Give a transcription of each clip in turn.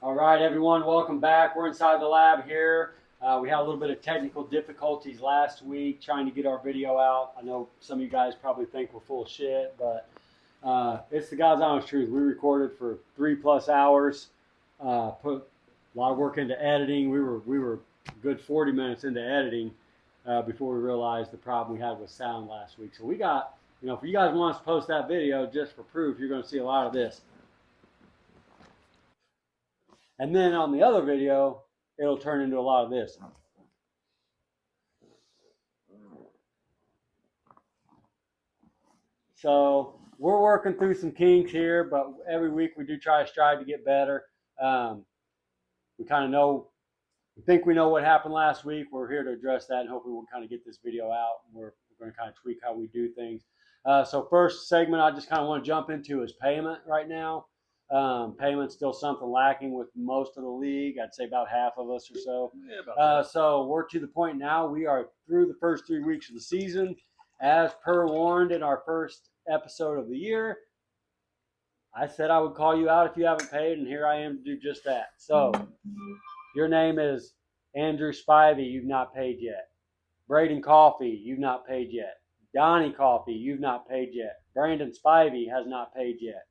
All right, everyone, welcome back. We're inside the lab here. We had a little bit of technical difficulties last week trying to get our video out. I know some of you guys probably think we're full of shit, but it's the God's honest truth. We recorded for 3+ hours, put a lot of work into editing. We were a good 40 minutes into editing before we realized the problem we had with sound last week. So we got, if you guys want us to post that video just for proof, you're going to see a lot of this. And then on the other video, it'll turn into a lot of this. So we're working through some kinks here, but every week we do try to strive to get better. We kind of know, we think we know what happened last week. We're here to address that, and hopefully we'll kind of get this video out. We're going to kind of tweak how we do things. So first segment I just kind of want to jump into is payment right now. Payment's still something lacking with most of the league. I'd say about half of us or so. Yeah, so we're to the point now. We are through the first 3 weeks of the season. As per warned in our first episode of the year, I said I would call you out if you haven't paid, and here I am to do just that. So your name is Andrew Spivey. You've not paid yet. Braden Coffey. You've not paid yet. Donnie Coffey. You've not paid yet. Brandon Spivey has not paid yet.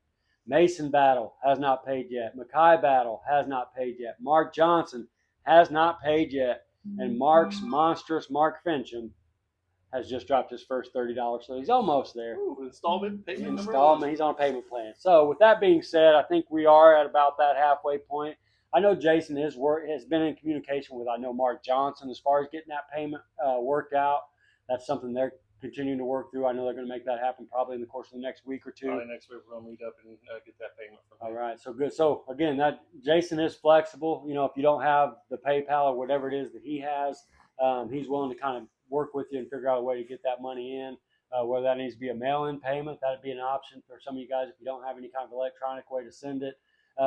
Mason Battle has not paid yet. Mackay Battle has not paid yet. Mark Johnson has not paid yet. And Mark's monstrous Mark Fincham has just dropped his first $30, so he's almost there. Ooh, installment payment. He's on a payment plan. So with that being said, I think we are at about that halfway point. I know Jason has been in communication with Mark Johnson as far as getting that payment worked out. That's something they're continuing to work through. I know they're going to make that happen probably in the course of the next week or two. Probably next week we're going to meet up and get that payment from him. All right, so good. So again, that Jason is flexible. If you don't have the PayPal or whatever it is that he has, he's willing to kind of work with you and figure out a way to get that money in. Whether that needs to be a mail-in payment, that'd be an option for some of you guys if you don't have any kind of electronic way to send it.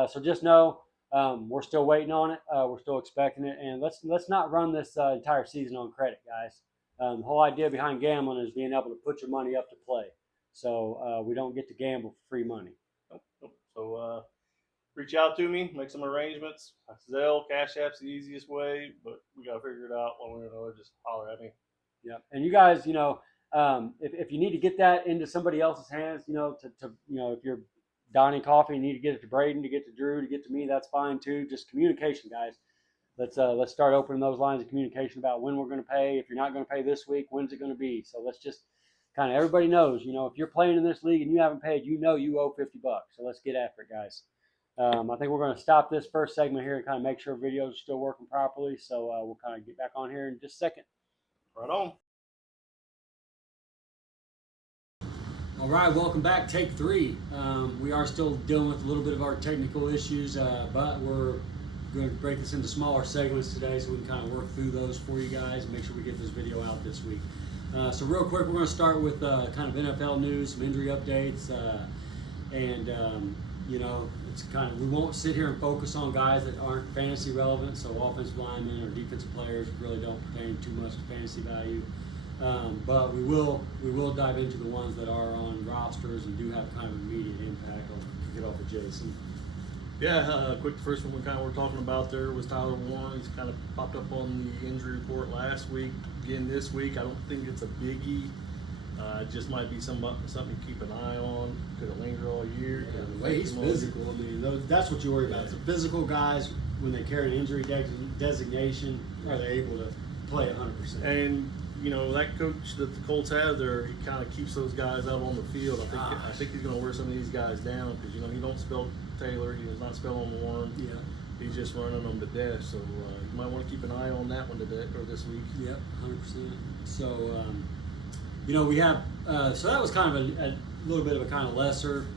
So just know we're still waiting on it. We're still expecting it, and let's not run this entire season on credit, guys. The whole idea behind gambling is being able to put your money up to play. So we don't get to gamble for free money. Nope. So reach out to me, make some arrangements. Zelle, Cash App's the easiest way, but we got to figure it out one way or another. Just holler at me. Yeah, and you guys, if you need to get that into somebody else's hands, if you're Donnie Coffee, you need to get it to Braden, to get to Drew, to get to me, that's fine too. Just communication, guys. Let's start opening those lines of communication about when we're going to pay. If you're not going to pay this week, when's it going to be? So let's just kind of, everybody knows, if you're playing in this league and you haven't paid, you owe $50. So let's get after it, guys. I think we're going to stop this first segment here and kind of make sure videos are still working properly. So we'll kind of get back on here in just a second. Right on. All right, welcome back. Take 3. We are still dealing with a little bit of our technical issues, but we're going to break this into smaller segments today so we can kind of work through those for you guys and make sure we get this video out this week. So real quick, we're going to start with kind of NFL news, some injury updates, it's kind of, we won't sit here and focus on guys that aren't fantasy relevant, so offensive linemen or defensive players really don't pertain too much to fantasy value. But we will dive into the ones that are on rosters and do have kind of immediate impact. I'll kick it off with Jason. Yeah, quick. The first one we kind of were talking about there was Tyler Warren. He's kind of popped up on the injury report last week. Again, this week, I don't think it's a biggie. It just might be something to keep an eye on. Could it linger all year? Yeah, the way he's physical, I mean, that's what you worry about. The physical guys, when they carry an injury designation, are they able to play 100%? And that coach that the Colts have there, he kind of keeps those guys out on the field. I think he's going to wear some of these guys down because he don't spell Taylor, he does not spell on Warren. Yeah. He's just running them to death. So you might want to keep an eye on that one today or this week. Yep, 100%. So we have so that was kind of a little bit of a kind of lesser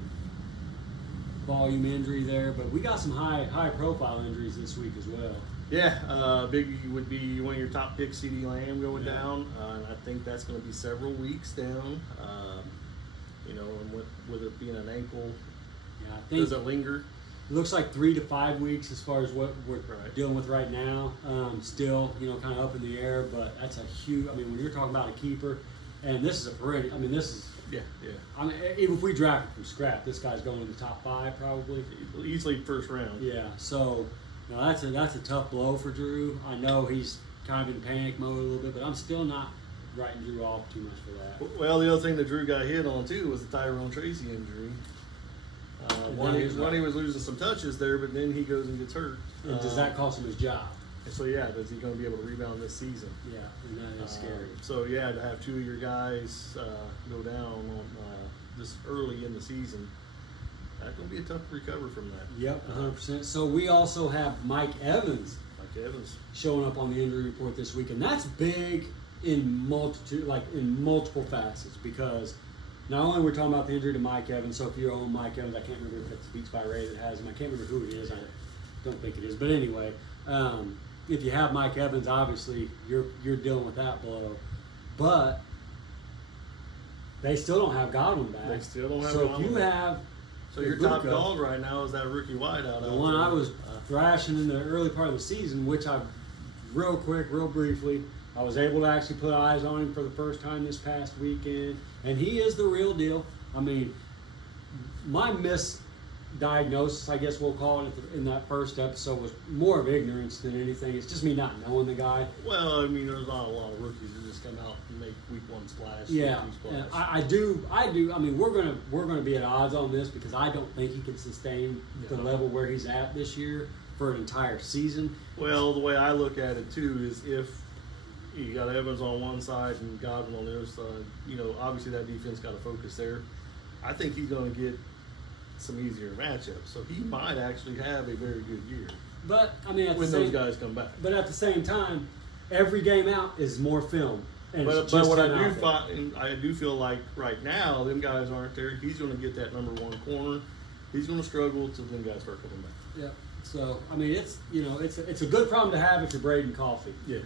volume injury there, but we got some high profile injuries this week as well. Yeah, biggie would be one of your top picks, CeeDee Lamb, going down. And I think that's going to be several weeks down. And with it being an ankle, yeah, I think does it linger? It looks like 3 to 5 weeks as far as what we're dealing with right now. Still, kind of up in the air, but that's a huge. I mean, when you're talking about a keeper, and this is a perennial. I mean, this is Yeah. I mean, even if we draft him from scrap, this guy's going in the top 5 probably. Easily first round. Yeah. So, that's a tough blow for Drew. I know he's kind of in panic mode a little bit, but I'm still not writing Drew off too much for that. Well, the other thing that Drew got hit on too was the Tyrone Tracy injury. One, he was losing some touches there, but then he goes and gets hurt. And does that cost him his job? So yeah, is he going to be able to rebound this season? Yeah, and that is scary. So yeah, to have 2 of your guys go down on this early in the season, that's going to be a tough recover from that. Yep, 100%. So we also have Mike Evans showing up on the injury report this week, and that's big in multiple facets, because not only we're talking about the injury to Mike Evans. So if you own Mike Evans, I can't remember if it's Beats by Ray that has him. I can't remember who it is. I don't think it is, but anyway. If you have Mike Evans, obviously you're dealing with that blow, but they still don't have Godwin back. They still don't have So Godwin if you back. have So your top dog right now is that rookie wideout. the one I was thrashing in the early part of the season, which real briefly, I was able to actually put eyes on him for the first time this past weekend, and he is the real deal. I mean, my misdiagnosis, I guess we'll call it, in that first episode was more of ignorance than anything. It's just me not knowing the guy. Well, I mean, there's not a lot of rookies who just come out and make week 1 splash. Yeah, splash. and I do. I mean, we're gonna be at odds on this because I don't think he can sustain the level where he's at this year for an entire season. Well, the way I look at it too is if you got Evans on one side and Godwin on the other side, obviously that defense got to focus there. I think he's going to get some easier matchups, so he might actually have a very good year. But I mean, when those guys come back. But at the same time, every game out is more film. And but what I do feel like right now, them guys aren't there. He's going to get that number 1 corner. He's going to struggle till them guys start coming back. Yeah. So I mean, it's a good problem to have if you're Braden Coffee. Yeah.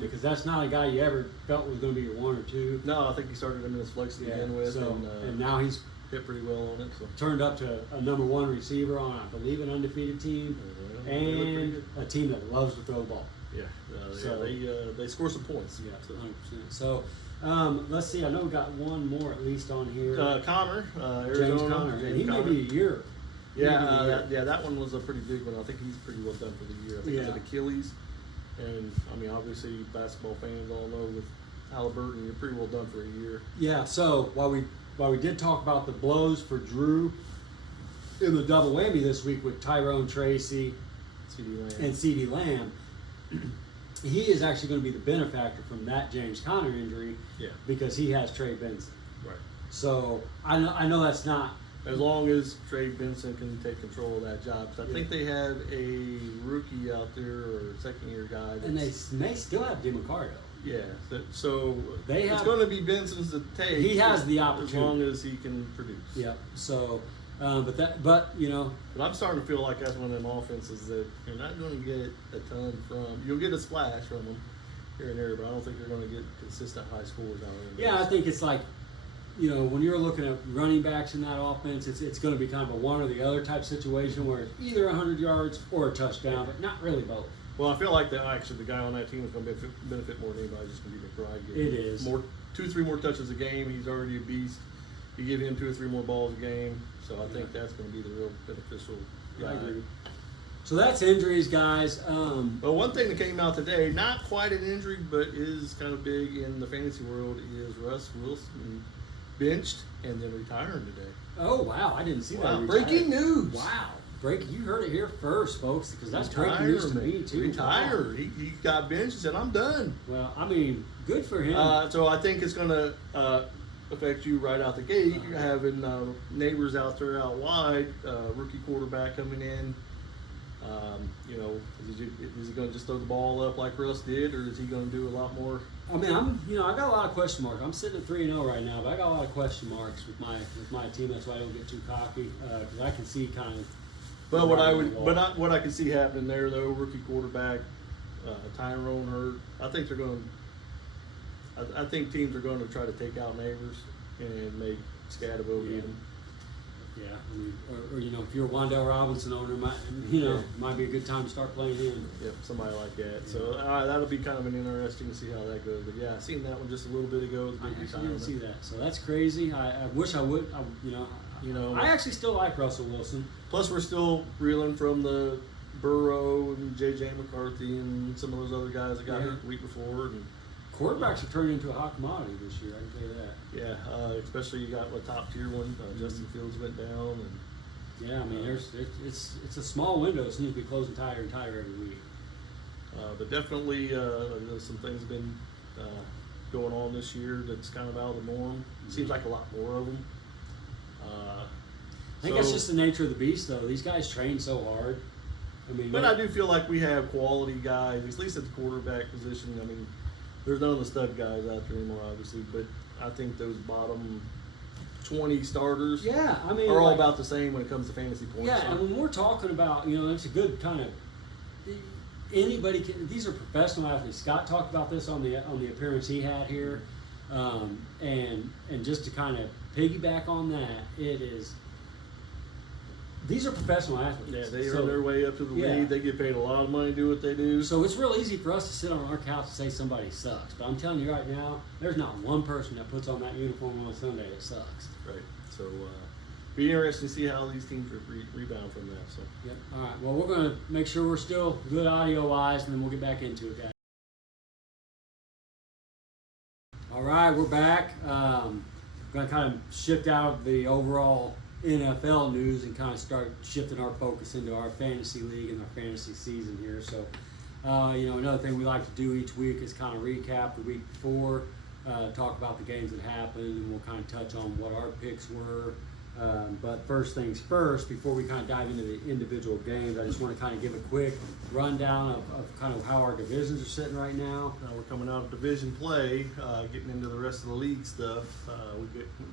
Because that's not a guy you ever felt was going to be your 1 or 2. No, I think he started him in his flex to begin with, and now he's hit pretty well on it. So. Turned up to a number 1 receiver on, I believe, an undefeated team, and a team that loves to throw the ball. Yeah, they score some points. Yeah, 100%. So let's see. I know we got one more at least on here. Arizona. James Conner. He may be a year. That one was a pretty big one. I think he's pretty well done for the year. I think it's an Achilles, and I mean, obviously, basketball fans all know with Halliburton, you're pretty well done for a year. Yeah. So while we did talk about the blows for Drew in the double whammy this week with Tyrone Tracy and CeeDee Lamb, he is actually going to be the benefactor from that James Conner injury. Yeah. Because he has Trey Benson. Right. So I know that's not. As long as Trey Benson can take control of that job. I think they have a rookie out there or a second-year guy. And they may still have DeMarcado. Yeah. So it's going to be Benson's to take. He has the opportunity. As long as he can produce. Yeah. So, but But I'm starting to feel like that's one of them offenses that you're not going to get a ton from. You'll get a splash from them here and there, but I don't think you're going to get consistent high scores out of them. Yeah, I think it's like, when you're looking at running backs in that offense, it's going to be kind of a one or the other type situation where it's either 100 yards or a touchdown, but not really both. Well, I feel like the guy on that team is going to benefit more than anybody. Just going to be McBride. It is 2-3 more touches a game. He's already a beast. You give him 2 or 3 more balls a game, so I think that's going to be the real beneficial guy. I agree. So that's injuries, guys. But one thing that came out today, not quite an injury, but is kind of big in the fantasy world, is Russ Wilson benched and then retiring today. Oh wow, I didn't see that. Breaking news! Wow, you heard it here first, folks, because that's breaking news to me too. Retired. Wow. He got benched and said, "I'm done." Well, I mean, good for him. So I think it's going to affect you right out the gate. You're having neighbors out there out wide, rookie quarterback coming in. Is he going to just throw the ball up like Russ did, or is he going to do a lot more? I mean, I got a lot of question marks. I'm sitting at 3-0 right now, but I got a lot of question marks with my team. That's why I don't get too cocky, because I can see kind of. But what I can see happening there though, rookie quarterback, Tyrone hurt. I think teams are going to try to take out neighbors and make Scatabo beat them. Yeah, I mean, or if you're a Wandale Robinson owner, might be a good time to start playing him. Yep, somebody like that. So that'll be kind of an interesting to see how that goes. But yeah, I seen that one just a little bit ago. I actually didn't see that, so that's crazy. I wish I would. I actually still like Russell Wilson. Plus, we're still reeling from the Burrow and J.J. McCarthy and some of those other guys that got hurt the week before. And quarterbacks are turning into a hot commodity this year. I can tell you that. Yeah, especially you got a top tier one. Justin Fields went down, and yeah, I mean, it's a small window. It seems to be closing tighter and tighter every week. But definitely, there's some things have been going on this year that's kind of out of the norm. Seems like a lot more of them. I think that's just the nature of the beast, though. These guys train so hard. I mean, but I do feel like we have quality guys, at least at the quarterback position. I mean, there's none of the stud guys out there anymore, obviously, but I think those bottom 20 starters are all about the same when it comes to fantasy points. Yeah, and when we're talking about, it's a good kind of anybody can. These are professional athletes. Scott talked about this on the appearance he had here, and just to kind of piggyback on that, it is. These are professional athletes. Yeah, they earn their way up to the league. They get paid a lot of money to do what they do. So it's real easy for us to sit on our couch and say somebody sucks. But I'm telling you right now, there's not one person that puts on that uniform on a Sunday that sucks. Right. So be interesting to see how these teams rebound from that. So. Yep. All right. Well, we're going to make sure we're still good audio-wise, and then we'll get back into it, guys. All right, we're back. Going to kind of shift out of the overall NFL news and kind of start shifting our focus into our fantasy league and our fantasy season here. So, another thing we like to do each week is kind of recap the week before, talk about the games that happened, and we'll kind of touch on what our picks were. But first things first, before we kind of dive into the individual games, I just want to kind of give a quick rundown of kind of how our divisions are sitting right now. We're coming out of division play, getting into the rest of the league stuff.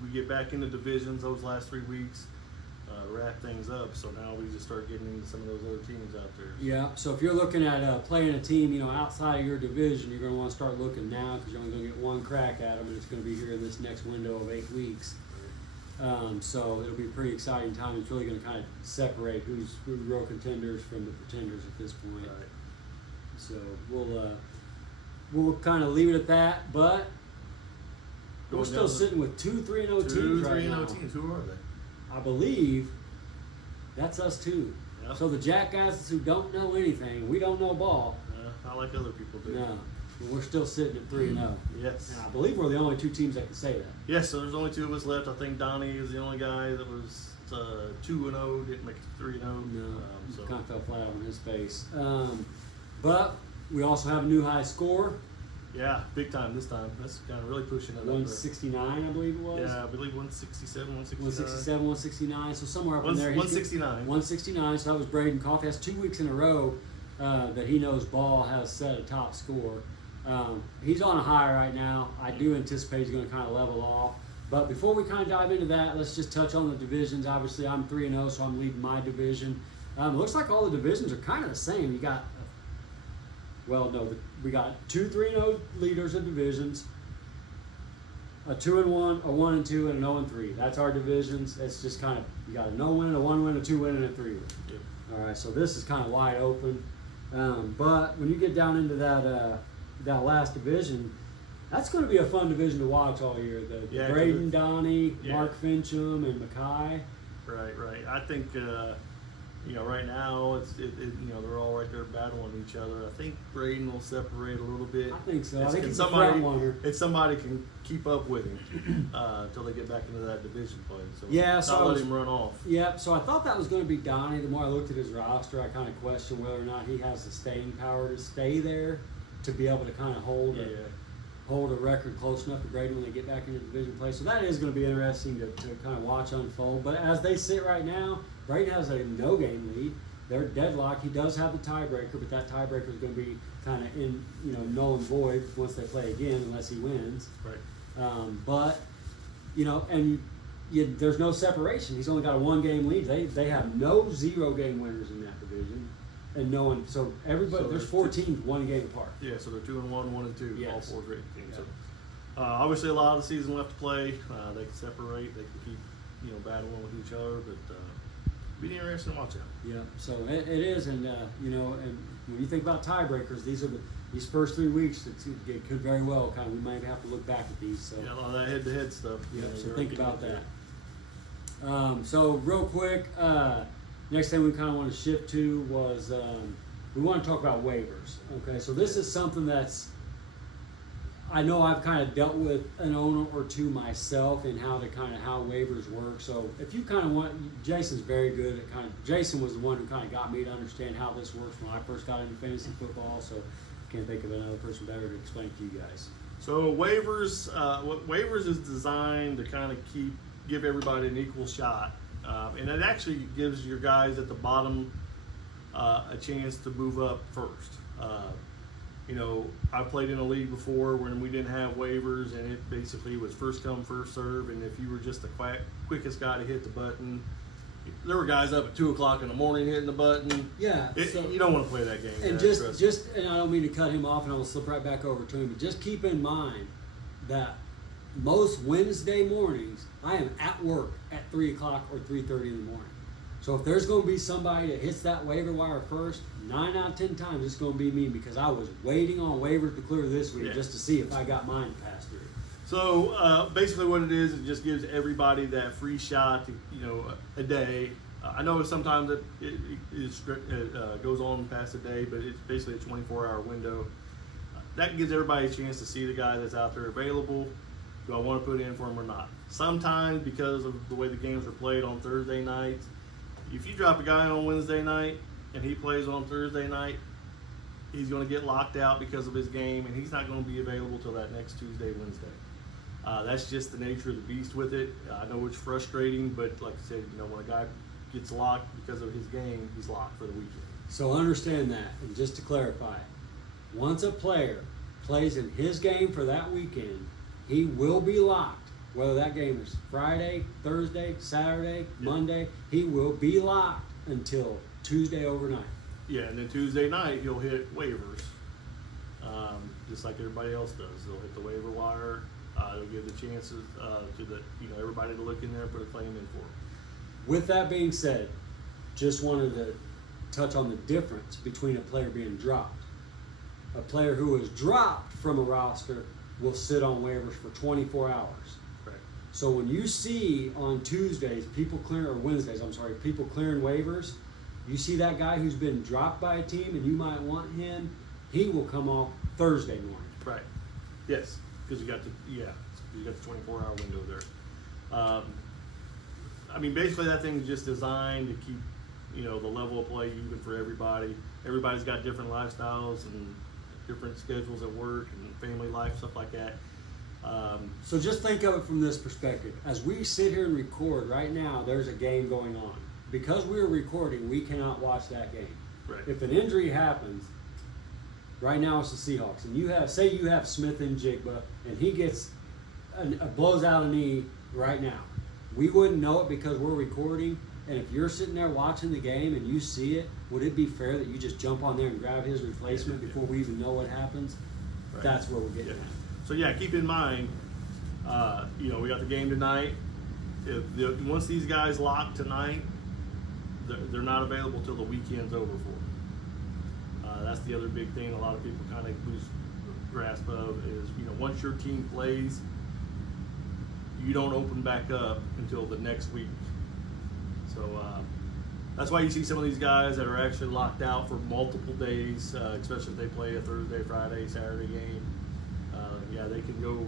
We get back into divisions those last 3 weeks, wrap things up. So now we just start getting into some of those other teams out there. Yeah. So if you're looking at playing a team, outside of your division, you're going to want to start looking now because you're only going to get one crack at them, and it's going to be here in this next window of 8 weeks. So it'll be a pretty exciting time. It's really going to kind of separate who's real contenders from the pretenders at this point. Right. So we'll kind of leave it at that. But we're still sitting with 2 3-0 teams right now. 2 3-0 teams. Who are they? I believe that's us too. Yep. So the jackasses who don't know anything, we don't know ball. Not like other people do. No. But we're still sitting at 3-0. Yes. And I believe we're the only 2 teams that can say that. Yes, so there's only 2 of us left. I think Donnie is the only guy that was 2-0, didn't make it 3-0. No, so kind of fell flat on his face. But we also have a new high score. Yeah, big time this time. That's kind of really pushing it up there. 169, I believe it was. Yeah, I believe 167, 169. 167, 169. So somewhere up in there. 169. 169. So that was Braden Coffey. That's 2 weeks in a row that he knows ball has set a top score. He's on a high right now. I do anticipate he's going to kind of level off. But before we kind of dive into that, let's just touch on the divisions. Obviously, I'm 3-0, so I'm leading my division. Looks like all the divisions are kind of the same. You got, we got 2 3-0 leaders of divisions, a 2-1, a 1-2, and an 0-3. That's our divisions. It's just kind of, you got a no win, a 1 win, a 2 win, and a 3 win. Yep. All right, so this is kind of wide open. But when you get down into that last division, that's going to be a fun division to watch all year. The Braden, Donnie, Mark Fincham, and Mackay. Right. I think right now they're all right there battling each other. I think Braden will separate a little bit. I think so. I think he's somebody can keep up with him until they get back into that division play. So not let him run off. Yeah. So I thought that was going to be Donnie. The more I looked at his roster, I kind of questioned whether or not he has the staying power to stay there, to be able to kind of hold a record close enough to Brady when they get back into division play. So that is going to be interesting to kind of watch unfold. But as they sit right now, Brady has a no-game lead. They're deadlocked. He does have the tiebreaker, but that tiebreaker is going to be kind of in null and void once they play again, unless he wins. Right. There's no separation. He's only got a 1-game lead. They have no 0-game winners in that division. And no one, so everybody, there's 4 teams 1 game apart. Yeah, so they're 2-1, 1-2, yes. all 4 great teams. Yeah. So, obviously, a lot of the season left to play. They can separate. They can keep battling with each other, but be interesting to watch that. Yeah, so it is, and and when you think about tiebreakers, these first 3 weeks, it could very well we might have to look back at these. So Yeah, a lot of that head-to-head stuff. yeah, so think about that. So real quick, next thing we kind of want to shift to was we want to talk about waivers. Okay, so this is something I know I've kind of dealt with an owner or two myself in how waivers work. So if you kind of want, Jason's very good at Jason was the one who kind of got me to understand how this works when I first got into fantasy football. So can't think of another person better to explain it to you guys. So waivers, what waivers is designed to kind of give everybody an equal shot, and it actually gives your guys at the bottom a chance to move up first. I played in a league before when we didn't have waivers, and it basically was first come, first serve. And if you were just the quickest guy to hit the button, there were guys up at 2 o'clock in the morning hitting the button. Yeah, you don't want to play that game. And and I don't mean to cut him off, and I will slip right back over to him, but just keep in mind that most Wednesday mornings I am at work at 3 o'clock or 3:30 in the morning. So if there's going to be somebody that hits that waiver wire first, 9 out of 10 times it's going to be me, because I was waiting on waivers to clear this week just to see if I got mine to pass through. So basically what it is, it just gives everybody that free shot to, a day. I know sometimes it goes on past a day, but it's basically a 24-hour window. That gives everybody a chance to see the guy that's out there available. Do I want to put in for him or not? Sometimes, because of the way the games are played on Thursday nights, if you drop a guy on Wednesday night and he plays on Thursday night, he's going to get locked out because of his game, and he's not going to be available till that next Tuesday, Wednesday. That's just the nature of the beast with it. I know it's frustrating, but like I said, when a guy gets locked because of his game, he's locked for the weekend. So understand that, and just to clarify, once a player plays in his game for that weekend, he will be locked. Whether that game is Friday, Thursday, Saturday, Monday, he will be locked until Tuesday overnight. Yeah, and then Tuesday night he'll hit waivers, just like everybody else does. They'll hit the waiver wire. They'll give the chances to everybody to look in there and put a claim in for. With that being said, just wanted to touch on the difference between a player being dropped. A player who is dropped from a roster will sit on waivers for 24 hours. Right. So when you see on Tuesdays people clearing waivers, you see that guy who's been dropped by a team and you might want him, he will come off Thursday morning. Right. Yes, because you got the 24-hour window there. Basically that thing is just designed to keep the level of play even for everybody. Everybody's got different lifestyles and different schedules at work and family life, stuff like that. So just think of it from this perspective. As we sit here and record right now, there's a game going on. Because we're recording, we cannot watch that game. Right. If an injury happens, right now it's the Seahawks, and you have Smith and Jigba, and he gets blows out a knee right now. We wouldn't know it because we're recording. And if you're sitting there watching the game and you see it, would it be fair that you just jump on there and grab his replacement before we even know what happens? Right. That's where we're getting at. So keep in mind, we got the game tonight. Once these guys lock tonight, they're not available till the weekend's over for them. That's the other big thing a lot of people kind of lose grasp of is, once your team plays, you don't open back up until the next week. So that's why you see some of these guys that are actually locked out for multiple days, especially if they play a Thursday, Friday, Saturday game. They can go,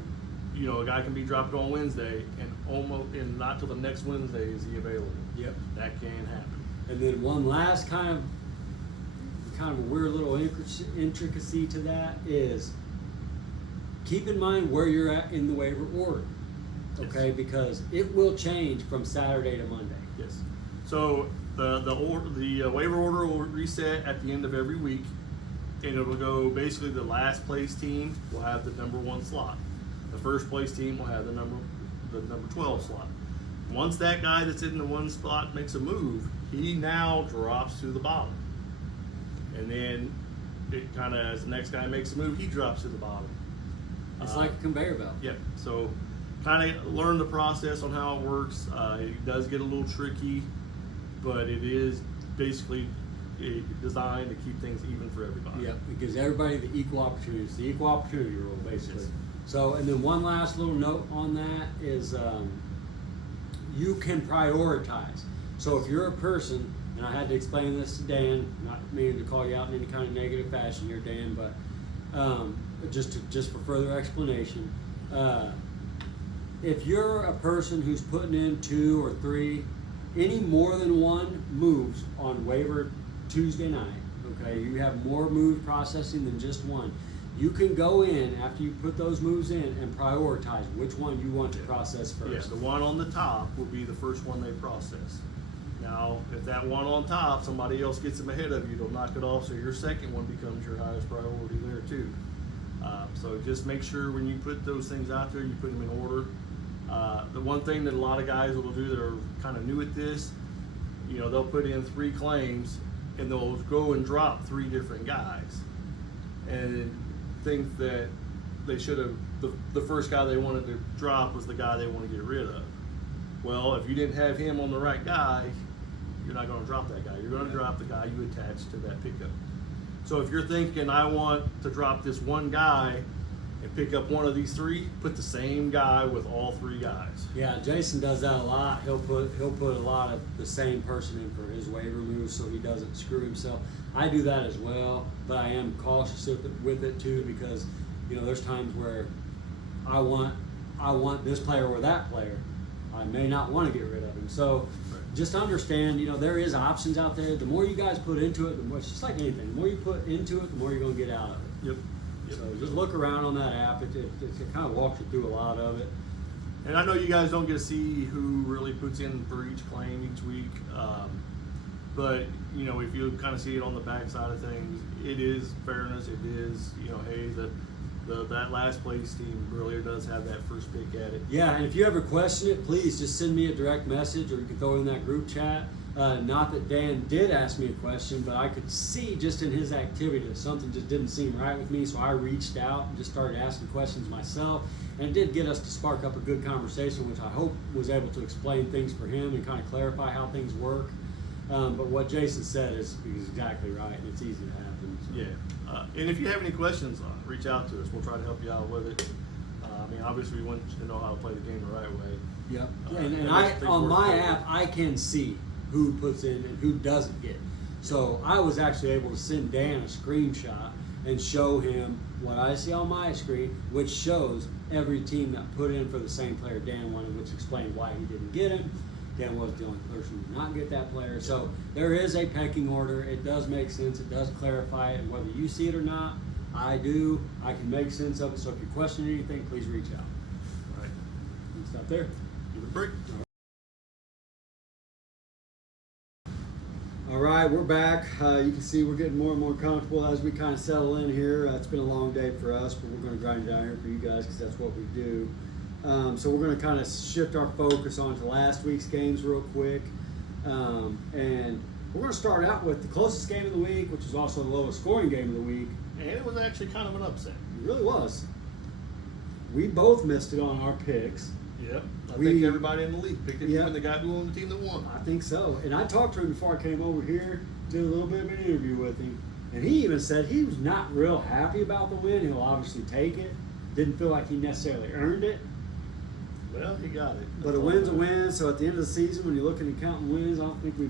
a guy can be dropped on Wednesday and not till the next Wednesday is he available. Yep. That can happen. And then one last kind of a weird little intricacy to that is keep in mind where you're at in the waiver order. Okay, yes. Because it will change from Saturday to Monday. Yes. So the waiver order will reset at the end of every week, and it will go basically the last place team will have the number 1 slot. The first place team will have the number 12 slot. Once that guy that's in the 1 spot makes a move, he now drops to the bottom. And then it kind of, as the next guy makes a move, he drops to the bottom. It's like a conveyor belt. Yep. So kind of learn the process on how it works. It does get a little tricky, but it is basically designed to keep things even for everybody. Yeah, it gives everybody the equal opportunity. It's the equal opportunity rule, basically. Yes. So, and then one last little note on that is you can prioritize. So if you're a person, and I had to explain this to Dan, not meaning to call you out in any kind of negative fashion here, Dan, but just for further explanation, if you're a person who's putting in 2 or 3, any more than one moves on waiver Tuesday night, okay, you have more move processing than just one. You can go in after you put those moves in and prioritize which one you want to process first. Yeah, the one on the top will be the first one they process. Now, if that one on top, somebody else gets them ahead of you, they'll knock it off, so your second one becomes your highest priority there too. So just make sure when you put those things out there, you put them in order. The one thing that a lot of guys will do that are kind of new at this, you know, they'll put in 3 claims and they'll go and drop 3 different guys and think that they should have, the first guy they wanted to drop was the guy they want to get rid of. Well, if you didn't have him on the right guy, you're not going to drop that guy. You're going to drop the guy you attached to that pickup. So if you're thinking, I want to drop this one guy and pick up one of these 3, put the same guy with all 3 guys. Yeah, Jason does that a lot. He'll put a lot of the same person in for his waiver moves so he doesn't screw himself. I do that as well, but I am cautious with it too, because you know there's times where I want this player or that player. I may not want to get rid of him. So just understand, you know, there is options out there. The more you guys put into it, the more, it's just like anything. The more you put into it, the more you're going to get out of it. Yep. So just look around on that app. It kind of walks you through a lot of it. And I know you guys don't get to see who really puts in for each claim each week, but you know, if you kind of see it on the back side of things, it is fairness. It is, you know, hey, that last place team really does have that first pick at it. Yeah, and if you ever question it, please just send me a direct message, or you can throw it in that group chat. Not that Dan did ask me a question, but I could see just in his activity that something just didn't seem right with me, so I reached out and just started asking questions myself, and it did get us to spark up a good conversation, which I hope was able to explain things for him and kind of clarify how things work. But what Jason said is exactly right, and it's easy to happen. So. Yeah, and if you have any questions, reach out to us. We'll try to help you out with it. I mean, obviously, we want you to know how to play the game the right way. Yep. And I, on my app, I can see who puts in and who doesn't get. So I was actually able to send Dan a screenshot and show him what I see on my screen, which shows every team that put in for the same player Dan wanted, which explained why he didn't get him. Dan was the only person who did not get that player. So there is a pecking order. It does make sense. It does clarify it. And whether you see it or not, I do. I can make sense of it. So if you question anything, please reach out. All right. Stop there. Give it a break. All right, we're back. You can see we're getting more and more comfortable as we kind of settle in here. It's been a long day for us, but we're going to grind down here for you guys because that's what we do. So we're going to kind of shift our focus onto last week's games real quick. And we're going to start out with the closest game of the week, which is also the lowest scoring game of the week. And it was actually kind of an upset. It really was. We both missed it on our picks. Yep. I think everybody in the league picked it, yep. even the guy who owned the team that won. I think so. And I talked to him before I came over here, did a little bit of an interview with him. And he even said he was not real happy about the win. He'll obviously take it. Didn't feel like he necessarily earned it. Well, he got it. But a win's a win. So at the end of the season, when you're looking at counting wins, I don't think we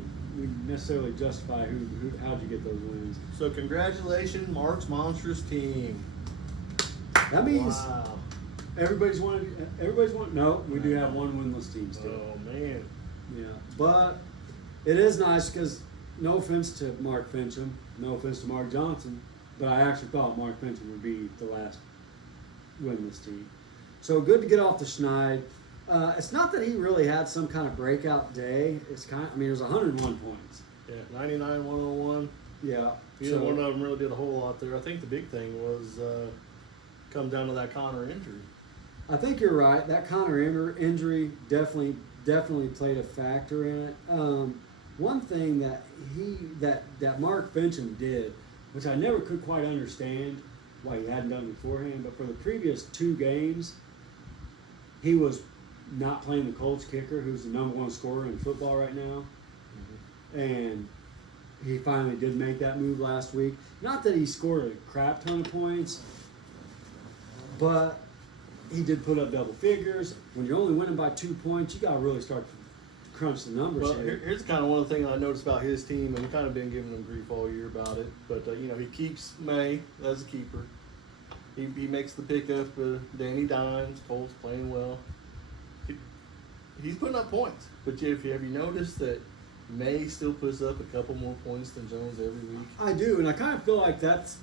necessarily justify how'd you get those wins. So congratulations, Mark's monstrous team. That means wow. Everybody's won. No, we do have one winless team still. Oh man. Yeah, but it is nice because no offense to Mark Fincham, no offense to Mark Johnson, but I actually thought Mark Fincham would be the last winless team. So good to get off the schneid. It's not that he really had some kind of breakout day. It's it was 101 points. Yeah, 99, 101. Yeah. Neither one of them really did a whole lot there. I think the big thing was come down to that Connor injury. I think you're right. That Connor injury definitely played a factor in it. One thing that Mark Fincham did, which I never could quite understand why he hadn't done beforehand, but for the previous 2 games, he was not playing the Colts kicker, who's the number one scorer in football right now. And he finally did make that move last week. Not that he scored a crap ton of points, but he did put up double figures. When you're only winning by 2 points, you got to really start to crunch the numbers. Well, here's kind of one of the things I noticed about his team, and we've kind of been giving him grief all year about it. But he keeps May as a keeper. He makes the pickup with Danny Dimes. Colts playing well. He's putting up points. But have you noticed that May still puts up a couple more points than Jones every week? I do, and I kind of feel like that's.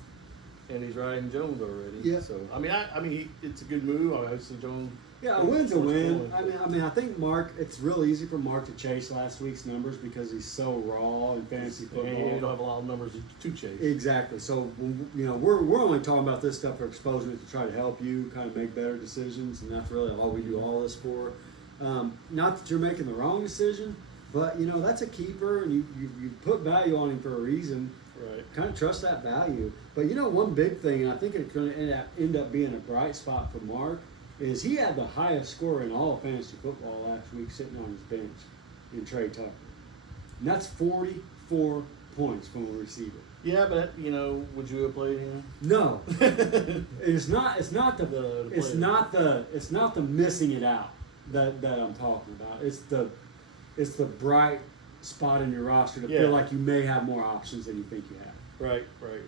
And he's riding Jones already. Yeah. So it's a good move. Obviously, Jones. Yeah, a win's a win. I think Mark. It's real easy for Mark to chase last week's numbers because he's so raw in fantasy football. And you don't have a lot of numbers to chase. Exactly. So we're only talking about this stuff for exposing it to try to help you kind of make better decisions, and that's really all we do all this for. Not that you're making the wrong decision, but that's a keeper, and you put value on him for a reason. Right. Kind of trust that value. But one big thing, and I think it's going to end up being a bright spot for Mark, is he had the highest score in all of fantasy football last week sitting on his bench in Trey Tucker. And that's 44 points from a receiver. Yeah, but would you have played him? No. It's not the missing it out that I'm talking about. It's the bright spot in your roster to feel like you may have more options than you think you have. Right.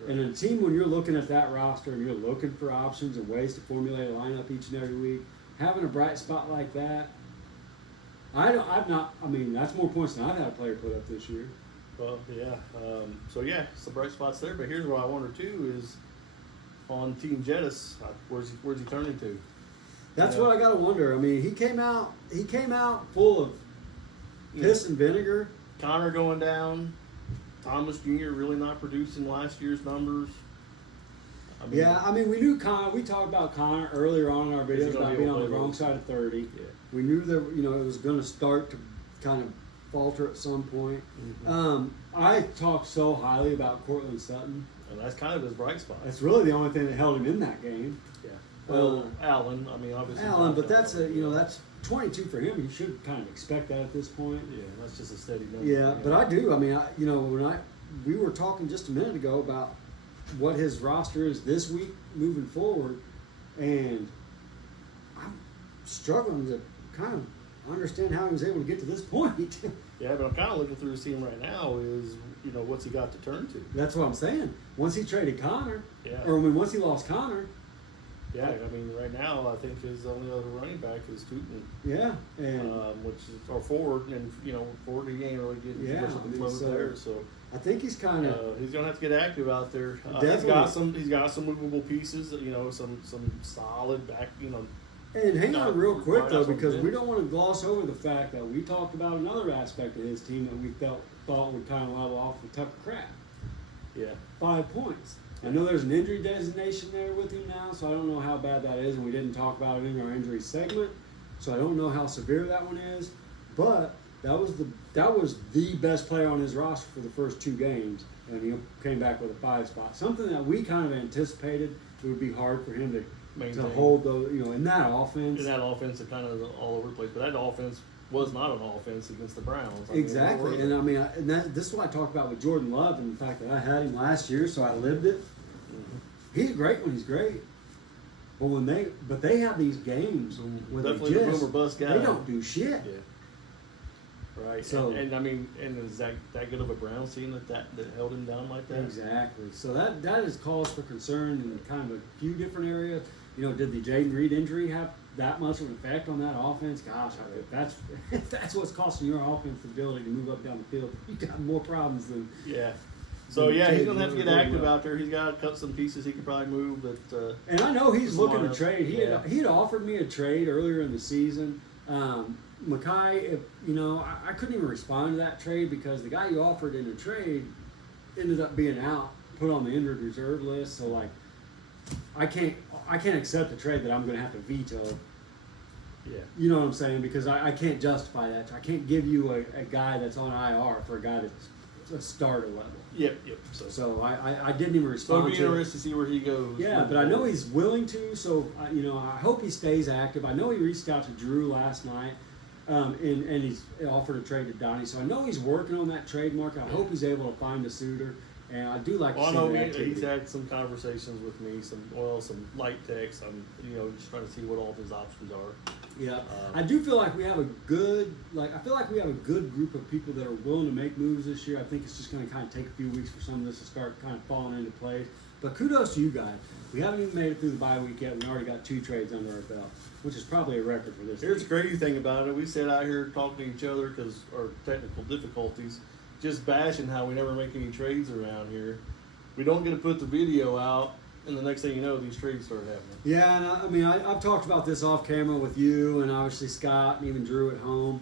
And in a team, when you're looking at that roster and you're looking for options and ways to formulate a lineup each and every week, having a bright spot like that, that's more points than I've had a player put up this year. Well, yeah. Some bright spots there. But here's what I wonder too is on Team Jettis, where's he turning to? That's what I gotta wonder. I mean, he came out full of piss and vinegar. Connor going down. Thomas Jr. really not producing last year's numbers. We knew Connor. We talked about Connor earlier on in our videos about being on the wrong side of 30. Yeah. We knew that it was going to start to kind of falter at some point. Mm-hmm. I talked so highly about Cortland Sutton, and that's kind of his bright spot. That's really the only thing that held him in that game. Yeah. Well, Allen. Obviously. Allen, but that's that's 22 for him. You should kind of expect that at this point. Yeah, that's just a steady number. Yeah, but I do. We were talking just a minute ago about what his roster is this week moving forward, and I'm struggling to kind of understand how he was able to get to this point. Yeah, but I'm kind of looking through his team right now is, what's he got to turn to? That's what I'm saying. Once he traded Connor, yeah. Once he lost Connor. Yeah, right now I think his only other running back is Tootin. Yeah, and which is our forward, and forward he ain't really getting much of the flow there. So I think he's kind of he's gonna have to get active out there. Definitely, he's got some movable pieces. Some solid back. And hang on real quick though, because we don't want to gloss over the fact that we talked about another aspect of his team that we thought would kind of level off with Tucker Kraft. Yeah, 5 points. I know there's an injury designation there with him now, so I don't know how bad that is, and we didn't talk about it in our injury segment, so I don't know how severe that one is. But that was the best player on his roster for the first 2 games, and he came back with a 5 spot. Something that we kind of anticipated it would be hard for him to hold those, in that offense. In that offense, it's kind of all over the place. But that offense was not an offense against the Browns. Exactly, this is what I talked about with Jordan Love and the fact that I had him last year, so I lived it. Mm-hmm. He's great when he's great, but they have these games where definitely the boom or bust guy. They don't do shit. Yeah. Right. So and is that good of a Browns team that held him down like that? Exactly. So that is cause for concern in kind of a few different areas. Did the Jaden Reed injury have that much of an effect on that offense? Gosh, if that's what's costing your offense the ability to move up down the field, you got more problems than So he's gonna have to get active out there. He's got to cut some pieces he could probably move, but and I know he's looking to trade. He had offered me a trade earlier in the season. Mackay, I couldn't even respond to that trade because the guy you offered in the trade ended up being out, put on the injured reserve list. So I can't accept a trade that I'm going to have to veto. Yeah. You know what I'm saying? Because I can't justify that. I can't give you a guy that's on IR for a guy that's a starter level. Yep. So I didn't even So respond it'll be to it. interesting to see where he goes. Yeah, but I know he's willing to, so I hope he stays active. I know he reached out to Drew last night, and he's offered a trade to Donnie. So I know he's working on that trade market. I hope he's able to find a suitor, and I do like Well, I to see know that activity. he's had some conversations with me, some light texts. I'm just trying to see what all of his options are. Yeah, I do feel like we have a good group of people that are willing to make moves this year. I think it's just going to kind of take a few weeks for some of this to start kind of falling into place. But kudos to you guys. We haven't even made it through the bye week yet. We already got 2 trades under our belt, which is probably a record for this. Here's the league. crazy thing about it. We sat out here talking to each other because our technical difficulties, just bashing how we never make any trades around here. We don't get to put the video out, and the next thing you know, these trades start happening. Yeah, and I mean, I've talked about this off camera with you and obviously Scott and even Drew at home.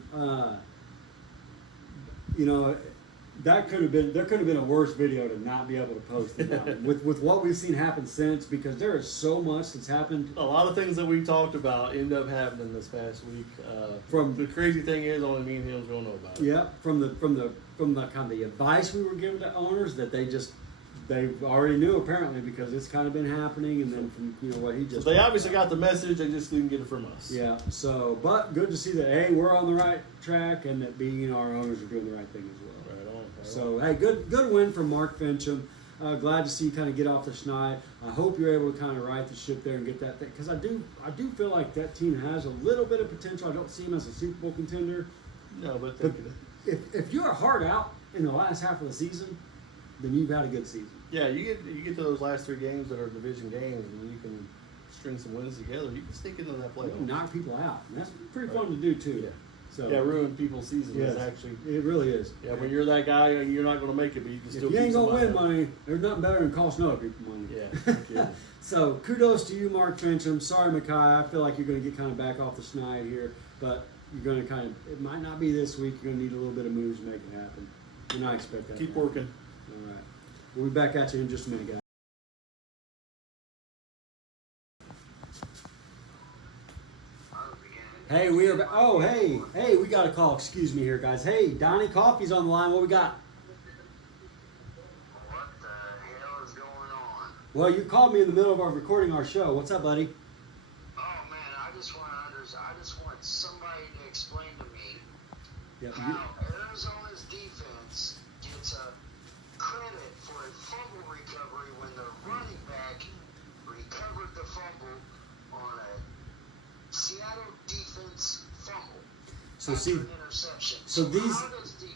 There could have been a worse video to not be able to post it on. with what we've seen happen since, because there is so much that's happened. A lot of things that we talked about end up happening this past week. The crazy thing is, only me and him's gonna know about it. Yeah, from the kind of the advice we were giving to owners that they already knew apparently, because it's kind of been happening, and then from what he just. So they obviously got the message. They just didn't get it from us. Yeah. So, but good to see that A, we're on the right track, and that B, our owners are doing the right thing as well. Right on. So hey, good win for Mark Fincham. Glad to see you kind of get off the schneid. I hope you're able to kind of right the ship there and get that thing, because I do feel like that team has a little bit of potential. I don't see them as a Super Bowl contender. No, but if you're hard out in the last half of the season, then you've had a good season. yeah, you get to those last 3 games that are division games, and you can string some wins together. You can sneak into that You playoff. can knock people out, and that's pretty fun to do too. Yeah. So Yeah, ruin people's season yes, is actually. it really is. Yeah, when you're that guy, you're not going to make it, but you can If still. you ain't keep gonna somebody win up. money, there's nothing better than costing other people money. Yeah, no kidding. So kudos to you, Mark Fincham. Sorry, Makai. I feel like you're going to get kind of back off the schneid here, but you're going to kind of. It might not be this week. You're going to need a little bit of moves to make it happen. And I expect that. Keep to happen. working. All right. We'll be back at you in just a minute, guys. Hey, we are. Oh, hey, we got a call. Excuse me here, guys. Hey, Donnie Coffee's on the line. What we got? What the hell is going on? Well, you called me in the middle of our recording our show. What's up, buddy? Oh man, I just want somebody to explain to me Yeah, how Arizona's defense gets a credit for a fumble recovery when the running back recovered the fumble on a Seattle defense fumble. So after see, an interception. so these- how does the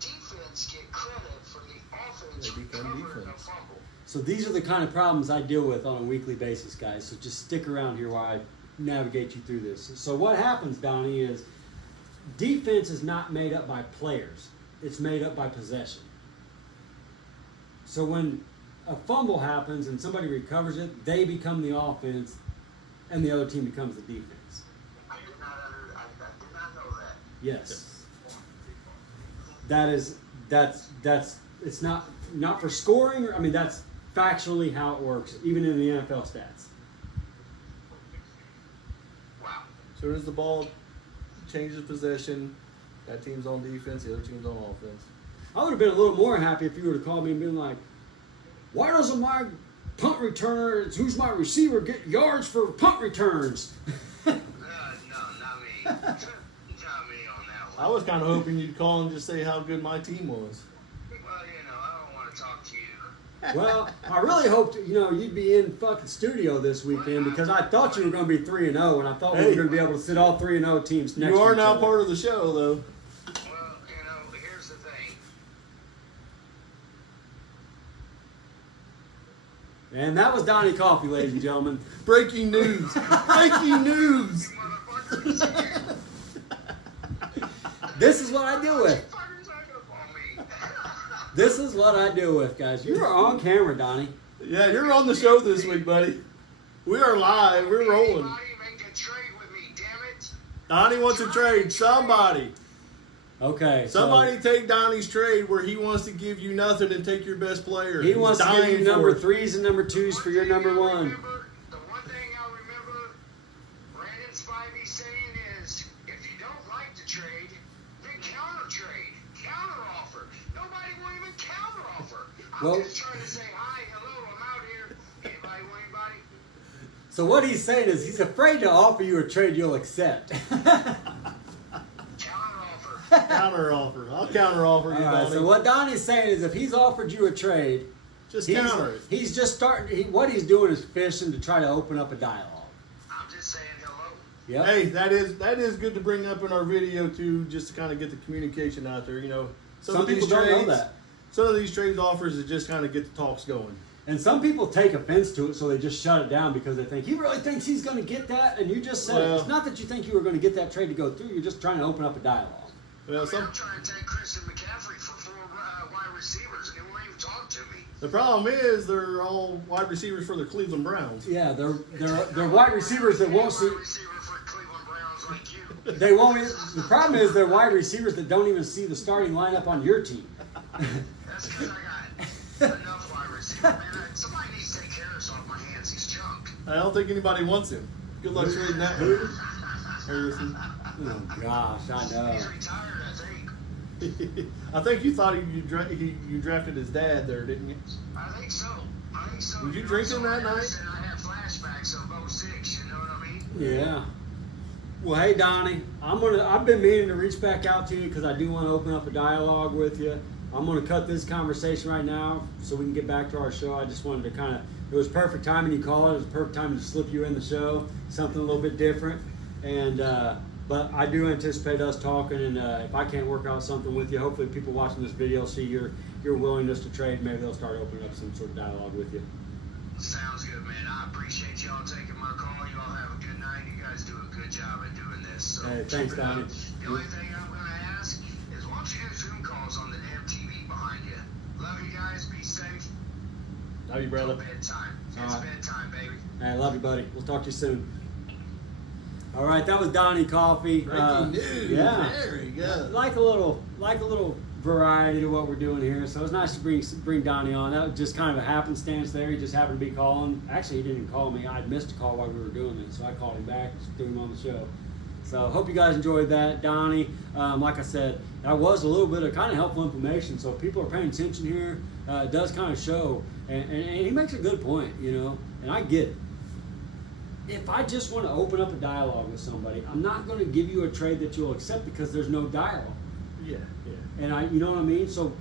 defense get credit for the offense They become recovering a defense. fumble? So these are the kind of problems I deal with on a weekly basis, guys. So just stick around here while I navigate you through this. So what happens, Donnie, is defense is not made up by players. It's made up by possession. So when a fumble happens and somebody recovers it, they become the offense and the other team becomes the defense. I did not know that. Yes. That's it's not for scoring. I mean, that's factually how it works, even in the NFL stats. Wow. As soon as the ball changes possession, that team's on defense, the other team's on offense. I would have been a little more happy if you would have called me and been like, why doesn't my punt returner, who's my receiver, get yards for punt returns? No, not me. Not me on that one. I was kind of hoping you'd call and just say how good my team was. Well, I don't want to talk to you. Well, I really hoped you'd be in fucking studio this weekend, because I thought you were going to be 3-0, and I thought we were going to be able to sit all 3-0 teams next. You are to each now other. part of the show, though. Well, here's the thing. And that was Donnie Coffee, ladies and gentlemen. Breaking news! Breaking news! Motherfuckers, This is what I deal with. fuckers aren't gonna call me. This is what I deal with, guys. You are on camera, Donnie. Yeah, you're on the show this week, buddy. We are live. We're rolling. Anybody make a trade with me, damn it. Donnie wants to trade somebody. Okay. Somebody take Donnie's trade where he wants to give you nothing and take your best player. He wants to give dying you for number it. 3s and number 2s for your number 1. The one thing I remember Brandon Spivey saying is, if you don't like the trade, then counter trade, counter offer. Nobody will even Well- I'm just trying to say hi, hello, I'm out here. Anybody want anybody? So what he's saying is he's afraid to offer you a trade you'll accept. Counter offer. Counter offer. I'll counter offer you, All right, Donnie. so what Donnie's saying is if he's offered you a trade, Just counter it. he's just starting. What he's doing is fishing to try to open up a dialogue. I'm just saying hello. Yep. Hey, that is good to bring up in our video too, just to kind of get the communication out there. You know, Some of these people don't know trades- that. Some of these trades offers is just kind of get the talks going. And some people take offense to it, so they just shut it down because they think he really thinks he's going to get that. And you just said Well- it's not that you think you were going to get that trade to go through. You're just trying to open up a dialogue. Well, I'm some trying to take Christian McCaffrey for 4 wide receivers, and he won't even talk to me. the problem is they're all wide receivers for the Cleveland Browns. Yeah, they're wide receivers that won't see. Wide receiver for Cleveland Browns like you. They won't. The problem is they're wide receivers that don't even see the starting lineup on your team. That's because I got enough wide receiver, man. Somebody needs to take Harris off my hands. He's junk. I don't think anybody wants him. Good luck trading that. Harrison. Oh gosh, I know. He's retired, I think. I think you thought you drafted his dad there, didn't you? I think so. Was you know, drinking that night? Harrison, I have flashbacks of 06, you know what I mean? Yeah. Well, hey Donnie, I've been meaning to reach back out to you because I do want to open up a dialogue with you. I'm gonna cut this conversation right now so we can get back to our show. I just wanted to it was perfect timing you called. It was perfect time to slip you in the show, something a little bit different. And but I do anticipate us talking, and if I can't work out something with you, hopefully people watching this video see your willingness to trade. Maybe they'll start opening up some sort of dialogue with you. Sounds good, man. I appreciate y'all taking my call. You all have a good night. You guys do a good job at doing this. So Hey, thanks, keep it up. Donnie. The only thing I'm going to ask is why don't you do Zoom calls on the damn TV behind you? Love you guys. Be safe. Love you, brother. Till bedtime. It's All right. bedtime, baby. Hey, I love you, buddy. We'll talk to you soon. All right, that was Donnie Coffee. Breaking news. Yeah, Very good. like a little variety to what we're doing here. So it's nice to bring Donnie on. That was just kind of a happenstance there. He just happened to be calling. Actually, he didn't even call me. I'd missed a call while we were doing it, so I called him back, just threw him on the show. So hope you guys enjoyed that, Donnie. Like I said, that was a little bit of kind of helpful information. So if people are paying attention here, it does kind of show. And he makes a good point, you know, and I get it. If I just want to open up a dialogue with somebody, I'm not going to give you a trade that you'll accept because there's no dialogue. Yeah. And you know what I mean? So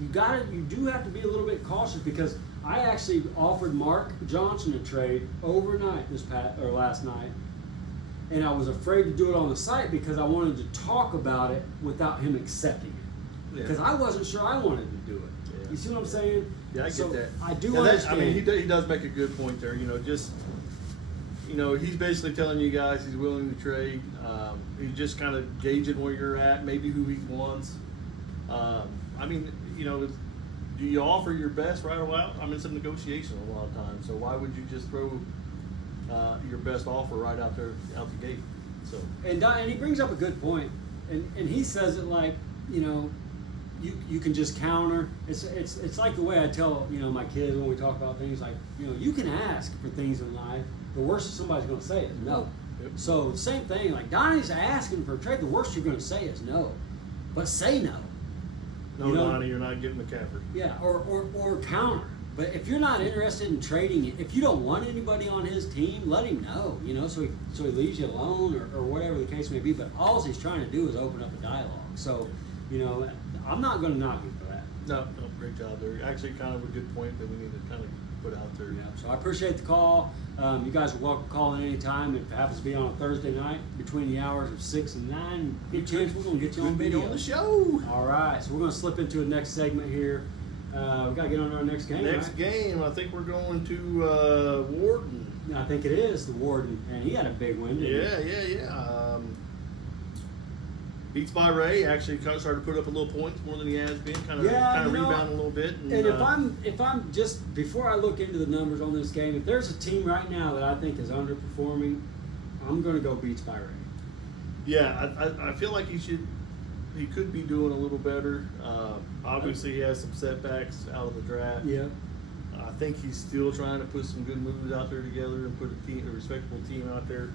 you do have to be a little bit cautious because I actually offered Mark Johnson a trade overnight last night, and I was afraid to do it on the site because I wanted to talk about it without him accepting it Yeah. because I wasn't sure I wanted to do it. Yeah. You see what I'm saying? Yeah, I get So that. I do And understand. I mean, he does make a good point there. You know, just he's basically telling you guys he's willing to trade. He's just kind of gauging where you're at, maybe who he wants. I mean, do you offer your best right away? I mean, it's a negotiation a lot of times. So why would you just throw your best offer right out the gate? So And he brings up a good point, and he says it like, you can just counter. It's like the way I tell my kids when we talk about things like you can ask for things in life. The worst that somebody's going to say is no. Yep. So same thing. Like Donnie's asking for a trade. The worst you're going to say is no, but say no. no, Donnie, you're not getting McCaffrey. Yeah, or counter. But if you're not interested in trading it, if you don't want anybody on his team, let him know. So he leaves you alone or whatever the case may be. But all he's trying to do is open up a dialogue. So I'm not going to knock him for that. No, great job there. Actually, kind of a good point that we need to kind of put out there. Yeah, so I appreciate the call. You guys are welcome to call in any time. If it happens to be on a Thursday night between the hours of 6 and 9, good chance we're going to get you on Good to be video. on the show. All right, so we're going to slip into the next segment here. We got to get on to our next game. Next right? game, I think we're going to Wharton. I think it is the Warden, and he had a big win. Didn't he? Yeah. Beats by Ray. Actually, kind of started to put up a little points more than he has been. Kind of rebound a little bit. And if I'm just before I look into the numbers on this game, if there's a team right now that I think is underperforming, I'm going to go Beats by Ray. Yeah, I feel like he could be doing a little better. Obviously, he has some setbacks out of the draft. Yeah. I think he's still trying to put some good moves out there together and put a respectable team out there.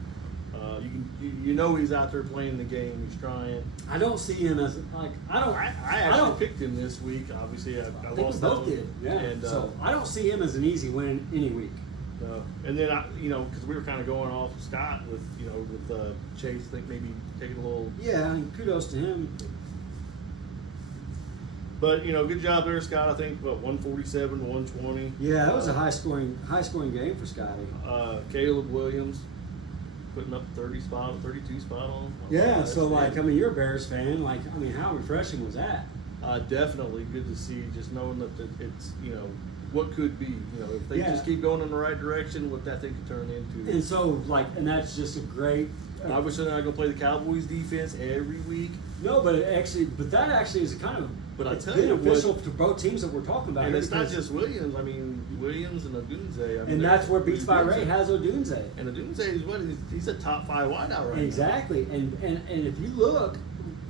You know he's out there playing the game. He's trying. I don't see him as like I actually picked him this week. Obviously, I think lost we that both one. did. Yeah. And, so I don't see him as an easy win any week. and then because we were kind of going off Scott with Chase, I think maybe taking a little. Yeah, and kudos to him. But good job there, Scott. I think 147, 120. Yeah, that was a high scoring game for Scotty. Caleb Williams putting up 32 spot on. Yeah, so you're a Bears fan. How refreshing was that? Definitely good to see. Just knowing that it's what could be. If they Yeah. just keep going in the right direction, what that thing could turn into. And so and that's just a great. Obviously, they're not going to play the Cowboys defense every week. No, but that actually is kind of. But I it's tell you beneficial what- to both teams that we're talking about. And here it's not because- just Williams. I mean, Williams and Odunze. And that's where Beats by Ray has Odunze. And Odunze is he's a top 5 wideout right Exactly, and if you look,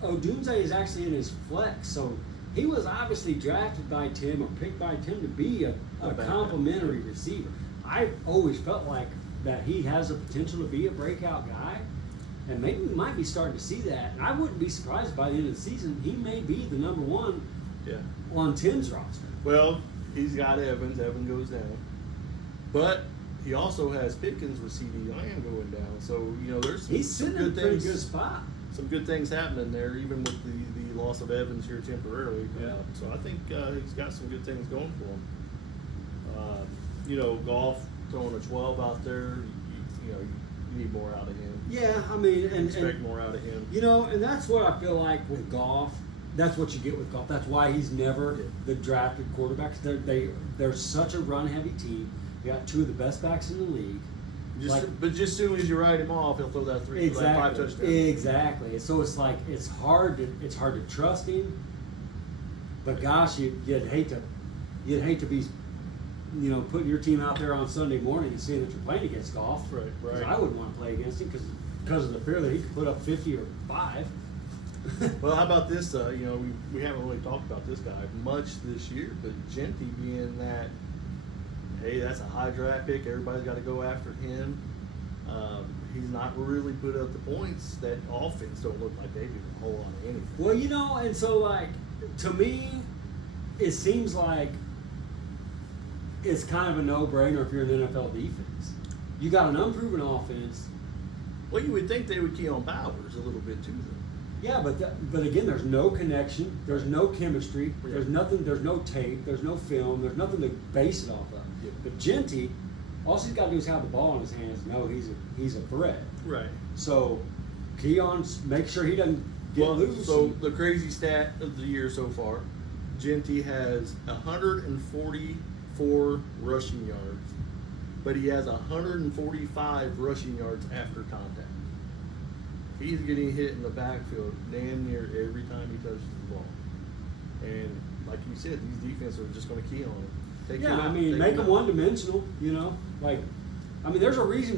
Odunze is actually in his flex, so he was obviously drafted by Tim or picked by Tim to be a backup. complimentary receiver. I always felt like that he has the potential to be a breakout guy, and maybe we might be starting to see that. And I wouldn't be surprised by the end of the season he may be the number one now. Yeah. on Tim's roster. Well, he's got Evans. Evans goes down, but he also has Pickens with CD Lamb going down. So there's He's some sitting in a good pretty things. good spot. Some good things happening there, even with the loss of Evans here temporarily. Yeah. So I think he's got some good things going for him. Golf throwing a 12 out there. You need more out of him. Yeah, I mean, and Expect more out of him. and that's what I feel like with Goff. That's what you get with Goff. That's why he's never the drafted quarterbacks. They're such a run-heavy team. You got two of the best backs in the league. But just as soon as you write him off, he'll throw that 5 touchdowns. Exactly. So it's hard to trust him. But gosh, you'd hate to be putting your team out there on Sunday morning and seeing that you're playing against Goff. Right. 'Cause I wouldn't want to play against him because of the fear that he could put up 50 or 5. Well, how about this? We haven't really talked about this guy much this year, but Genty being that, hey, that's a high draft pick. Everybody's got to go after him. He's not really put up the points. That offense don't look like they do a whole lot of anything. Well, and so to me, it seems like it's kind of a no-brainer if you're an NFL defense. You got an unproven offense. Well, you would think they would key on Bowers a little bit too, though. Yeah, but again, there's no connection. There's no chemistry. Yeah. There's nothing. There's no tape. There's no film. There's nothing to base it off of. Yeah. But Genty, all he's got to do is have the ball in his hands. No, he's a threat. Right. So, make sure he doesn't get loose. So the crazy stat of the year so far, Genty has 144 rushing yards, but he has 145 rushing yards after contact. He's getting hit in the backfield damn near every time he touches the ball. And like you said, these defenses are just going to key on him. Take him out, make him him out. one-dimensional. There's a reason,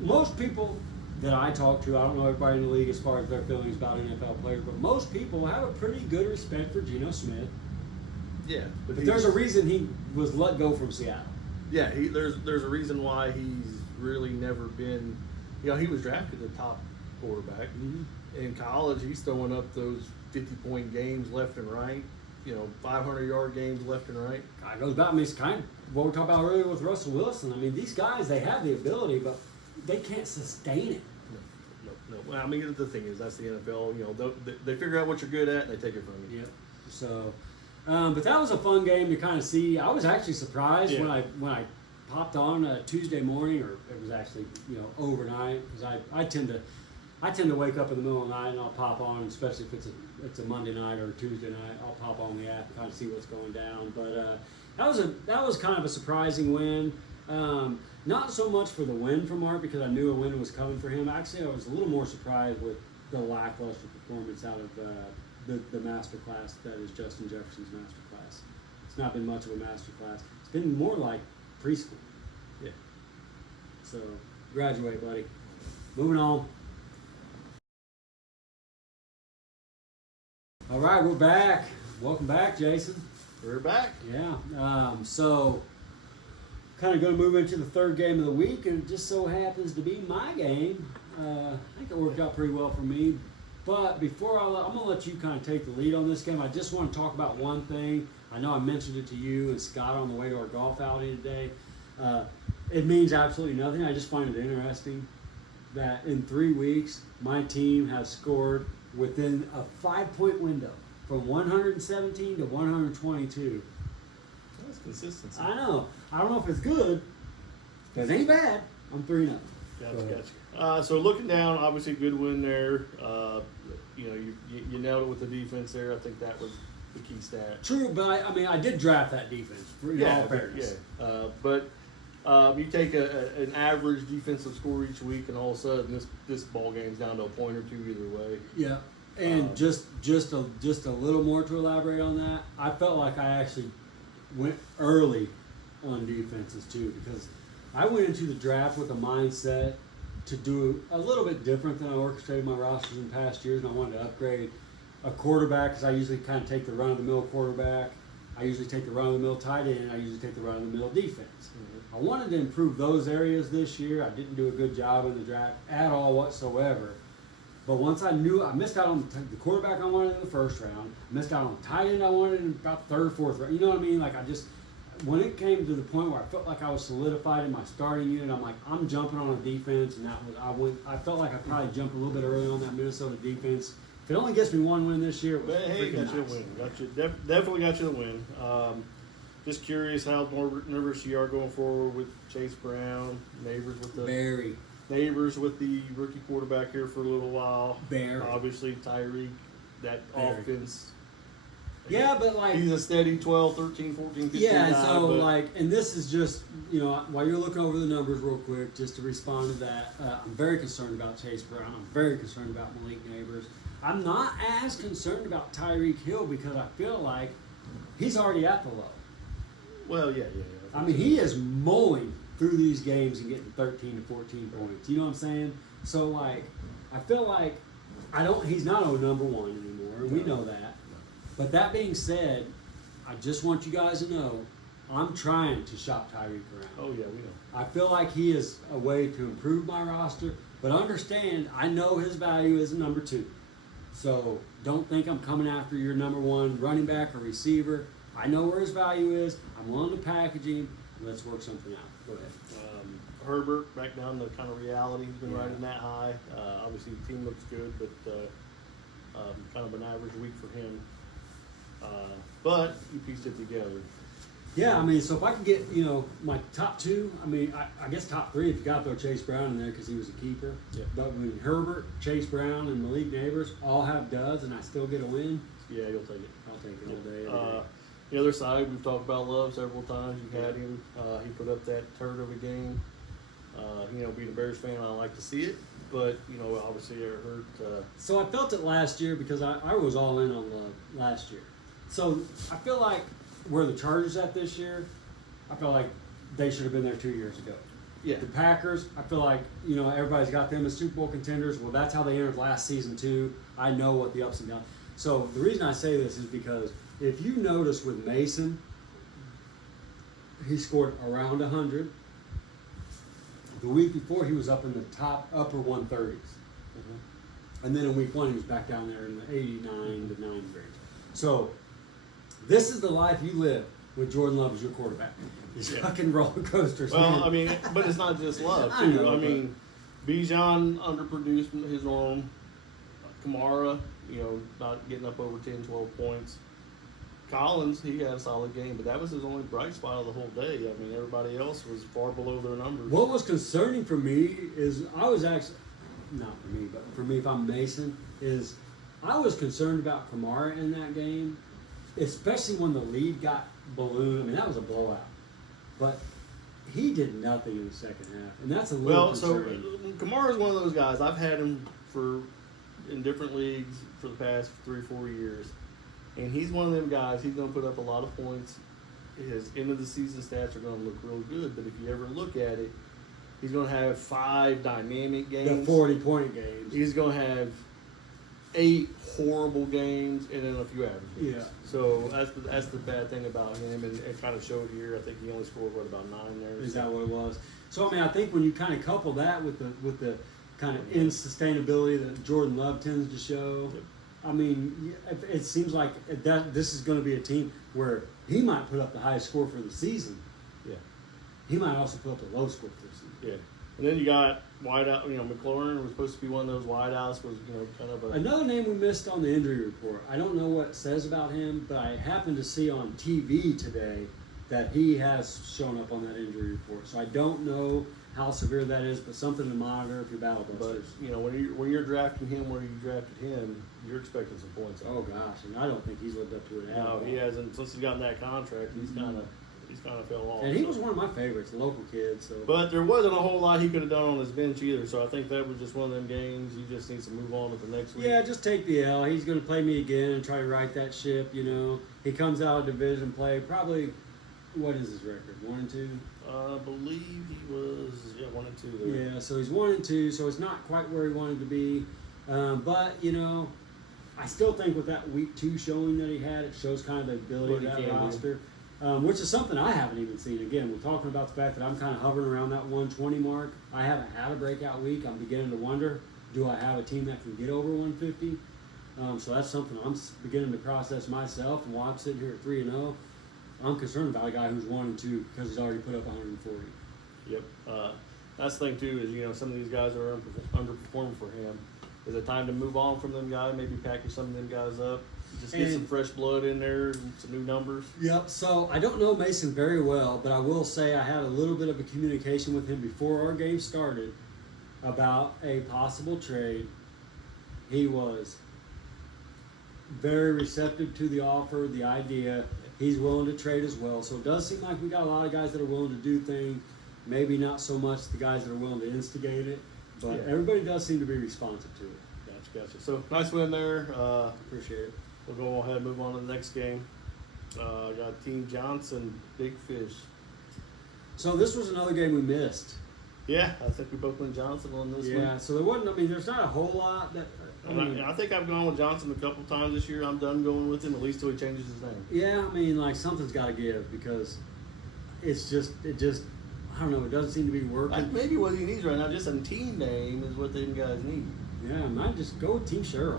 most people that I talk to, I don't know everybody in the league as far as their feelings about NFL players, but most people have a pretty good respect for Geno Smith. Yeah, But there's a reason he was let go from Seattle. Yeah, there's a reason why he's really never been. He was drafted a top quarterback. Mm-hmm. In college, he's throwing up those 50-point games left and right. 500-yard games left and right. It goes back. It's kind of what we were talking about earlier with Russell Wilson. These guys, they have the ability, but they can't sustain it. No. Well, the thing is, that's the NFL. They figure out what you're good at and they take it from you. Yep. So, but that was a fun game to kind of see. I was actually surprised when I popped on Tuesday morning, or it was actually overnight, because I tend to wake up in the middle of the night and I'll pop on, especially if it's a Monday night or a Tuesday night. I'll pop on the app and kind of see what's going down. But that was kind of a surprising win. Not so much for the win from Art, because I knew a win was coming for him. Actually, I was a little more surprised with the lackluster performance out of the master class that is Justin Jefferson's master class. It's not been much of a master class. It's been more like preschool. Yeah. So graduate, buddy. Moving on. All right, we're back. Welcome back, Jason. We're back. Yeah. So kind of going to move into the third game of the week, and it just so happens to be my game. I think it worked out pretty well for me. But before I'm going to let you kind of take the lead on this game. I just want to talk about one thing. I know I mentioned it to you and Scott on the way to our golf outing today. It means absolutely nothing. I just find it interesting that in 3 weeks, my team has scored within a 5-point window from 117 to 122. That's consistency. I know. I don't know if it's good, but it ain't bad. I'm 3-0. Gotcha. So looking down, obviously good win there. You nailed it with the defense there. I think that was the key stat. True, but I did draft that defense. In all fairness. But you take an average defensive score each week, and all of a sudden this ball game's down to a point or two either way. Yeah, and just a little more to elaborate on that. I felt like I actually went early on defenses too, because I went into the draft with a mindset to do a little bit different than I orchestrated my rosters in past years, and I wanted to upgrade a quarterback because I usually kind of take the run-of-the-mill quarterback. I usually take the run-of-the-mill tight end. I usually take the run-of-the-mill defense. I wanted to improve those areas this year. I didn't do a good job in the draft at all whatsoever. But once I knew, I missed out on the quarterback I wanted in the first round. I missed out on the tight end I wanted in about the third or fourth round. You know what I mean? Like when it came to the point where I felt like I was solidified in my starting unit, I'm like, I'm jumping on a defense, and I felt like I probably jumped a little bit early on that Minnesota defense. If it only gets me one win this year, it was freaking you a nice. win. Definitely got you the win. Just curious how nervous you are going forward with Chase Brown, neighbors with the rookie quarterback here for a little while. Obviously Tyreek, that offense. Yeah, but like he's a steady 12, 13, 14, 15 yeah, guy, so and this is just, while you're looking over the numbers real quick, just to respond to that, I'm very concerned about Chase Brown. I'm very concerned about Malik Neighbors. I'm not as concerned about Tyreek Hill because I feel like he's already at the low. Well, yeah. I mean, he is mowing through these games and getting 13 to 14 points. You know what I'm saying? So, I feel like he's not a number one anymore, and we know that. But that being said, I just want you guys to know I'm trying to shop Tyreek around. Oh, yeah, we know. I feel like he is a way to improve my roster, but understand I know his value is a number 2. So don't think I'm coming after your number 1 running back or receiver. I know where his value is. I'm willing to package him. Let's work something out. Go ahead. Herbert, back down to kind of reality. He's been riding that high. Obviously, the team looks good, but kind of an average week for him. But you pieced it together. Yeah, so if I can get, my top 2, I guess top 3 if you got to throw Chase Brown in there because he was a keeper. Yeah. But Herbert, Chase Brown, and Malik Neighbors all have duds and I still get a win, Yeah, you'll take it. I'll take it all day, every day. The other side, we've talked about Love several times. You've had him. He put up that turd of a game. Being a Bears fan, I like to see it. But, obviously it hurt. So I felt it last year because I was all in on Love last year. So I feel like where the Chargers at this year, I feel like they should have been there 2 years ago. Yeah. The Packers, I feel like, everybody's got them as Super Bowl contenders. Well, that's how they entered last season too. I know what the ups and downs. So the reason I say this is because if you notice with Mason, he scored around 100. The week before, he was up in the upper 130s. Mm-hmm. And then in week 1, he was back down there in the 89 to 90 range. So this is the life you live with Jordan Love as your quarterback. These fucking roller coasters. Well, man. but it's not just Love, too. I know, Bijan underproduced his norm. Kamara, not getting up over 10, 12 points. Collins, he had a solid game, but that was his only bright spot of the whole day. Everybody else was far below their numbers. What was concerning for me is I was actually, not for me, but for me if I'm Mason, is I was concerned about Kamara in that game, especially when the lead got ballooned. That was a blowout. But he did nothing in the second half, and that's a little concerning. So Kamara's one of those guys. I've had him in different leagues for the past 3 or 4 years. And he's one of them guys, he's going to put up a lot of points. His end of the season stats are going to look real good. But if you ever look at it, he's going to have 5 dynamic games. The 40-point games. He's going to have 8 horrible games and then a few average games. Yeah. So that's the bad thing about him, and it kind of showed here. I think he only scored about 9 there. Is that what it was? So I mean, I think when you kind of couple that with the kind of insustainability that Jordan Love tends to show, Yep. I mean, it seems like that this is going to be a team where he might put up the highest score for the season. Yeah. He might also put up the low score for the season. Yeah. And then you got wideout. McLaurin was supposed to be one of those wideouts. Was kind of a Another name we missed on the injury report. I don't know what it says about him, but I happened to see on TV today that he has shown up on that injury report. So I don't know how severe that is, but something to monitor if you're battle But busters. when you're drafting him where you drafted him, you're expecting some points. Oh gosh, and I don't think he's lived up to it at all. No, he hasn't. Since he's gotten that contract, he's kind of fell off. And he so. was one of my favorites, a local kid. So, But there wasn't a whole lot he could have done on his bench either. So I think that was just one of them games. He just needs to move on to the next week. yeah, just take the L. He's going to play me again and try to right that ship. He comes out of division play. Probably, what is his record? 1-2. I believe he was 1-2 there. Yeah, so he's 1-2. So it's not quite where he wanted to be. But I still think with that week 2 showing that he had, it shows kind of the ability What of he that can do. roster. Which is something I haven't even seen. Again, we're talking about the fact that I'm kind of hovering around that 120 mark. I haven't had a breakout week. I'm beginning to wonder, do I have a team that can get over 150? So that's something I'm beginning to process myself. And while I'm sitting here at 3-0, I'm concerned about a guy who's 1-2 because he's already put up 140. Yep. That's the thing too is some of these guys are underperforming for him. Is it time to move on from them guys? Maybe package some of them guys up, just get some fresh blood in there, and some new numbers. Yep. So I don't know Mason very well, but I will say I had a little bit of a communication with him before our game started about a possible trade. He was very receptive to the offer, the idea. He's willing to trade as well. So it does seem like we got a lot of guys that are willing to do things. Maybe not so much the guys that are willing to instigate it, but Yeah. everybody does seem to be responsive to it. Gotcha. So nice win there. Appreciate it. We'll go ahead and move on to the next game. Got Team Johnson, Big Fish. So this was another game we missed. Yeah, I think we both went Johnson on this one. Yeah, so there wasn't, there's not a whole lot that, I think I've gone with Johnson a couple times this year. I'm done going with him, at least till he changes his name. yeah, something's got to give because it just, I don't know, it doesn't seem to be That's working. maybe what he needs right now. Just a team name is what them guys need. Yeah, I might just go with Team Cheryl.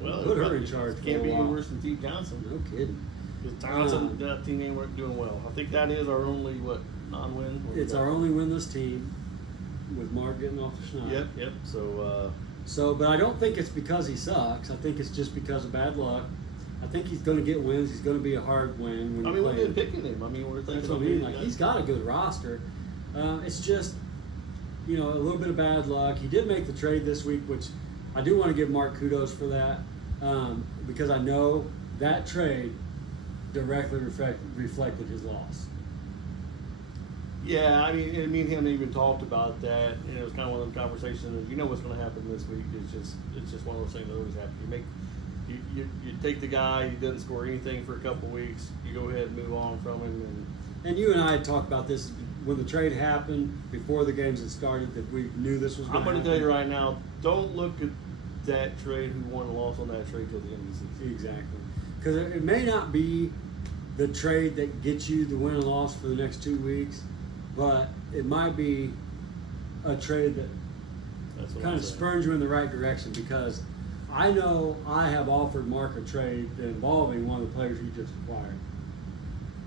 Well, Put her in charge for Can't a be any while. worse than Team Johnson. No kidding. Because Johnson, that team ain't doing well. I think that is our only, non-win? It's our only winless team with Mark getting off the schneid. Yep. So, but I don't think it's because he sucks. I think it's just because of bad luck. I think he's going to get wins. He's going to be a hard win when you We've play been picking him. We're thinking. That's what I mean. Like, he's got a good roster. It's just, a little bit of bad luck. He did make the trade this week, which I do want to give Mark kudos for that, because I know that trade directly reflected his loss. Yeah, me and him even talked about that. And it was kind of one of those conversations. Of, what's going to happen this week. It's just one of those things that always happen. You take the guy. He doesn't score anything for a couple weeks. You go ahead and move on from him. And you and I had talked about this when the trade happened before the games had started, that we knew this was going I'm to going happen. to tell you right now. Don't look at that trade. Who won or lost on that trade till the end of the season? Exactly. Because it may not be the trade that gets you the win and loss for the next 2 weeks, but it might be a trade that That's what kind I'm of saying. spurns you in the right direction, because I know I have offered Mark a trade involving one of the players he just acquired.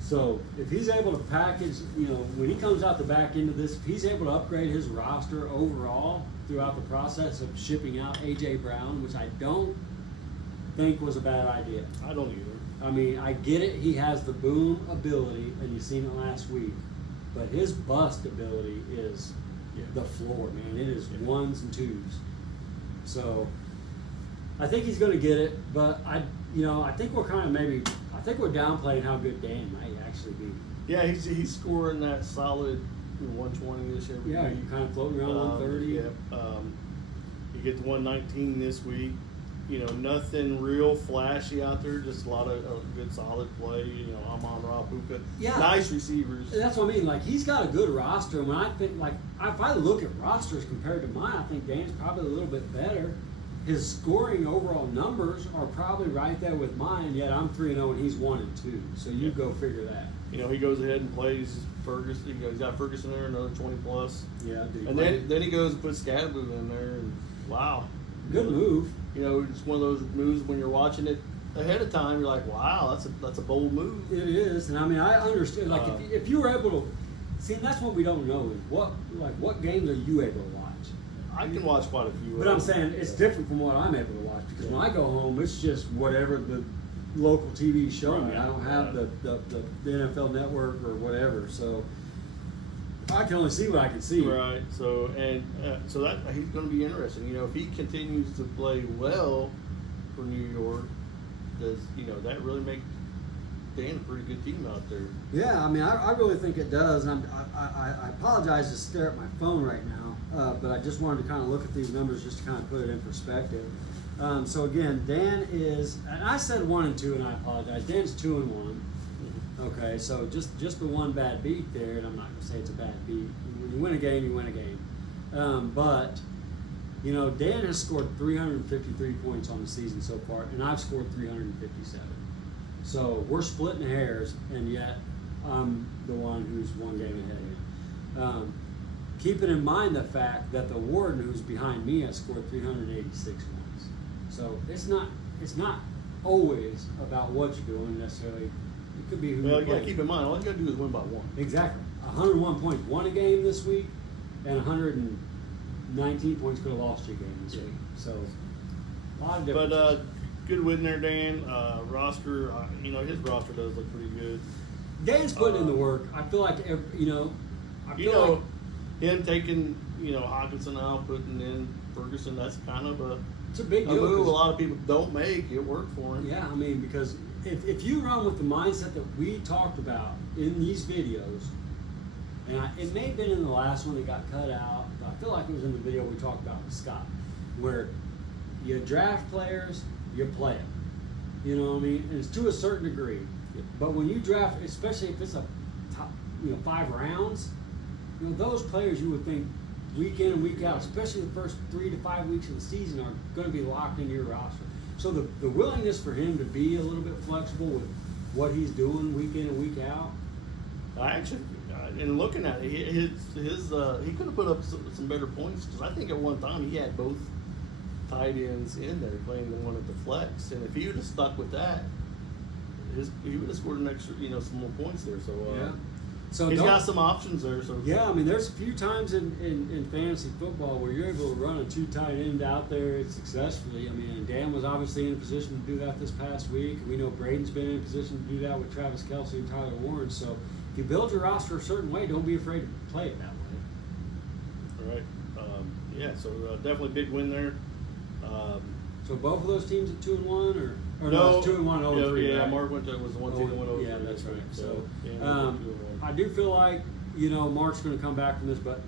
So if he's able to package, when he comes out the back end of this, if he's able to upgrade his roster overall throughout the process of shipping out A.J. Brown, which I don't think was a bad idea. I don't either. I get it. He has the boom ability, and you've seen it last week. But his bust ability is the floor, man. It is ones and twos. So I think he's going to get it. But I think we're I think we're downplaying how good Dan might actually be. Yeah, he's scoring that solid 120-ish every Yeah, week. you're kind of floating around 130. You get the 119 this week. Nothing real flashy out there. Just a lot of good, solid play. Amon Ra, Puka. Yeah. Nice receivers. That's what I mean. Like, he's got a good roster. And when I think, if I look at rosters compared to mine, I think Dan's probably a little bit better. his scoring overall numbers are probably right there with mine. Yet I'm 3-0 and he's 1-2. So you go figure that. You know, he goes ahead and plays Ferguson. He's got Ferguson there, another 20 plus. Yeah, dude. And then he goes and puts Scadaboo in there, and wow, good move. You know, it's one of those moves when you're watching it ahead of time. You're like, wow, that's a bold move. It is, and I mean, I understand. Like, if you were able to see, and that's what we don't know is what games are you able to watch? I can watch quite a few. But I'm saying it's different from what I'm able to watch because when I go home, it's just whatever the local TV show me. I don't have the NFL Network or whatever, so I can only see what I can see. Right. So so that he's going to be interesting. You know, if he continues to play well for New York, does that really make Dan a pretty good team out there? Yeah, I mean, I really think it does. And I apologize to stare at my phone right now, but I just wanted to kind of look at these numbers just to kind of put it in perspective. So again, Dan is, and I said 1-2, and I apologize. Dan's 2-1. Okay, so just the one bad beat there, and I'm not going to say it's a bad beat. When you win a game, you win a game. But Dan has scored 353 points on the season so far, and I've scored 357. So we're splitting hairs, and yet I'm the one who's one game ahead of him. Keeping in mind the fact that the Warden, who's behind me, has scored 386 points. So it's not always about what you're doing necessarily. It could be who Well, you you got to play. keep in mind, all you got to do is win by one. Exactly. 101 points won a game this week, and 119 points could have lost you a game this week. So a lot of difference. But good win there, Dan. Roster, his roster does look pretty good. Dan's putting in the work. I feel like Him taking Hawkinson out, putting in Ferguson, that's kind of it's a big a deal. move 'Cause- a lot of people don't make. It worked for him. Yeah, I mean, because if you run with the mindset that we talked about in these videos, and it may have been in the last one that got cut out, but I feel like it was in the video we talked about with Scott, where you draft players, you play them. You know what I mean? And it's to a certain degree. But when you draft, especially if it's a top, 5 rounds, those players you would think week in and week out, especially the first 3 to 5 weeks of the season, are going to be locked into your roster. So the willingness for him to be a little bit flexible with what he's doing week in and week out. I actually, in looking at it, he could have put up some better points because I think at one time he had both tight ends in there playing the one at the flex, and if he would have stuck with that, he would have scored an extra, some more points there. So Yeah. So he's got some options there. So yeah, I mean, there's a few times in fantasy football where you're able to run a 2 tight end out there successfully. I mean, Dan was obviously in a position to do that this past week. We know Braden's been in a position to do that with Travis Kelce and Tyler Warren. So if you build your roster a certain way, don't be afraid to play it that way. All right. So definitely big win there. So both of those teams at 2-1, or No, it's 2-1, 0-3. yeah, right? Mark was the 1-2, the 1-0. Yeah, that's right. So yeah, I do feel like Mark's going to come back from this, but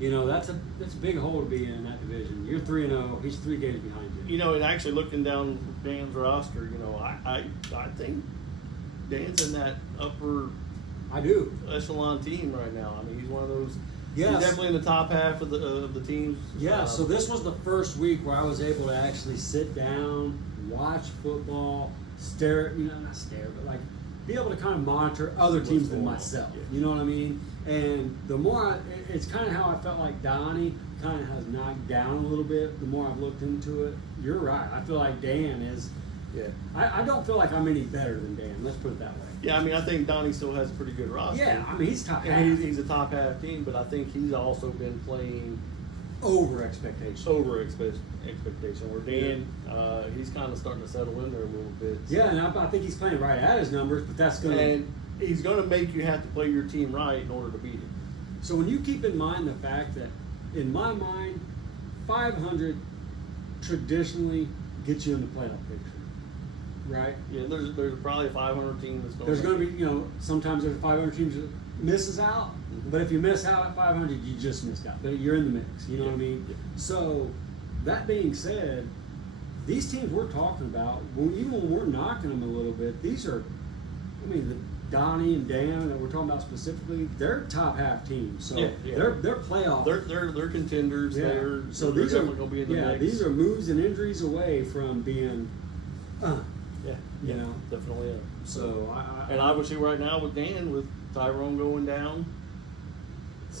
that's a big hole to be in that division. You're 3-0. He's 3 games behind you. And actually looking down Dan's roster, I think Dan's in that upper I do. echelon team right now. I mean, he's one of those. Yes. He's definitely in the top half of the teams. Yeah, so this was the first week where I was able to actually sit down, watch football, not stare, but like be able to kind of monitor other teams than myself. Yeah. You know what I mean? And the more it's kind of how I felt like Donnie kind of has knocked down a little bit. The more I've looked into it, you're right. I feel like Dan is. Yeah. I don't feel like I'm any better than Dan. Let's put it that way. Yeah, I mean, I think Donnie still has a pretty good roster. Yeah, I mean he's top half. And he's a top half team, but I think he's also been playing over expectations. over expectation. Where Dan, he's kind of starting to settle in there a little bit. So. Yeah, and I think he's playing right at his numbers, but that's going to. And he's going to make you have to play your team right in order to beat him. So when you keep in mind the fact that, in my mind, 500 traditionally gets you in the playoff picture, right? Yeah, there's probably a 500 team that's going. There's going to be, sometimes there's 500 teams that misses out, but if you miss out at 500, you just missed out. But you're in the mix, you know what I mean? Yeah. So that being said, these teams we're talking about, even when we're knocking them a little bit, these are, Donnie and Dan that we're talking about specifically, they're top half teams. So Yeah. they're playoff. They're contenders. Yeah. So these are definitely gonna be in the mix. these are moves and injuries away from being, Yeah, you know. definitely. So And obviously, right now with Dan, with Tyrone going down, that's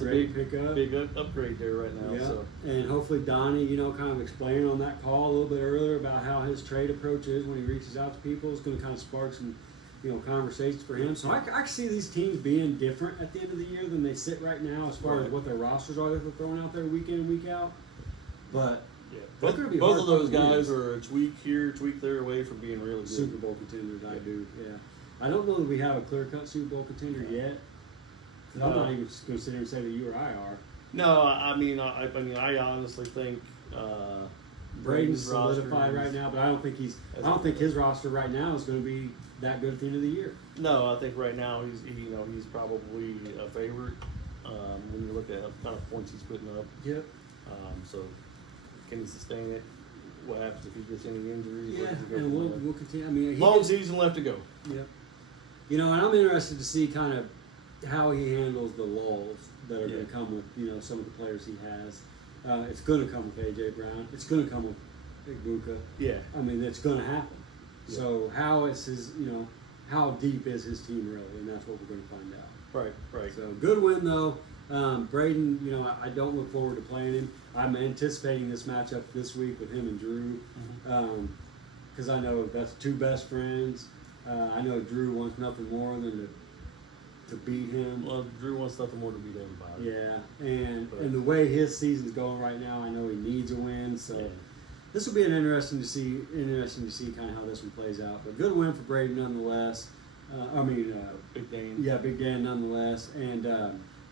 a great big pickup. big upgrade there right now. Yeah, So and hopefully Donnie, kind of explaining on that call a little bit earlier about how his trade approach is when he reaches out to people is going to kind of spark some, conversations for him. So I can see these teams being different at the end of the year than they sit right now as far as what their rosters are that they're throwing out there week in and week out. But yeah, they're gonna be both hard of those fucking guys wins. are a tweak here, tweak there away from being really good. Super Bowl contenders, I do. Yeah, I don't know that we have a clear-cut Super Bowl contender yet. 'Cause I'm not even going to sit here and say that you or I are. No, I honestly think Braden's roster solidified is- right now, but I don't think his roster right now is going to be that good at the end of the year. No, I think right now he's probably a favorite when you look at the kind of points he's putting up. Yep. So can he sustain it? What happens if he gets any injuries? Where Yeah, does he go and from we'll there? continue. I mean, Long season left to go. Yep. And I'm interested to see kind of how he handles the lulls that are going Yeah. to come with some of the players he has. It's going to come with AJ Brown. It's going to come with Ibuka. Yeah. I mean, it's going to happen. Yeah. So how is his how deep is his team really, and that's what we're going to find out. Right. So good win though. Braden, I don't look forward to playing him. I'm anticipating this matchup this week with him and Drew, because I know that's two best friends. I know Drew wants nothing more than to beat him. Well, Drew wants nothing more to beat everybody. Yeah, and the way his season's going right now, I know he needs a win. So Yeah. this will be interesting to see kind of how this one plays out. But good win for Braden nonetheless. Big Dan. Yeah, Big Dan nonetheless. And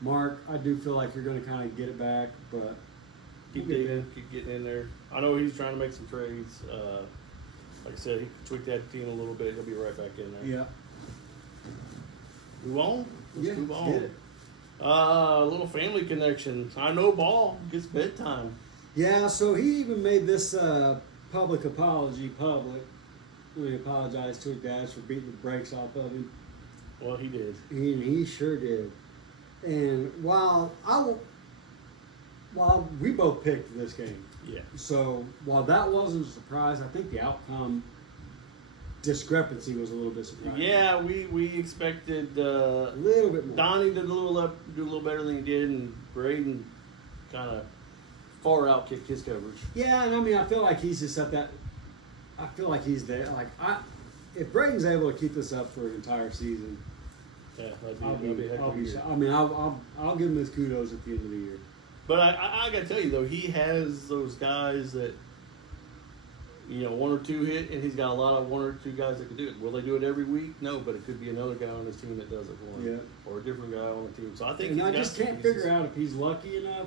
Mark, I do feel like you're going to kind of get it back, but Keep we'll get digging, keep getting in there. I know he's trying to make some trades. Like I said, he tweaked that team a little bit. He'll be right back in there. yeah. Move on. Let's move let's on. get it. A little family connection. I know Ball gets bedtime. Yeah, so he even made this public apology public. He apologized to his dad for beating the brakes off of him. Well, he did. He sure did. And while we both picked this game, Yeah. so while that wasn't a surprise, I think the outcome discrepancy was a little bit surprising. Yeah, we expected a little bit more. Donnie to do a little better than he did, and Braden kind of far out kicked his coverage. Yeah, and I feel like he's just at that. I feel like he's there. Like if Braden's able to keep this up for an entire season, Yeah, that'd be a heck of a year. I'll give him his kudos at the end of the year. But I got to tell you, though, he has those guys that, one or two hit, and he's got a lot of one or two guys that can do it. Will they do it every week? No, but it could be another guy on his team that does it for him. Yeah. Or a different guy on the team. So I think And he's I got just some can't pieces. figure out if he's lucky enough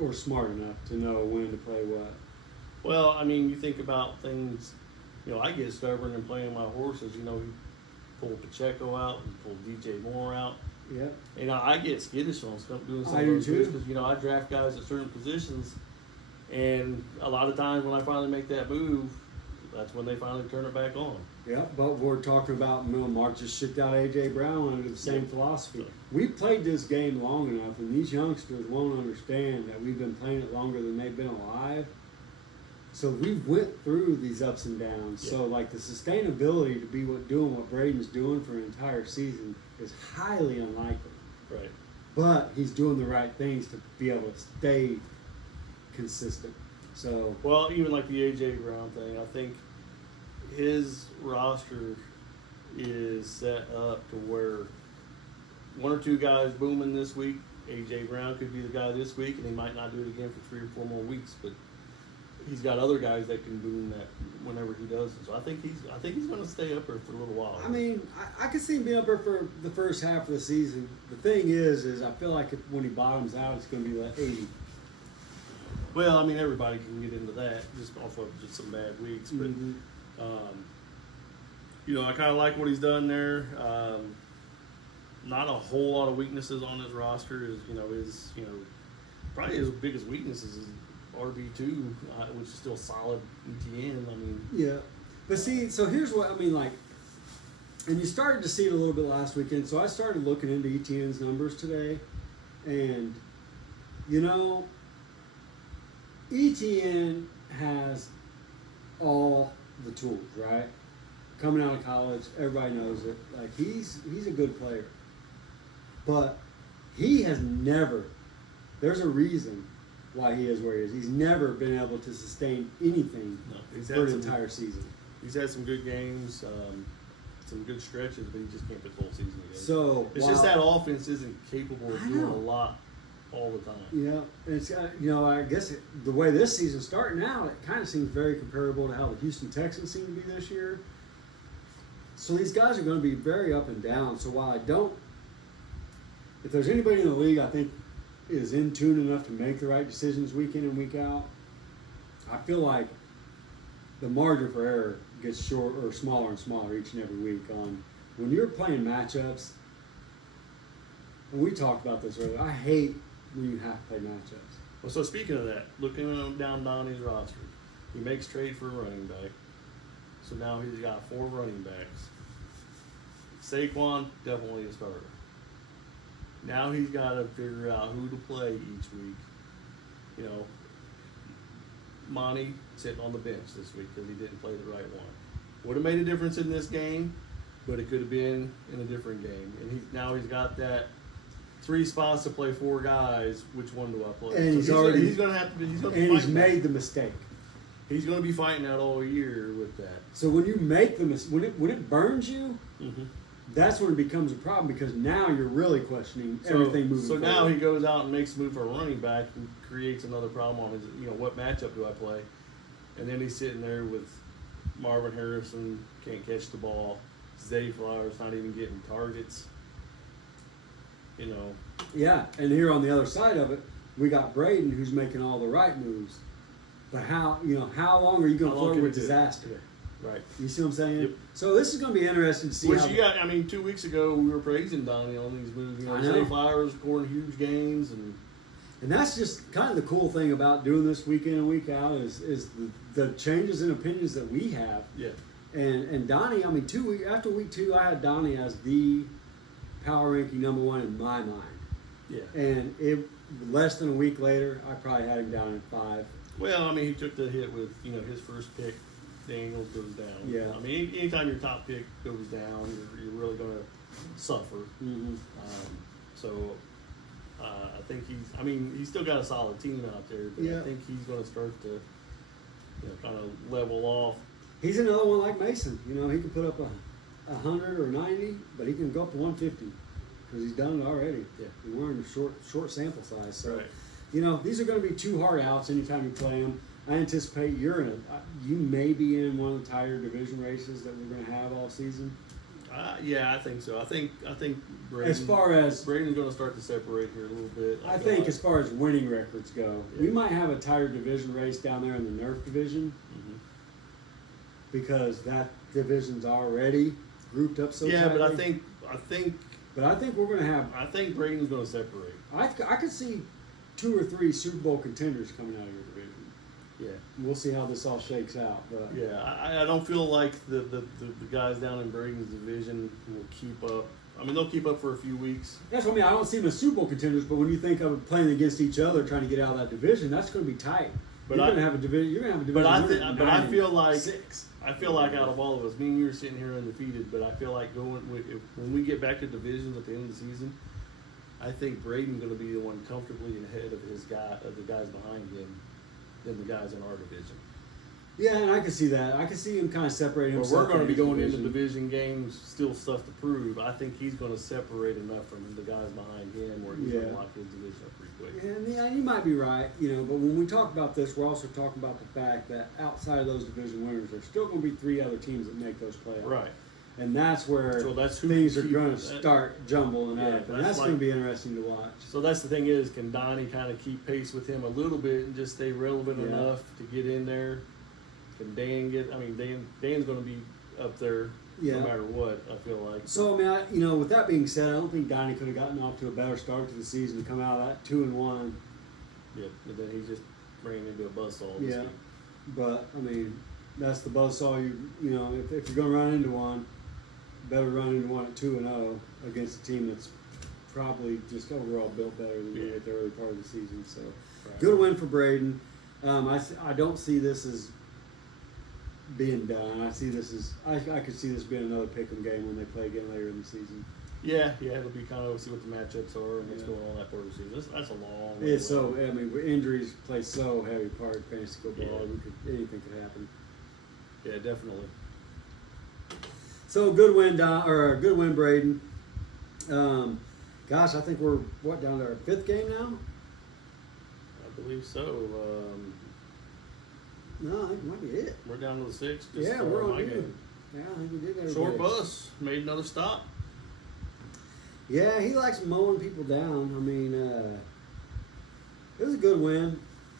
or smart enough to know when to play what. Well, you think about things, I get stubborn in playing my horses. You pull Pacheco out, you pull DJ Moore out. Yeah. I get skittish on stuff doing some I of do those too. because I draft guys at certain positions, and a lot of times when I finally make that move, that's when they finally turn it back on. Yeah, but we're talking about Mark just shipped out AJ Brown under the same Yeah. philosophy. We played this game long enough, and these youngsters won't understand that we've been playing it longer than they've been alive. So we went through these ups and downs. Yeah. So like the sustainability to be doing what Braden's doing for an entire season is highly unlikely. Right. But he's doing the right things to be able to stay consistent. So Well, even like the AJ Brown thing, I think his roster is set up to where one or two guys booming this week. AJ Brown could be the guy this week, and he might not do it again for 3 or 4 more weeks. But he's got other guys that can boom that whenever he does it. So I think he's going to stay up there for a little while. I could see him being up there for the first half of the season. The thing is I feel like when he bottoms out, it's going to be like 80. Well, everybody can get into that just off of just some bad weeks. But Mhm. I kind of like what he's done there. Not a whole lot of weaknesses on his roster. Probably his biggest weaknesses is RB2, which is still solid ETN. Yeah. But see, so here's what I mean, like, and you started to see it a little bit last weekend. So I started looking into ETN's numbers today, and you know, ETN has all the tools, right? Coming out of college, everybody knows it. Like he's a good player, but he has never. There's a reason why he is where he is. He's never been able to sustain anything for an entire season. He's had some good games, some good stretches, but he just can't put the whole season together. So it's just that offense isn't capable of doing a lot all the time. Yeah, it's I guess the way this season's starting out, it kind of seems very comparable to how the Houston Texans seem to be this year. So these guys are going to be very up and down. So while if there's anybody in the league I think is in tune enough to make the right decisions week in and week out, I feel like the margin for error gets smaller and smaller each and every week. On when you're playing matchups, and we talked about this earlier, I hate when you have to play matchups. Well, so speaking of that, looking down Donnie's roster, he makes trade for a running back. So now he's got 4 running backs. Saquon, definitely a starter. Now he's got to figure out who to play each week. You know, Monty sitting on the bench this week because he didn't play the right one. Would have made a difference in this game, but it could have been in a different game. And now he's got that 3 spots to play 4 guys. Which one do I play? And he's going to have to. He's made the mistake. He's going to be fighting that all year with that. So when you make the mistake, when it burns you, Mm-hmm. that's when it becomes a problem because now you're really questioning everything moving So forward. now he goes out and makes a move for a running back and creates another problem on his, what matchup do I play? And then he's sitting there with Marvin Harrison, can't catch the ball. Zay Flowers not even getting targets. Yeah, and here on the other side of it, we got Braden who's making all the right moves. But how long are you going to flirt with disaster? Right. You see what I'm saying? Yep. So this is going to be interesting to see. Which you got? 2 weeks ago we were praising Donnie on these moves. I know. Zay Flowers scoring huge games, and that's just kind of the cool thing about doing this week in and week out is the changes in opinions that we have. yeah. And Donnie, after week 2, I had Donnie as the power ranking number 1 in my mind. Yeah. And less than a week later, I probably had him down at 5. Well, he took the hit with his first pick. Daniels goes down. Yeah. Anytime your top pick goes down, you're really going to suffer. Mm-hmm. I think he's still got a solid team out there, but Yeah. I think he's going to start to, kind of level off. He's another one like Mason. He can put up 100 or 90, but he can go up to 150 because he's done it already. Yeah. We're in a short sample size. So, Right. these are going to be 2 hard outs anytime you play them. I anticipate you may be in one of the tighter division races that we're going to have all season. Yeah, I think so. I think Braden, As far as Braden's going to start to separate here a little bit. I think as far as winning records go, Yeah. we might have a tighter division race down there in the Nerf division Mhm. because that division's already grouped up so Yeah, tightly. but I think we're going to have. I think Braden's going to separate. I could see 2 or 3 Super Bowl contenders coming out of your division. Yeah. We'll see how this all shakes out. But Yeah, I don't feel like the guys down in Braden's division will keep up. They'll keep up for a few weeks. that's what I mean. I don't see them as Super Bowl contenders, but when you think of playing against each other, trying to get out of that division, that's going to be tight. But You're going to have a division. You're going to have a division. But I feel like 6. I feel like out of all of us, me and you are sitting here undefeated. But I feel like when we get back to divisions at the end of the season, I think Braden's going to be the one comfortably ahead of the guys behind him than the guys in our division. Yeah, and I can see that. I can see him kind of separating But himself. we're going to be from going his into division games, still stuff to prove. I think he's going to separate enough from the guys behind him where he's going to lock his division up pretty quick. Yeah, you might be right, but when we talk about this, we're also talking about the fact that outside of those division winners, there's still going to be 3 other teams that make those playoffs. Right. And that's where So that's who things are keep- going to start jumbling Yeah, up. And that's that's going to be interesting to watch. So that's the thing is, can Donnie kind of keep pace with him a little bit and just stay relevant Yeah. enough to get in there? Can Dan get? Dan's going to be up there Yeah. no matter what. I feel like. So, with that being said, I don't think Donnie could have gotten off to a better start to the season to come out of that 2-1. Yeah, but then he just ran into a buzzsaw this Yeah. week. But, that's the buzzsaw. You know, if you're going to run into one, better run into one at 2-0 against a team that's probably just overall built better than you at the early part of the season. So, good win for Braden. I don't see this as being done. I see this as I could see this being another pick'em game when they play again later in the season. Yeah, it'll be kind of see what the matchups are and what's going on that part of the season. That's a long way. It's so, I mean, injuries play so heavy part of fantasy football. Anything could happen. Yeah, definitely. So good win, good win, Braden. Gosh, I think we're down to our 5th game now. I believe so. No, I think it might be it. We're down to the 6th. Yeah, we're on you. Yeah, I think we did that. Short bus made another stop. Yeah, he likes mowing people down. I mean, it was a good win.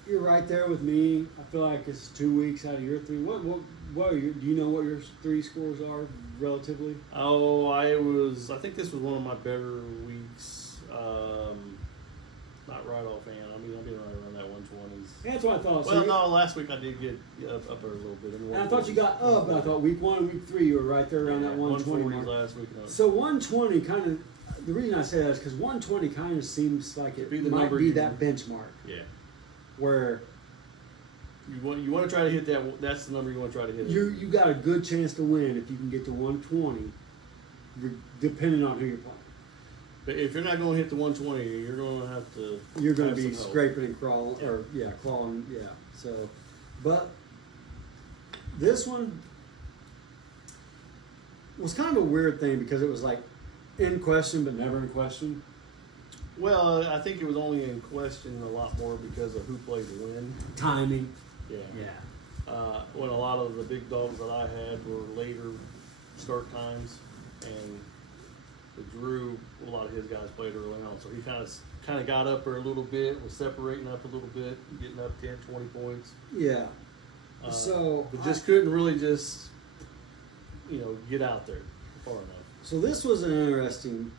You're right there with me. I feel like it's 2 weeks out of your 3. What are do you know what your 3 scores are relatively? Oh, I think this was one of my better weeks. Not right offhand. I mean, I've been right around that 120s. Yeah, that's what I thought. Well, no, last week I did get up there a little bit. And I thought you got up. I thought week 1 and week 3 you were right there around that 120 mark. Last week. No. So 120 kind of. The reason I say that is because 120 kind of seems like it might be that benchmark. Yeah. Where you want to try to hit that. That's the number you want to try to hit. You got a good chance to win if you can get to 120, depending on who you're playing. But if you're not going to hit the 120, you're going to have to. You're going to be scraping and crawling, clawing, yeah. So, but this one was kind of a weird thing because it was like in question but never in question. Well, I think it was only in question a lot more because of who played to win. Timing. Yeah. Yeah. When a lot of the big dogs that I had were later start times, and Drew, a lot of his guys played early on, so he kind of got up there a little bit, was separating up a little bit, getting up 10, 20 points. Yeah. So, but just couldn't really get out there far enough. So this was an interesting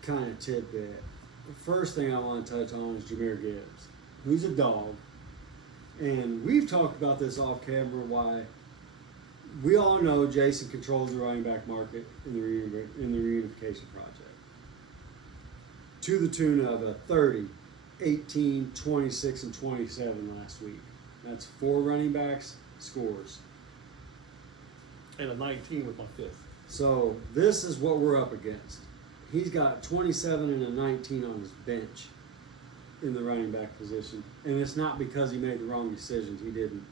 kind of tidbit. The first thing I want to touch on is Jahmyr Gibbs, who's a dog. And we've talked about this off camera, why we all know Jason controls the running back market in the Reunification project. To the tune of a 30, 18, 26, and 27 last week. That's 4 running backs scores. And a 19 with my 5th. So this is what we're up against. He's got 27 and a 19 on his bench in the running back position. And it's not because he made the wrong decisions. He didn't.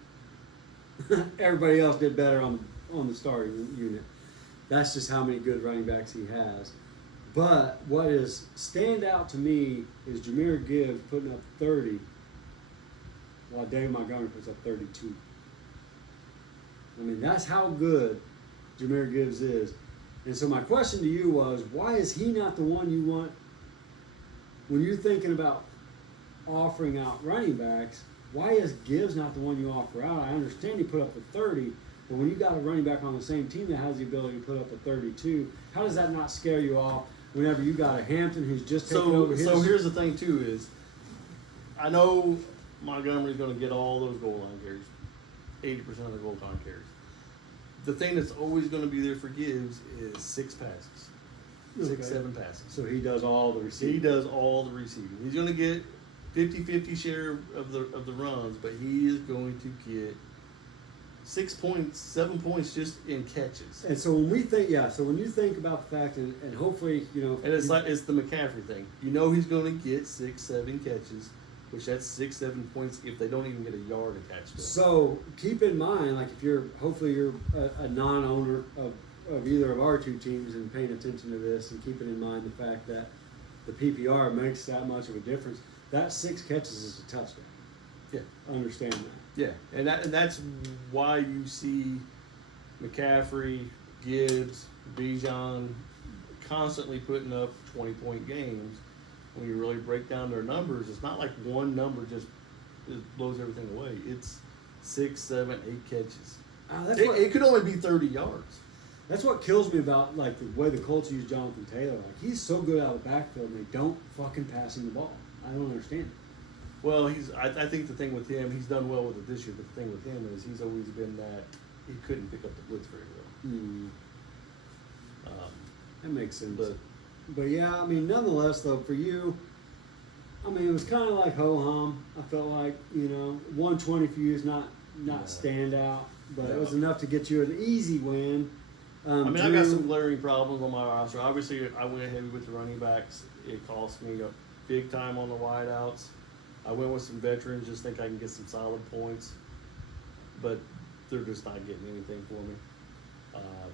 Everybody else did better on the starting unit. That's just how many good running backs he has. But what is stand out to me is Jahmyr Gibbs putting up 30 while Dave Montgomery puts up 32. I mean, that's how good Jahmyr Gibbs is. And so my question to you was, why is he not the one you want when you're thinking about offering out running backs? Why is Gibbs not the one you offer out? I understand you put up a 30, but when you got a running back on the same team that has the ability to put up a 32, how does that not scare you off whenever you got a Hampton who's just taking over his... So here's the thing, too, is I know Montgomery's going to get all those goal line carries, 80% of the goal line carries. The thing that's always going to be there for Gibbs is 6 passes, 6, 7 passes. So he does all the receiving. He does all the receiving. He's going to get 50-50 share of the runs, but he is going to get 6 points, 7 points just in catches. And so when we think, when you think about the fact, and hopefully, and it's the McCaffrey thing. You know he's going to get 6, 7 catches, which that's 6, 7 points if they don't even get a yard attached to them. So keep in mind, like if you're a non-owner of either of our two teams and paying attention to this and keeping in mind the fact that the PPR makes that much of a difference. That 6 catches is a touchdown. Yeah. Understand that. Yeah, and that's why you see McCaffrey, Gibbs, Bijan constantly putting up 20-point games. When you really break down their numbers, it's not like one number just blows everything away. It's 6, 7, 8 catches. It could only be 30 yards. That's what kills me about like the way the Colts use Jonathan Taylor. Like he's so good out of the backfield, and they don't fucking pass him the ball. I don't understand it. Well, I think the thing with him, he's done well with it this year, but the thing with him is he's always been that he couldn't pick up the blitz very well. That makes sense. But yeah, I mean, nonetheless, though, for you, I mean, it was kind of like ho-hum. I felt like, 120 for you is not standout, but it was enough to get you an easy win. I mean, I got some glaring problems on my roster. Obviously, I went heavy with the running backs. It cost me a big time on the wideouts. I went with some veterans, just think I can get some solid points, but they're just not getting anything for me.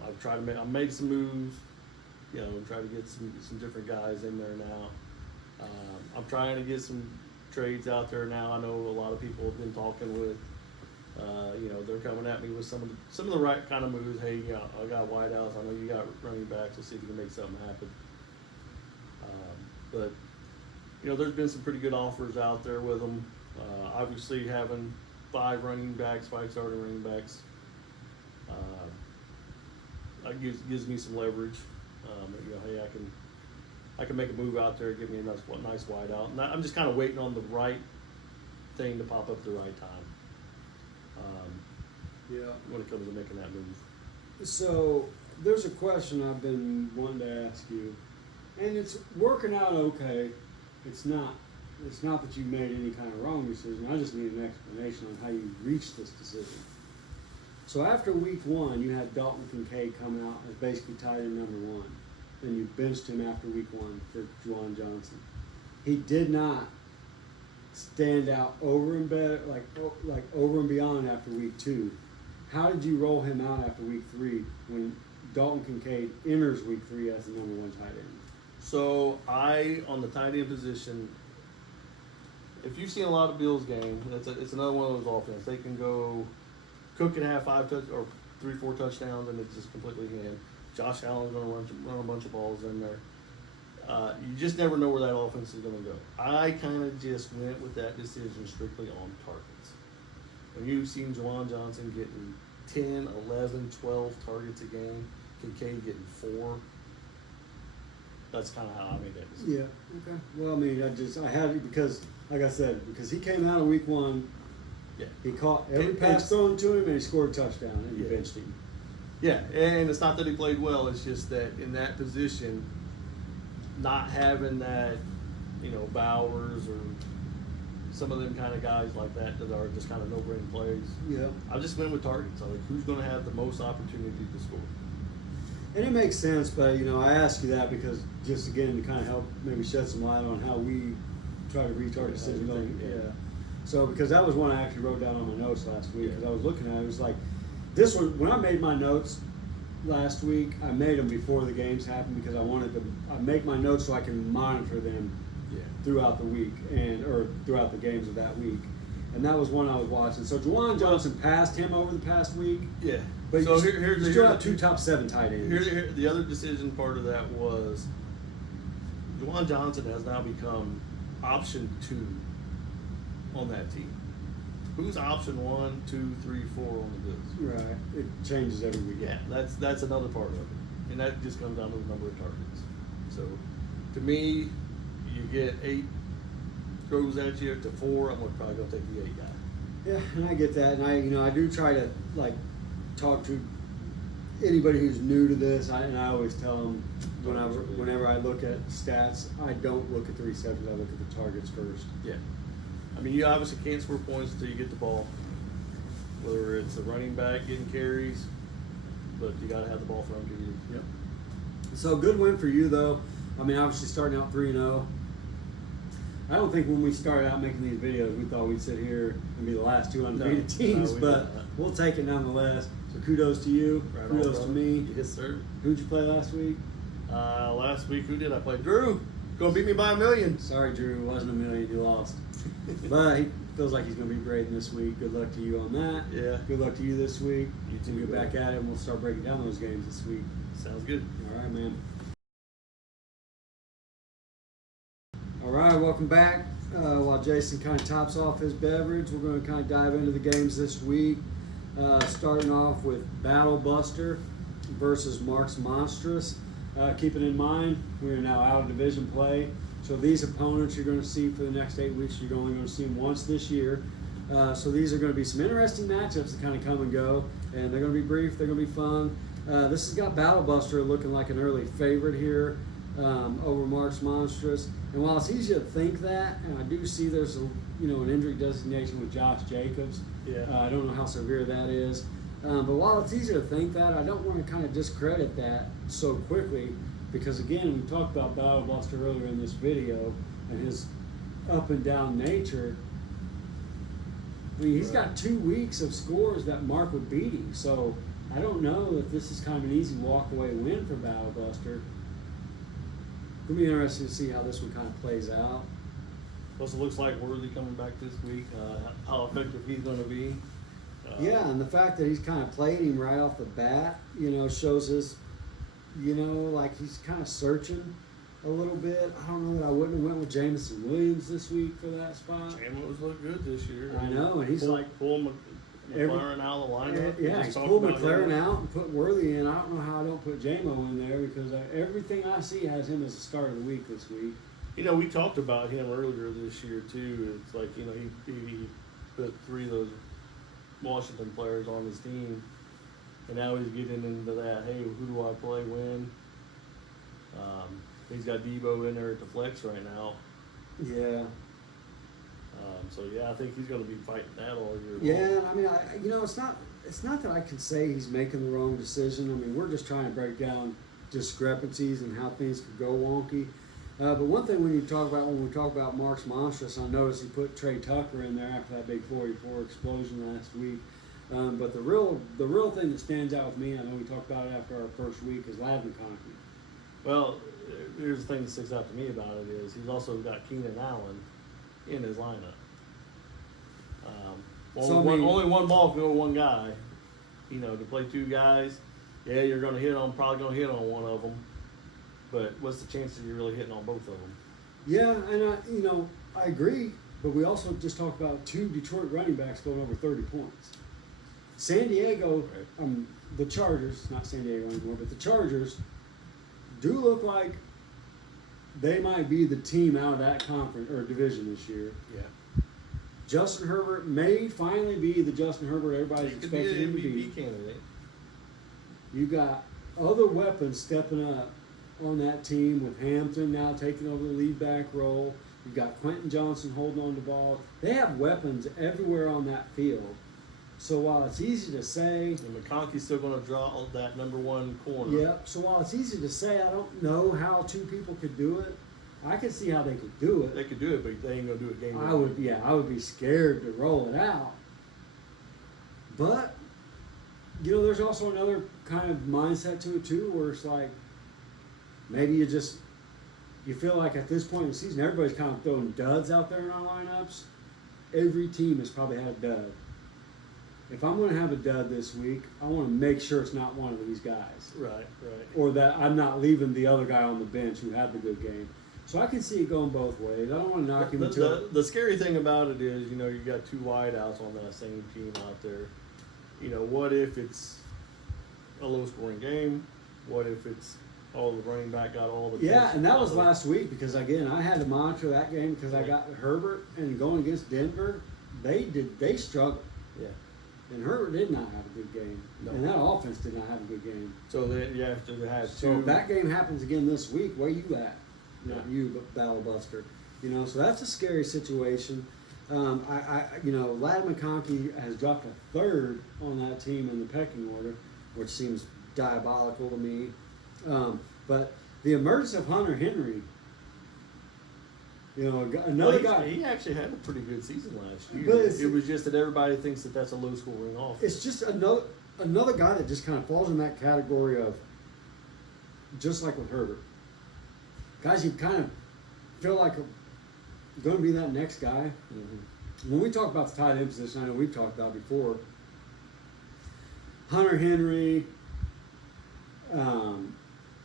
I've tried to I made some moves, try to get some different guys in there now. I'm trying to get some trades out there now. I know a lot of people have been talking with. They're coming at me with some of the right kind of moves. Hey, I got wideouts. I know you got running backs. Let's see if we can make something happen. But there's been some pretty good offers out there with them. Obviously, having 5 starting running backs, gives me some leverage. Hey, I can make a move out there, give me a nice wideout. And I'm just kind of waiting on the right thing to pop up at the right time. When it comes to making that move. So there's a question I've been wanting to ask you, and it's working out okay. It's not that you made any kind of wrong decision. I just need an explanation on how you reached this decision. So after week 1, you had Dalton Kincaid come out as basically tight end number 1, and you benched him after week 1 for Juwan Johnson. He did not stand out over and beyond after week 2. How did you roll him out after week 3 when Dalton Kincaid enters week 3 as the number 1 tight end? So on the tight end position, if you've seen a lot of Bills game, it's another one of those offenses. They can go, Cook can have 3-4 touchdowns, and it's just completely in. Josh Allen's going to run a bunch of balls in there. You just never know where that offense is going to go. I kind of just went with that decision strictly on targets. When you've seen Juwan Johnson getting 10, 11, 12 targets a game, Kincaid getting 4, that's kind of how I made that decision. Yeah, okay. Well, I mean, I had it because, like I said, because he came out of week 1, he caught every pass thrown to him, and he scored a touchdown, and you benched him. Yeah, and it's not that he played well. It's just that in that position, not having that, Bowers or some of them kind of guys like that are just kind of no-brain plays. Yeah. I just went with targets. I who's going to have the most opportunity to score. And it makes sense, but I ask you that because just again to kind of help maybe shed some light on how we try to reach our decision. Yeah. So because that was one I actually wrote down on my notes last week because I was looking at it. It was like this one when I made my notes last week. I made them before the games happened because I make my notes so I can monitor them throughout the week or throughout the games of that week. And that was one I was watching. So Juwan Johnson passed him over the past week. Yeah. But so you still have 2 top 7 tight ends. Here, the other decision part of that was Juwan Johnson has now become option 2 on that team. Who's option 1, 2, 3, 4 on the Bills? Right. It changes every week. Yeah, that's another part of it. And that just comes down to the number of targets. So to me, you get 8 throws at you to 4, I'm probably going to take the 8 guy. Yeah, and I get that. And I do try to talk to anybody who's new to this, and I always tell them whenever I look at stats, I don't look at the receptions, I look at the targets first. Yeah. I mean, you obviously can't score points until you get the ball, whether it's a running back getting carries, but you got to have the ball thrown to you. Yep. So good win for you, though. I mean, obviously starting out 3-0. I don't think when we started out making these videos, we thought we'd sit here and be the last 2 undefeated teams, but we'll take it nonetheless. So kudos to you. Right kudos on, to me. Yes, sir. Who'd you play last week? Last week, who did I play? Drew. Gonna beat me by 1,000,000. Sorry, Drew. It wasn't 1,000,000. You lost. But he feels like he's going to be grading this week. Good luck to you on that. Yeah. Good luck to you this week. You too. We'll get back at it, and we'll start breaking down those games this week. Sounds good. All right, man. All right, welcome back. While Jason kind of tops off his beverage, we're going to kind of dive into the games this week. Starting off with Battle Buster versus Mark's Monstrous. Keeping in mind, we are now out of division play. So these opponents you're going to see for the next 8 weeks. You're only going to see them once this year. So these are going to be some interesting matchups that kind of come and go. and they're going to be brief. They're going to be fun. This has got Battle Buster looking like an early favorite here over Mark's Monstrous. And while it's easy to think that, and I do see there's an injury designation with Josh Jacobs. Yeah. I don't know how severe that is. But while it's easy to think that, I don't want to kind of discredit that so quickly, because again, we talked about Battle Buster earlier in this video and his up and down nature. I mean, he's got 2 weeks of scores that Mark would beat him. So I don't know if this is kind of an easy walk-away win for Battle Buster. It'll be interesting to see how this one kind of plays out. Plus, it looks like Worthy coming back this week. How effective he's going to be. Yeah, and the fact that he's kind of played him right off the bat, shows us, like he's kind of searching a little bit. I don't know that I wouldn't have went with Jamison Williams this week for that spot. Jamo's looked good this year. I know, and he's pull McLaren out of the lineup. Yeah, he's pulled McLaren out and put Worthy in. I don't know how I don't put Jamo in there, because everything I see has him as the start of the week this week. We talked about him earlier this year too. It's like, he put 3 of those Washington players on his team, and now he's getting into that, hey, who do I play when? He's got Debo in there at the flex right now. Yeah. So yeah, I think he's going to be fighting that all year long. Yeah, I mean, it's not that I can say he's making the wrong decision. I mean, we're just trying to break down discrepancies and how things could go wonky. But one thing when we talk about Mark's Monstrous, I noticed he put Trey Tucker in there after that big 44 explosion last week. But the real thing that stands out with me, I know we talked about it after our first week, is Ladman Conkey. Well, here's the thing that sticks out to me about it is he's also got Keenan Allen in his lineup. Only one ball can go to one guy. To play 2 guys, yeah, you're probably going to hit on one of them. But what's the chance that you're really hitting on both of them? Yeah, and I agree. But we also just talked about 2 Detroit running backs going over 30 points. San Diego, the Chargers, not San Diego anymore, but the Chargers do look like they might be the team out of that conference or division this year. Yeah. Justin Herbert may finally be the Justin Herbert everybody's expecting him to be. MVP candidate. You got other weapons stepping up on that team, with Hampton now taking over the lead back role. You've got Quentin Johnson holding on to balls. They have weapons everywhere on that field. So while it's easy to say, and McConkey's still going to draw that number 1 corner. yeah. So while it's easy to say, I don't know how 2 people could do it. I can see how they could do it. They could do it, but they ain't going to do it game. I would be scared to roll it out. But there's also another kind of mindset to it too, where it's like maybe you feel like at this point in the season, everybody's kind of throwing duds out there in our lineups. Every team has probably had a dud. If I'm going to have a dud this week, I want to make sure it's not one of these guys. Right. Or that I'm not leaving the other guy on the bench who had the good game. So I can see it going both ways. I don't want to knock him into it. The scary thing about it is, you got 2 wideouts on that same team out there. What if it's a low-scoring game? What if it's the running back got all the... Yeah, and that was last week, because, again, I had to monitor that game because I got Herbert, and going against Denver, they struggled. Yeah. And Herbert did not have a good game. No. And that offense did not have a good game. So then you have to have 2. So if that game happens again this week, where you at? Not Yeah. you, but Battle Buster. So that's a scary situation. Ladd McConkey has dropped a 3rd on that team in the pecking order, which seems diabolical to me. But the emergence of Hunter Henry, another guy. He actually had a pretty good season last year. But It was just that everybody thinks that that's a low-scoring offense. It's just another guy that just kind of falls in that category of, just like with Herbert, guys you kind of feel like going to be that next guy. Mm-hmm. When we talk about the tight end position, I know we've talked about before, Hunter Henry,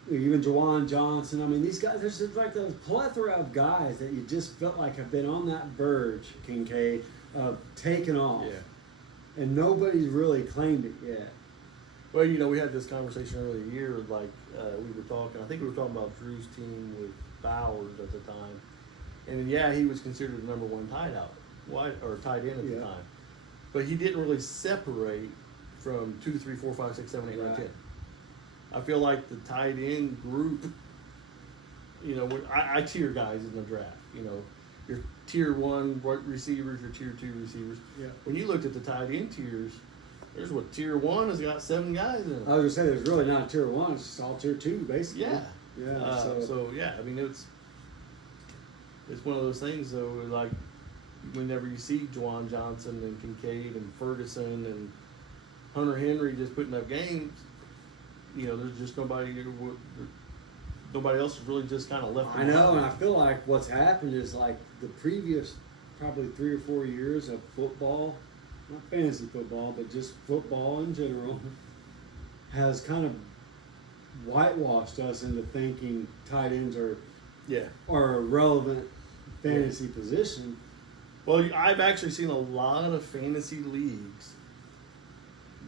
even Jawan Johnson. I mean, these guys, there's just like a plethora of guys that you just felt like have been on that verge, Kincaid, of taking off. Yeah. And nobody's really claimed it yet. Well, we had this conversation earlier in the year, we were talking, I think we were talking about Drew's team with Bowers at the time. And yeah, he was considered the number 1 tight end at the time. But he didn't really separate from 2, 3, 4, 5, 6, 7, 8, 9, Right. 10. I feel like the tight end group, you know, I tier guys in the draft. You know, your tier 1 receivers, your tier 2 receivers. Yeah. When you looked at the tight end tiers, there's what tier 1 has got 7 guys in it. I was gonna say there's really not tier 1; it's just all tier 2, basically. Yeah. Yeah. So yeah, I mean it's one of those things though. Like whenever you see Juwan Johnson and Kincaid and Ferguson and Hunter Henry just putting up games, you know, there's just nobody else is really just kind of left. I know, and I feel like what's happened is like the previous probably 3 or 4 years of football, not fantasy football, but just football in general, has kind of whitewashed us into thinking tight ends are Yeah. a relevant fantasy position. Well, I've actually seen a lot of fantasy leagues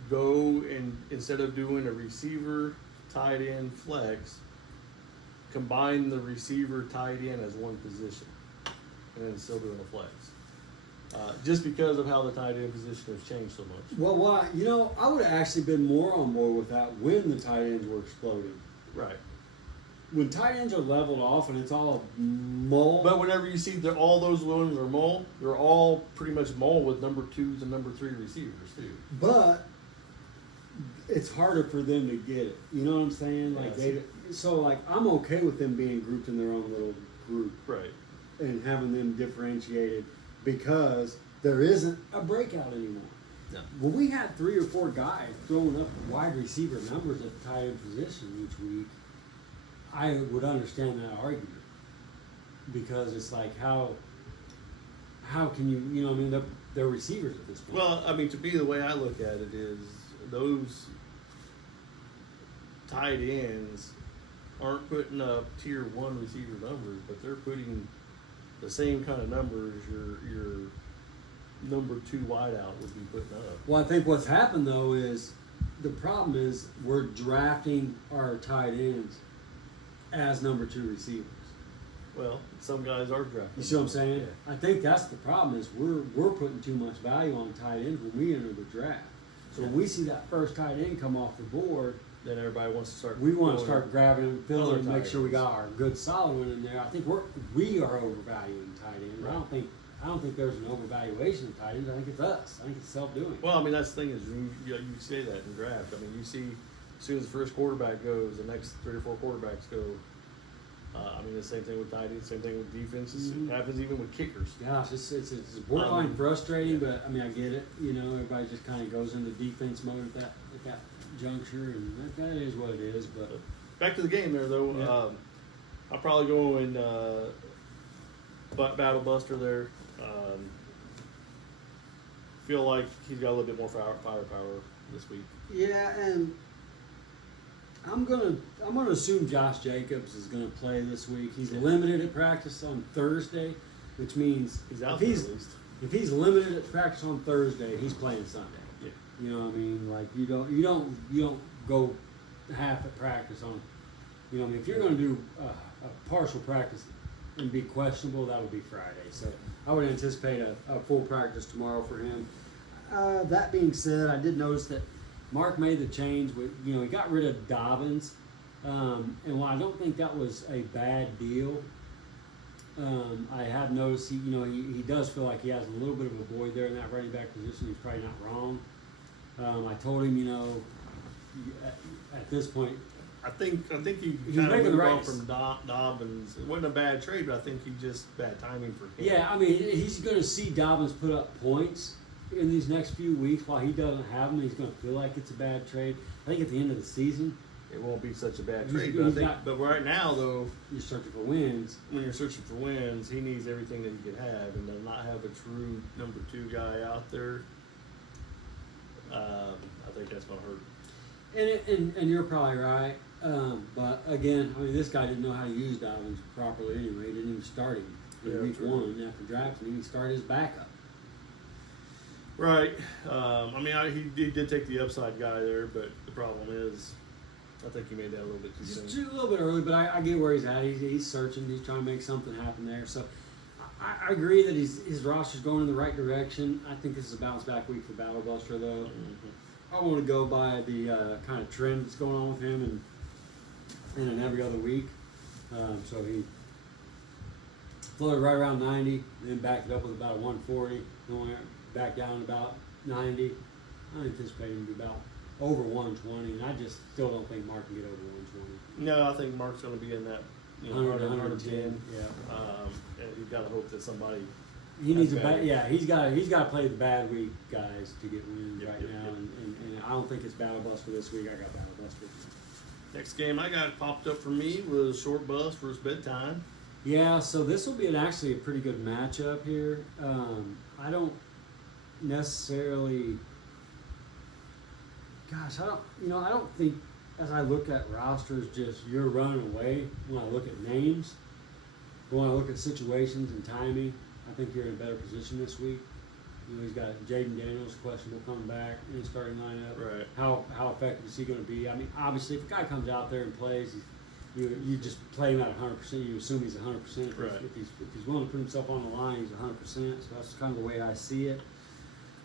go and instead of doing a receiver, tight end, flex, combine the receiver, tight end as one position, and then still doing a flex. Just because of how the tight end position has changed so much. Well, I would have actually been more on board with that when the tight ends were exploding. Right. When tight ends are leveled off and it's all mold. But whenever you see that all those ones are mole, they're all pretty much mole with number 2s and number 3 receivers too. But it's harder for them to get it. You know what I'm saying? Like Yes. I'm okay with them being grouped in their own little group Right. and having them differentiated because there isn't a breakout anymore. No. When we had 3 or 4 guys throwing up wide receiver numbers at the tight end position each week, I would understand that argument because it's like how can you know what I mean they're receivers at this point. Well, I mean, to me, the way I look at it is those tight ends aren't putting up tier 1 receiver numbers, but they're putting the same kind of numbers your number 2 wideout would be putting up. Well, I think what's happened though is the problem is we're drafting our tight ends as number 2 receivers. Well, some guys are drafting. You see what I'm saying? Yeah. I think that's the problem is we're putting too much value on tight ends when we enter the draft. So when we see that first tight end come off the board, Then everybody wants to start. we want to going start grabbing and filling other and make tight sure we ends. got our good solid one in there. I think we are overvaluing tight end. Right. I don't think there's an overvaluation of tight ends. I think it's us. I think it's self-doing. Well, I mean, that's the thing is you say that in draft. I mean, you see as soon as the first quarterback goes, the next 3 or 4 quarterbacks go. I mean, the same thing with tight ends, same thing with defenses. Mhm. It happens even with kickers. Gosh, it's borderline frustrating, but I mean, I get it. You know, everybody just kind of goes into defense mode at that juncture, and that is what it is. But Back to the game there, though. Yeah. I'll probably go in Battle Buster there. Feel like he's got a little bit more firepower this week. yeah, and I'm gonna assume Josh Jacobs is gonna play this week. He's limited at practice on Thursday, which means He's out if there he's at least. if he's limited at practice on Thursday, he's playing Sunday. Yeah. You know what I mean? Like you don't go half at practice on. You know what I mean? If you're gonna do a partial practice and be questionable, that would be Friday. So I would anticipate a full practice tomorrow for him. That being said, I did notice that Mark made the change with, he got rid of Dobbins. And while I don't think that was a bad deal, I have noticed he does feel like he has a little bit of a void there in that running back position. He's probably not wrong. I told him, at this point, I think he He's kind of making the moved right- on from Dobbins. It wasn't a bad trade, but I think he just bad timing for him. yeah, I mean, he's going to see Dobbins put up points in these next few weeks. While he doesn't have them, he's going to feel like it's a bad trade. I think at the end of the season, It won't be such a bad He's- trade, but I he's think. not- But right now, though, you're searching for wins. when you're searching for wins, he needs everything that he could have, and to not have a true number 2 guy out there, I think that's going to hurt. And you're probably right. But again, I mean, this guy didn't know how to use Dobbins properly anyway. He didn't even start him in Yeah, week true. 1 after drafting. He started his backup. Right. I mean, he did take the upside guy there, but the problem is, I think he made that a little bit too It's soon. a little bit early, but I get where he's at. He's searching. He's trying to make something happen there. So I agree that his roster's going in the right direction. I think this is a bounce back week for Battle Buster, though. I want to go by the kind of trend that's going on with him and in every other week. So he floated right around 90, then backed it up with about a 140, going back down to about 90. I anticipate him to be about over 120, and I just still don't think Mark can get over 120. No, I think Mark's going to be in that 100 to 110. Yeah. And you've got to hope that somebody. He needs a That's bad, yeah. He's got to play the bad week guys to get wins Yep, right yep, now, yep. And I don't think it's battle bus for this week. I got battle bus for. Next game I got popped up for me was short bus versus bedtime. Yeah, so this will be actually a pretty good matchup here. I don't necessarily. Gosh, I don't think as I look at rosters, just you're running away. When I look at names, but when I look at situations and timing, I think you're in a better position this week. You know, he's got Jaden Daniels questionable coming back in his starting lineup. Right. How effective is he going to be? I mean, obviously, if a guy comes out there and plays, you just play him at 100%. You assume he's 100%. Right. If he's willing to put himself on the line, he's 100%. So that's kind of the way I see it.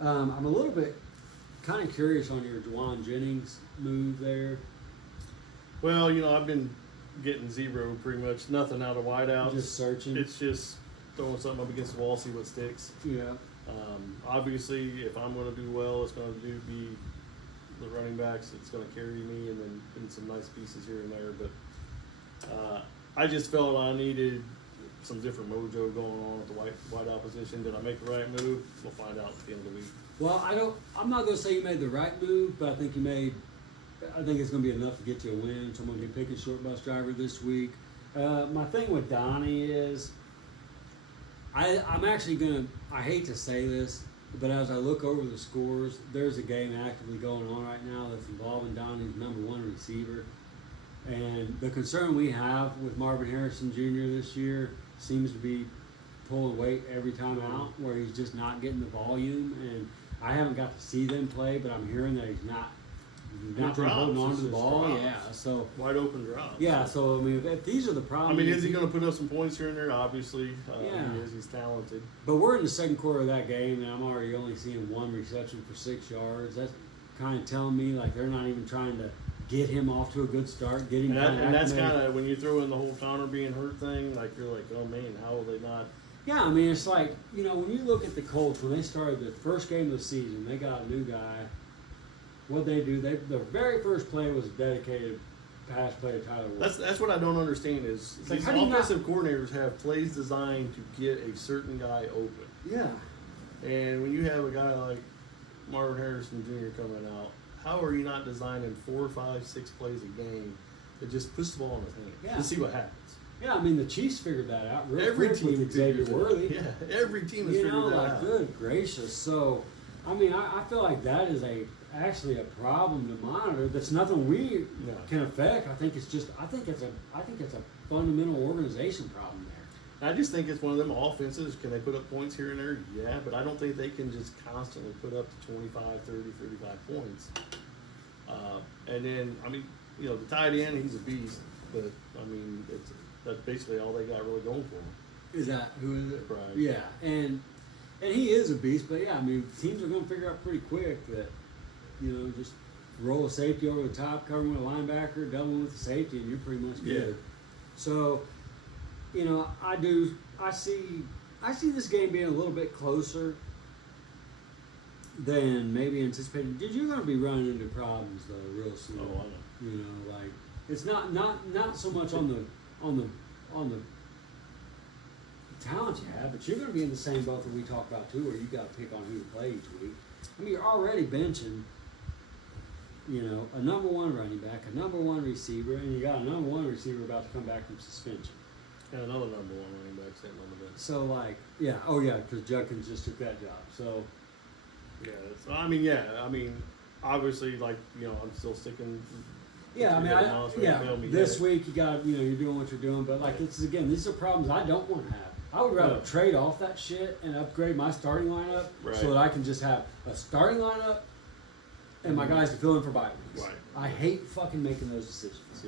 I'm a little bit kind of curious on your Juwan Jennings move there. Well, I've been getting zero pretty much, nothing out of wideouts. Just searching. It's just throwing something up against the wall, see what sticks. Yeah. Obviously, if I'm going to do well, it's going to be the running backs. It's going to carry me, and then in some nice pieces here and there. But I just felt I needed some different mojo going on at the wideout position. Did I make the right move? We'll find out at the end of the week. Well, I'm not going to say you made the right move, but I think it's going to be enough to get you a win. So I'm going to be picking short bus driver this week. My thing with Donnie is, I'm actually going to, I hate to say this, but as I look over the scores, there's a game actively going on right now that's involving Donnie's number one receiver. And the concern we have with Marvin Harrison Jr. this year seems to be pulling weight every time out, where he's just not getting the volume. And I haven't got to see them play, but I'm hearing that he's not been holding on to the ball. Drops. Yeah, so Wide open drops. yeah, so I mean, if these are the problems. Is he going to put up some points here and there? Obviously, Yeah. he is. He's talented. But we're in the second quarter of that game, and I'm already only seeing one reception for 6 yards. That's kind of telling me like they're not even trying to get him off to a good start, get him. And that's kind of when you throw in the whole Connor being hurt thing. Like you're like, oh man, how will they not? Yeah, I mean, it's like, when you look at the Colts, when they started the first game of the season, they got a new guy. What'd they do? The very first play was a dedicated pass play to Tyler Ward. That's what I don't understand is like, these how do you offensive coordinators have plays designed to get a certain guy open. Yeah. And when you have a guy like Marvin Harrison Jr. coming out, how are you not designing 4, 5, 6 plays a game that just puts the ball in his hand Yeah. to see what happens? Yeah, I mean, the Chiefs figured that out real Every quick team with Xavier figures it Worthy. out. Yeah, every team has figured that out. Good gracious. So, I mean, I feel like that is actually a problem to monitor. That's nothing we No. can affect. I think it's a fundamental organization problem there. I just think it's one of them offenses. Can they put up points here and there? Yeah, but I don't think they can just constantly put up to 25, 30, 35 points. And then, the tight end, he's a beast. But, that's basically all they got really going for them. Is that who is it? Right. Yeah, and he is a beast. But yeah, I mean, teams are going to figure out pretty quick that just roll a safety over the top, cover him with a linebacker, double him with the safety, and you're pretty much good. Yeah. So, I see this game being a little bit closer than maybe anticipated. You're going to be running into problems though, real soon. Oh, I know. Like it's not so much on the talent you have, but you're going to be in the same boat that we talked about too, where you got to pick on who to play each week. I mean, you're already benching, a number one running back, a number one receiver, and you got a number one receiver about to come back from suspension. And another number one running back sitting on the bench. So because Judkins just took that job. So Obviously, I'm still sticking. This week you got you're doing what you're doing, but these are problems I don't want to have. I would rather trade off that shit and upgrade my starting lineup so that I can just have a starting lineup and my guys to fill in for bye weeks. Right. I hate fucking making those decisions.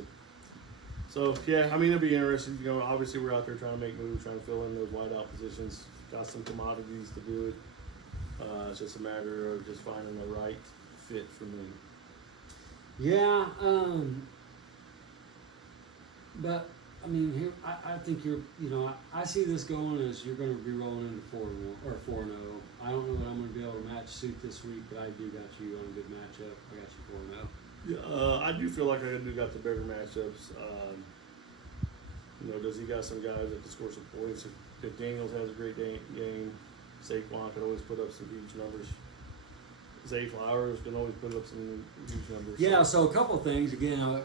So it'll be interesting. Obviously we're out there trying to make moves, trying to fill in those wideout positions. Got some commodities to do it. It's just a matter of just finding the right fit for me. Yeah, but I mean, here I think you're. I see this going as you're going to be rolling into 4-1 or 4-0. I don't know that I'm going to be able to match suit this week, but I do got you on a good matchup. I got you 4-0. Yeah, I do feel like I do got the better matchups. Does he got some guys that can score some points? If Daniels has a great game, Saquon could always put up some huge numbers. Zay Flowers can always put up some huge numbers. Yeah, so a couple of things. Again, I'll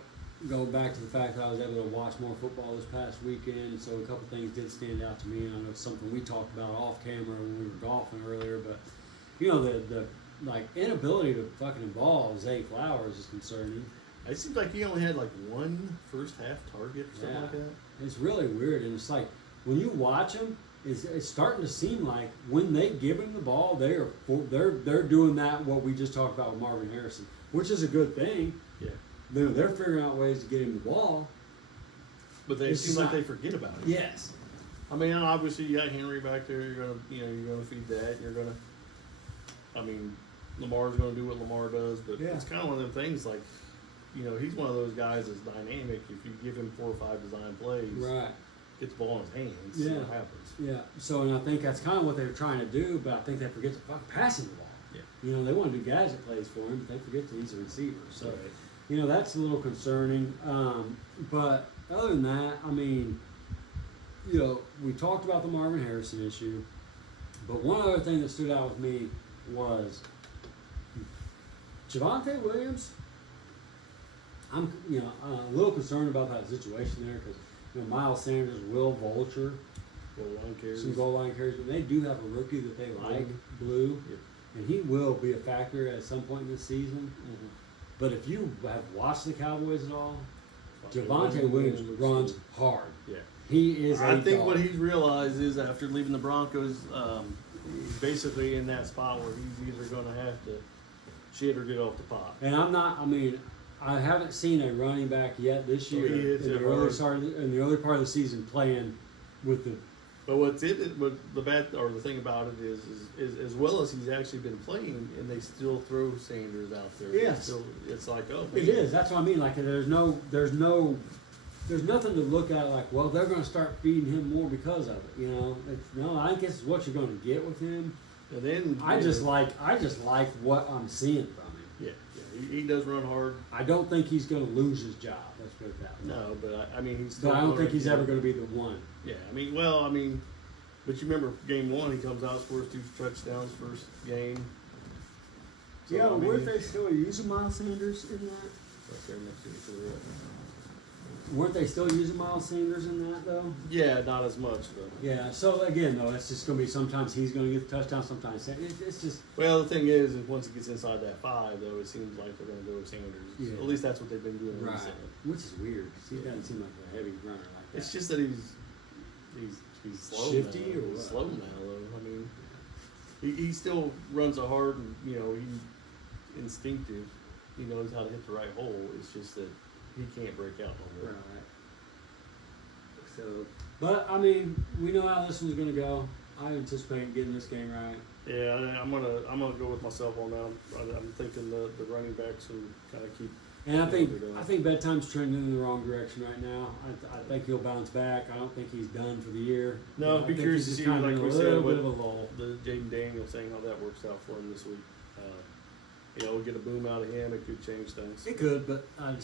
go back to the fact that I was able to watch more football this past weekend, so a couple of things did stand out to me, and I know it's something we talked about off camera when we were golfing earlier, but, the inability to fucking involve Zay Flowers is concerning. It seems like he only had like one first half target or something like that. It's really weird, and it's like, when you watch him, it's starting to seem like when they give him the ball, they're doing that what we just talked about with Marvin Harrison, which is a good thing. Yeah. They're figuring out ways to get him the ball. But it seems like they forget about it. Yes. I mean, obviously you got Henry back there. You're gonna feed that. Lamar's gonna do what Lamar does. But it's kind of one of them things. Like, he's one of those guys that's dynamic. If you give him 4 or 5 design plays, Right. get the ball in his hands. Yeah. See what happens. Yeah. So, and I think that's kind of what they're trying to do, but I think they forget to fucking pass him the ball. Yeah. They want to do gadget plays for him, but they forget that he's a receiver. So, Right. That's a little concerning. But other than that, I mean, we talked about the Marvin Harrison issue, but one other thing that stood out with me was Javonte Williams. I'm, a little concerned about that situation there because, Miles Sanders will vulture some goal line carries, but they do have a rookie that they like, Blue, Yep. and he will be a factor at some point in this season. Mm-hmm. But if you have watched the Cowboys at all, Javonte Williams runs hard. Yeah. He is I think dog. what he's realized is after leaving the Broncos, he's basically in that spot where he's either going to have to shit or get off the pot. And I haven't seen a running back yet this year in the early part of the season playing with the. But the thing about it is as well as he's actually been playing, and they still throw Sanders out there. Yes. It's like, oh, man. It is. That's what I mean. Like there's nothing to look at like, well, they're going to start feeding him more because of it. I think it's what you're going to get with him. And then I just like what I'm seeing from him. Yeah, he does run hard. I don't think he's going to lose his job. Let's put it that way. No, but I mean, he's still. But I don't think he's ever going to be the one. Yeah, but you remember game 1, he comes out, scores 2 touchdowns first game. So, Yeah, weren't they still using Miles Sanders in that? Right there next to each other. Weren't they still using Miles Sanders in that though? Yeah, not as much though. Yeah. So again, though, it's just going to be sometimes he's going to get the touchdown, sometimes it's just. Well, the thing is once it gets inside that 5, though, it seems like they're going to go with Sanders. Yeah. At least that's what they've been doing Right. recently. Which is weird because he doesn't seem like a heavy runner like that. It's just that he's slow Shifty now. or He's what? slow now, though. I mean, he still runs a hard, and he's instinctive. He knows how to hit the right hole. It's just that he can't break out no more. Right. So, but I mean, we know how this one's going to go. I anticipate getting this game right. Yeah, I'm gonna go with myself on that. I'm thinking the running backs and kind of keep. And I think bedtime's trending in the wrong direction right now. I think he'll bounce back. I don't think he's done for the year. No, I I'd be think curious to he's see, just kind of like in we a said, little what bit of a lull. the Jaden Daniels saying how that works out for him this week. We'll get a boom out of him. It could change things. It could, but I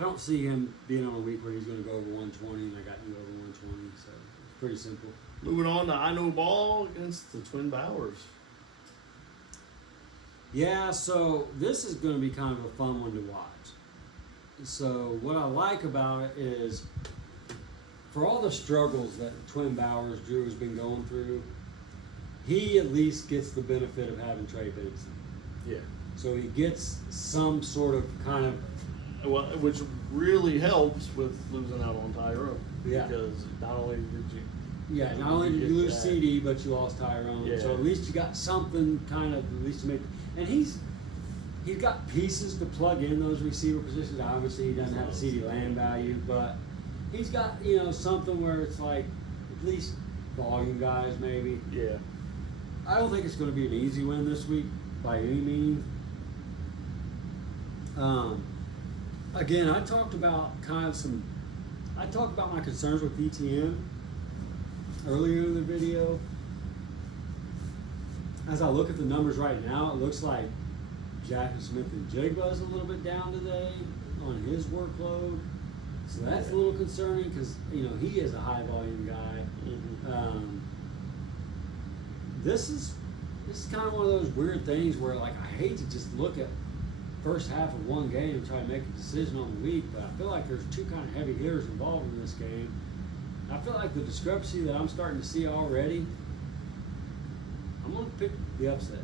don't see him being on a week where he's going to go over 120, and I got him over 120. So it's pretty simple. Moving on to I Know Ball against the Twin Bowers. Yeah, so this is going to be kind of a fun one to watch. So what I like about it is, for all the struggles that Twin Bowers Drew has been going through, he at least gets the benefit of having Trey Benson. Yeah. So he gets some sort of kind of. Well, which really helps with losing out on Tyrone. Yeah. Because not only did you. Yeah, not only did you lose CD, but you lost Tyrone. Yeah. So at least you got something kind of at least to make. And he's got pieces to plug in those receiver positions. Obviously, he doesn't have CD Lamb value, but he's got something where it's like at least volume guys maybe. Yeah. I don't think it's going to be an easy win this week by any means, Again, I talked about my concerns with ETN earlier in the video. As I look at the numbers right now, it looks like Jackson Smith and Jigba's a little bit down today on his workload. So that's a little concerning because, he is a high volume guy. Mm-hmm. This is kind of one of those weird things where, like, I hate to just look at first half of one game and try to make a decision on the week, but I feel like there's two kind of heavy hitters involved in this game. I feel like the discrepancy that I'm starting to see already, I'm going to pick the upset.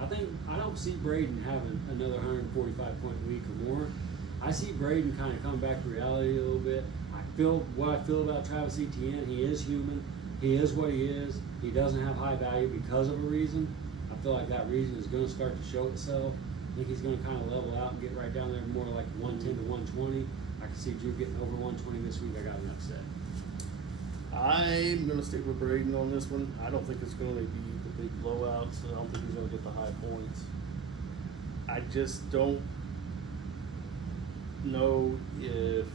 I don't see Braden having another 145 point week or more. I see Braden kind of coming back to reality a little bit. I feel about Travis Etienne. He is human. He is what he is. He doesn't have high value because of a reason. I feel like that reason is going to start to show itself. I think he's going to kind of level out and get right down there more like 110 to 120. I can see Drew getting over 120 this week. I got an upset. I'm going to stick with Braden on this one. I don't think it's going to be the big blowouts. I don't think he's going to get the high points. I just don't know if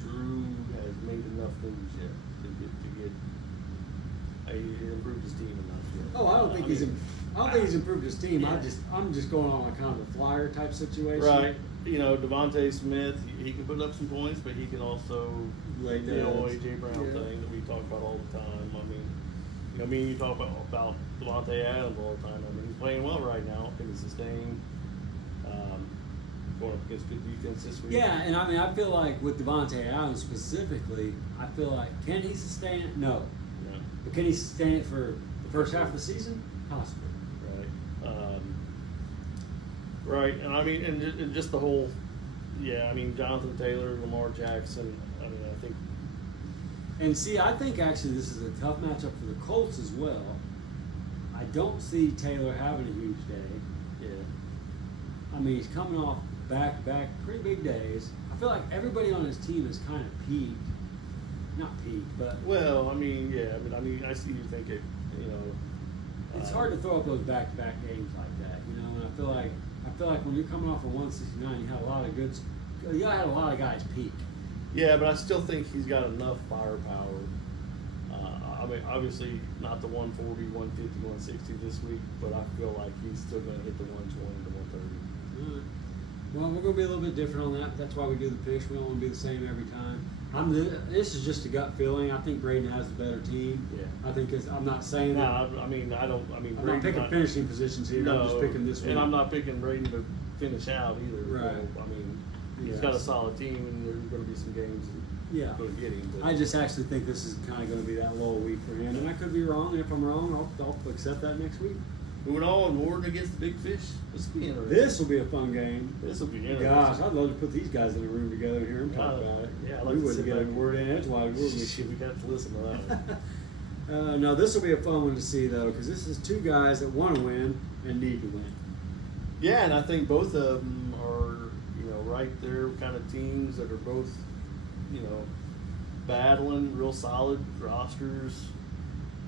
Drew has made enough moves yet to get improved his team enough yet. Oh, I don't think he's improved his team. Yeah. I'm just going on a kind of a flyer type situation. Right. Devontae Smith, he can put up some points, but he can also Lay the old down. AJ Brown Yeah. thing that we talk about all the time. I mean, you talk about Devontae Adams all the time. I mean, he's playing well right now. Can he sustain going up against good defense this week? Yeah, and I feel like with Devontae Adams specifically, I feel like, can he sustain it? No. No. But can he sustain it for the first half of the season? Possibly. Right, and I mean, and just the whole, Jonathan Taylor, Lamar Jackson. I mean, I think. And see, I think actually this is a tough matchup for the Colts as well. I don't see Taylor having a huge day. Yeah. I mean, he's coming off back-to-back pretty big days. I feel like everybody on his team is kind of peaked. Not peaked, but Well, I mean, I see you think it. it's hard to throw up those back-to-back games like that, And I feel like when you're coming off of 169, you had a lot of guys peak. Yeah, but I still think he's got enough firepower. I mean, obviously not the 140, 150, 160 this week, but I feel like he's still going to hit the 120 to 130. All right. Well, we're going to be a little bit different on that. That's why we do the picks. We don't want to be the same every time. This is just a gut feeling. I think Braden has the better team. Yeah. I think I'm not saying that. I'm not picking finishing positions here. No, I'm just picking this week. and I'm not picking Braden to finish out either. Right. So, I mean, he's got a solid team, and there's going to be some games that Yeah. going to get him. But I just actually think this is kind of going to be that low week for him, and I could be wrong. And if I'm wrong, I'll accept that next week. moving on, Warden against the Big Fish. This will be interesting. This will be a fun game. This will be interesting. Gosh, I'd love to put these guys in a room together and hear them talk about it. Yeah, I'd like we to wouldn't sit get a back. word in edgewise, would we? Shit, we got to listen to that one. No, this will be a fun one to see though, because this is two guys that want to win and need to win. Yeah, and I think both of them are, right there kind of teams that are both, battling real solid rosters.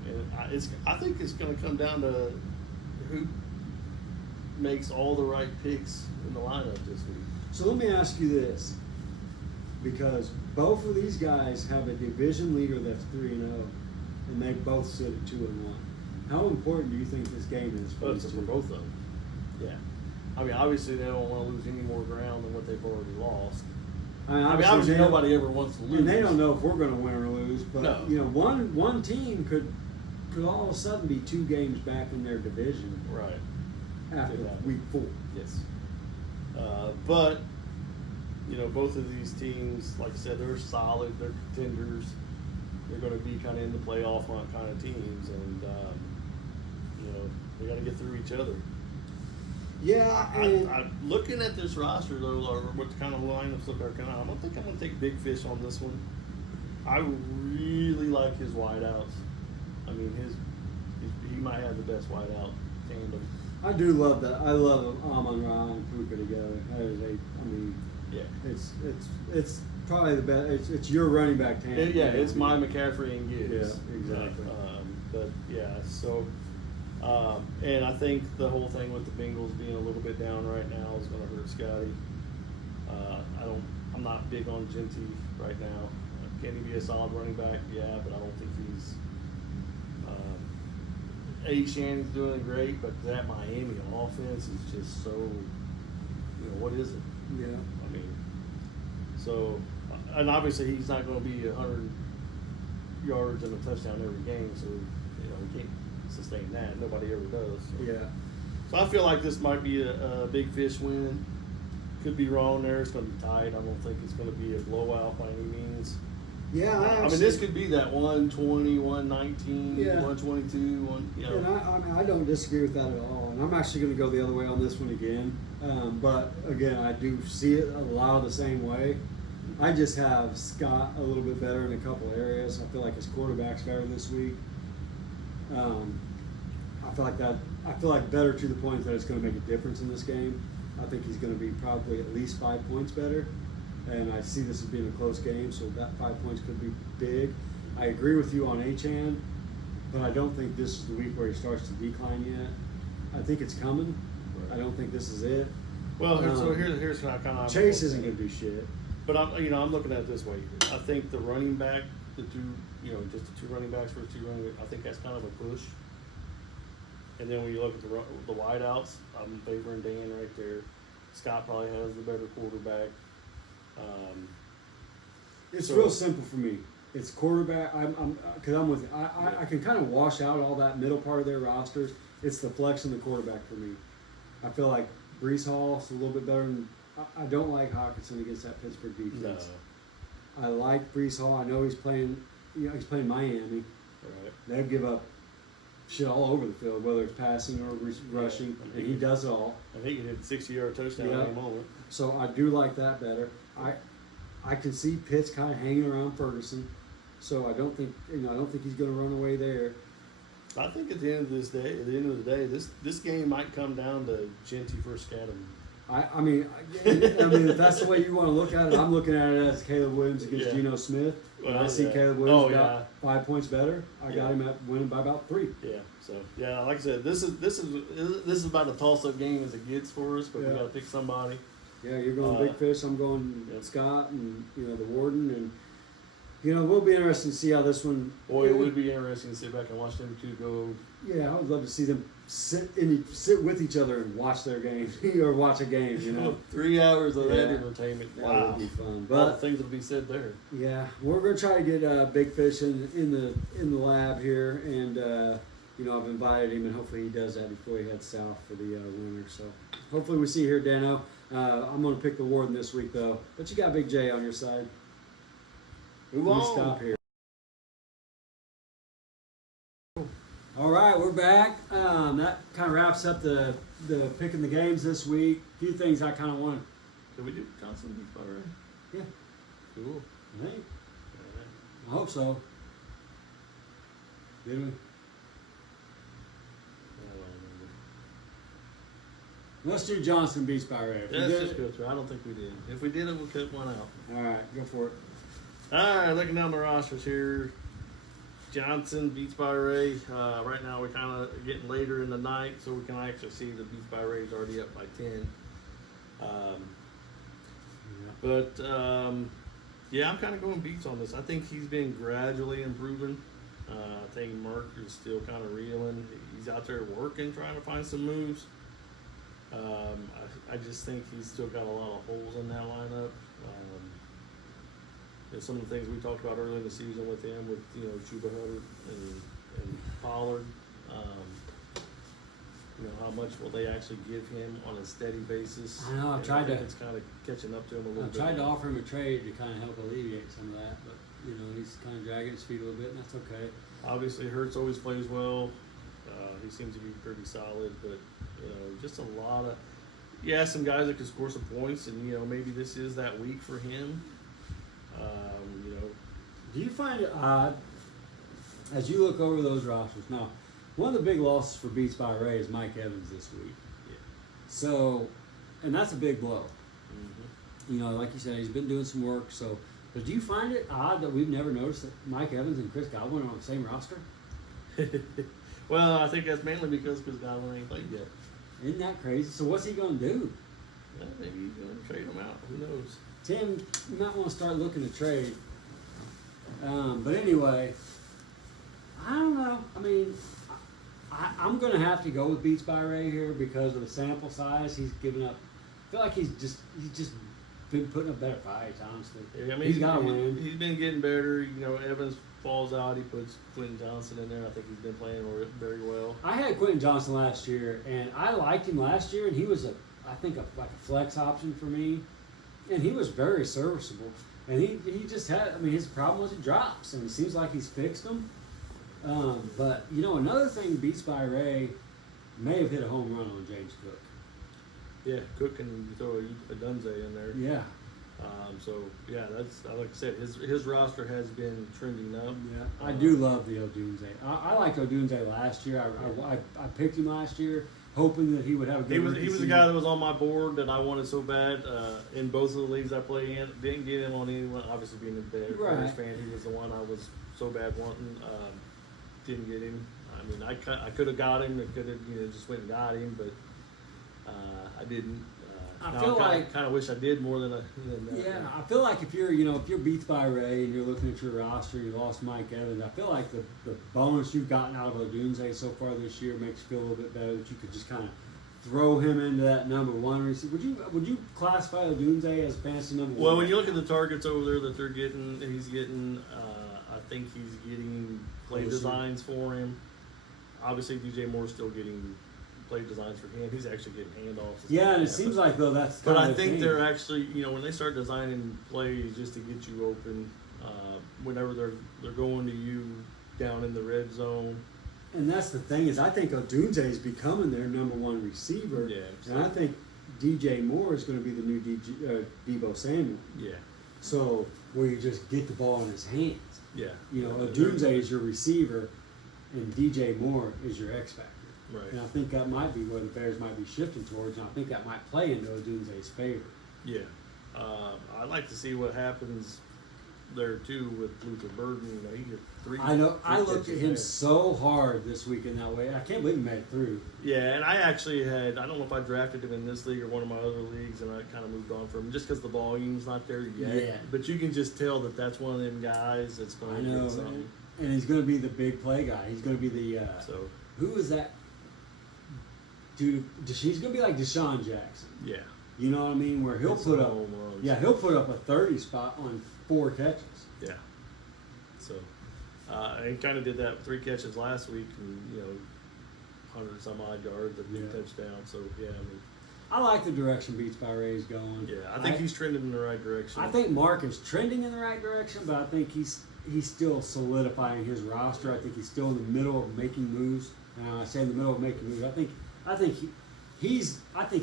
And I think it's going to come down to who makes all the right picks in the lineup this week. So let me ask you this, because both of these guys have a division leader that's 3-0, and they both sit at 2-1. How important do you think this game is for these For two? both of them. Yeah. I mean, obviously they don't want to lose any more ground than what they've already lost. I mean, Obviously they don't- nobody ever wants to lose. And they don't know if we're going to win or lose, but No. one team could all of a sudden be 2 games back in their division Right. after Could happen. week 4. Yes. But, both of these teams, like I said, they're solid. They're contenders. They're going to be kind of in the playoff hunt kind of teams. And, they got to get through each other. Yeah, and I'm looking at this roster, though, or what kind of lineups look like. I'm going to take Big Fish on this one. I really like his wideouts. I mean, he might have the best wideout tandem. I do love that. I love Amon-Ra and Puka together. That is Yeah. it's probably the best. It's your running back tandem. It's my McCaffrey and Gibbs. Yeah, exactly. But yeah, so And I think the whole thing with the Bengals being a little bit down right now is going to hurt Scotty. I'm not big on Genty right now. Can he be a solid running back? Yeah, but I don't think he's. Shannon's doing great, but that Miami offense is just so. What is it? Yeah. I mean, so, and obviously he's not going to be 100 yards and a touchdown every game, so he can't sustain that. Nobody ever does. So. Yeah. So I feel like this might be a big fish win. Could be wrong there. It's going to be tight. I don't think it's going to be a blowout by any means. Yeah, I mean, this could be that 120, 119, Yeah. 122, And I don't disagree with that at all. And I'm actually going to go the other way on this one again. But again, I do see it a lot of the same way. I just have Scott a little bit better in a couple areas. I feel like his quarterback's better this week. I feel like better to the point that it's going to make a difference in this game. I think he's going to be probably at least 5 points better. And I see this as being a close game, so that 5 points could be big. I agree with you on Achane, but I don't think this is the week where he starts to decline yet. I think it's coming. I don't think this is it. Well, here's how kind of Chase isn't going to do shit. But I'm looking at it this way. I think the running back, just the two running backs versus two running backs, I think that's kind of a push. And then when you look at the wideouts, I'm favoring Dan right there. Scott probably has the better quarterback. It's real simple for me. It's quarterback. Because I'm with you. I can kind of wash out all that middle part of their rosters. It's the flex and the quarterback for me. I feel like Brees Hall's a little bit better than. I don't like Hawkinson against that Pittsburgh defense. No. I like Brees Hall. I know he's playing. He's playing Miami. Right. They give up shit all over the field, whether it's passing or rushing, and he does it all. I think he hit a 60-yard touchdown at any moment. So I do like that better. I can see Pitts kind of hanging around Ferguson, so I don't think he's going to run away there. I think at the end of the day, this game might come down to Genty versus Scadam. I mean, if that's the way you want to look at it, I'm looking at it as Caleb Williams against Geno Smith. When I see Caleb Williams got 5 points better, I got him at winning by about 3. Yeah. So like I said, this is about a toss-up game as it gets for us, but we got to pick somebody. Yeah, you're going Big Fish. I'm going Scott and the Warden, and we'll be interested to see how this one. Boy, it would be interesting to sit back and watch them two go. Yeah, I would love to see them sit with each other and watch their game or watch a game. 3 hours of that entertainment. That Wow, would be fun. But a lot of things will be said there. Yeah, we're gonna try to get Big Fish in the lab here, and I've invited him, and hopefully he does that before he heads south for the winter. So hopefully we see you here, Dano. I'm gonna pick the Warden this week though, but you got Big J on your side. Move Let me on. stop here. All right, we're back. That kind of wraps up the picking the games this week. A few things I kind of want. Did we do Johnson Beach already? Yeah. Cool. I think. I hope so. Did we? I don't remember. Let's do Johnson beats by Ray. Let's just go through. I don't think we did. If we did it, we'll cut one out. All right, go for it. All right, looking down the rosters here. Johnson beats by Ray. Right now we're kind of getting later in the night, so we can actually see the beats by Ray is already up by 10. I'm kind of going beats on this. I think he's been gradually improving. I think Merck is still kind of reeling. He's out there working, trying to find some moves. I just think he's still got a lot of holes in that lineup. Some of the things we talked about early in the season with him, with Chuba Hubbard and Pollard. How much will they actually give him on a steady basis? I know. It's kind of catching up to him a little bit. I tried to offer him a trade to kind of help alleviate some of that, but he's kind of dragging his feet a little bit, and that's okay. Obviously, Hurts always plays well. He seems to be pretty solid, but just a lot of some guys that can score some points, and maybe this is that week for him. Do you find it odd as you look over those rosters? Now, one of the big losses for Beats by Ray is Mike Evans this week. Yeah. So, and that's a big blow. Mm-hmm. Like you said, he's been doing some work. So, but do you find it odd that we've never noticed that Mike Evans and Chris Godwin are on the same roster? Well, I think that's mainly because Godwin ain't played yet. Isn't that crazy? So what's he gonna do? Yeah, maybe he's going to trade him out. Who knows? Tim, you might want to start looking to trade. But anyway, I don't know. I mean, I'm going to have to go with Beats by Ray here because of the sample size. He's given up. I feel like he's just been putting up better fights, honestly. Yeah, I mean, he's got to win. He's been getting better. You know, Evans falls out. He puts Quentin Johnson in there. I think he's been playing very well. I had Quentin Johnson last year, and I liked him last year, and he was I think like a flex option for me, and he was very serviceable. And he just had, I mean, his problem was it drops, and it seems like he's fixed them. But you know, another thing, Beats by Ray may have hit a home run on James Cook. Yeah, Cook can throw a Dunze in there. Yeah. So yeah, that's like I said, his roster has been trending up. Yeah, I do love the Odunze. I liked Odunze last year. I picked him last year, hoping that he would have a good. He was the guy that was on my board that I wanted so bad in both of the leagues I play in. Didn't get him on anyone. Obviously, being a Bears fan, he was the one I was so bad wanting. Didn't get him. I mean, I could have got him. I could have just went and got him, but I didn't. I feel like kind of wish I did more than that. Yeah, I feel like if you're Beats by Ray and you're looking at your roster, you lost Mike Evans. I feel like the bonus you've gotten out of Odunze so far this year makes you feel a little bit better that you could just kind of throw him into that number one receiver. Would you classify Odunze as fantasy number one? Well, when you look at the targets over there that he's getting. I think he's getting play designs for him. Obviously, DJ Moore's still getting play designs for him. He's actually getting handoffs. Yeah, and it seems like though that's. But I think they're actually, when they start designing plays just to get you open, whenever they're going to you down in the red zone. And that's the thing is, I think Odunze is becoming their number one receiver. Yeah, and I think DJ Moore is going to be the new Debo Samuel. Yeah. So where you just get the ball in his hands. Yeah. Odunze is your receiver, and DJ Moore is your X factor. Right. And I think that might be where the Bears might be shifting towards, and I think that might play into Odunze's favor. Yeah. I'd like to see what happens there too with Luther Burden. He get three. I know. I looked at him there. so hard this week in that way. I can't believe he made it through. Yeah, and I actually had. I don't know if I drafted him in this league or one of my other leagues, and I kind of moved on from him just because the volume's not there yet. Yeah. But you can just tell that that's one of them guys that's going to get something. And he's going to be the big play guy. He's going to be the. So who is that? Dude, he's going to be like Deshaun Jackson. yeah. You know what I mean? Where he'll put up. Yeah, he'll put up a 30 spot on 4 catches. Yeah. So, he kind of did that with 3 catches last week, and 100 some odd yards, a big touchdown. So yeah, I mean, I like the direction Beats by Ray's going. yeah, I think he's trending in the right direction. I think Mark is trending in the right direction, but I think he's still solidifying his roster. I think he's still in the middle of making moves. And I say in the middle of making moves. I think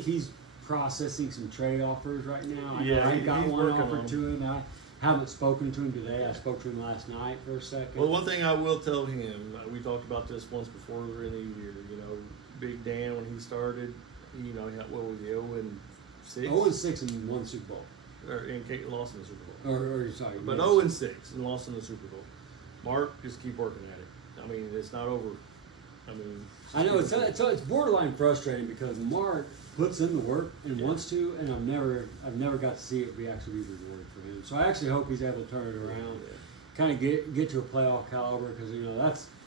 he's processing some trade offers right now. I got one offered to him. I haven't spoken to him today. I spoke to him last night for a second. Well, one thing I will tell him, we talked about this once before in the year. Big Dan when he started, what was he 0-6? 0-6 and won Super Bowl. And lost in the Super Bowl. Or sorry, but 0-6 and lost in the Super Bowl. Mark, just keep working at it. I mean, it's not over. I know it's borderline frustrating because Mark puts in the work and wants to, and I've never got to see it actually be rewarded for him. So I actually hope he's able to turn it around, kind of get to a playoff caliber because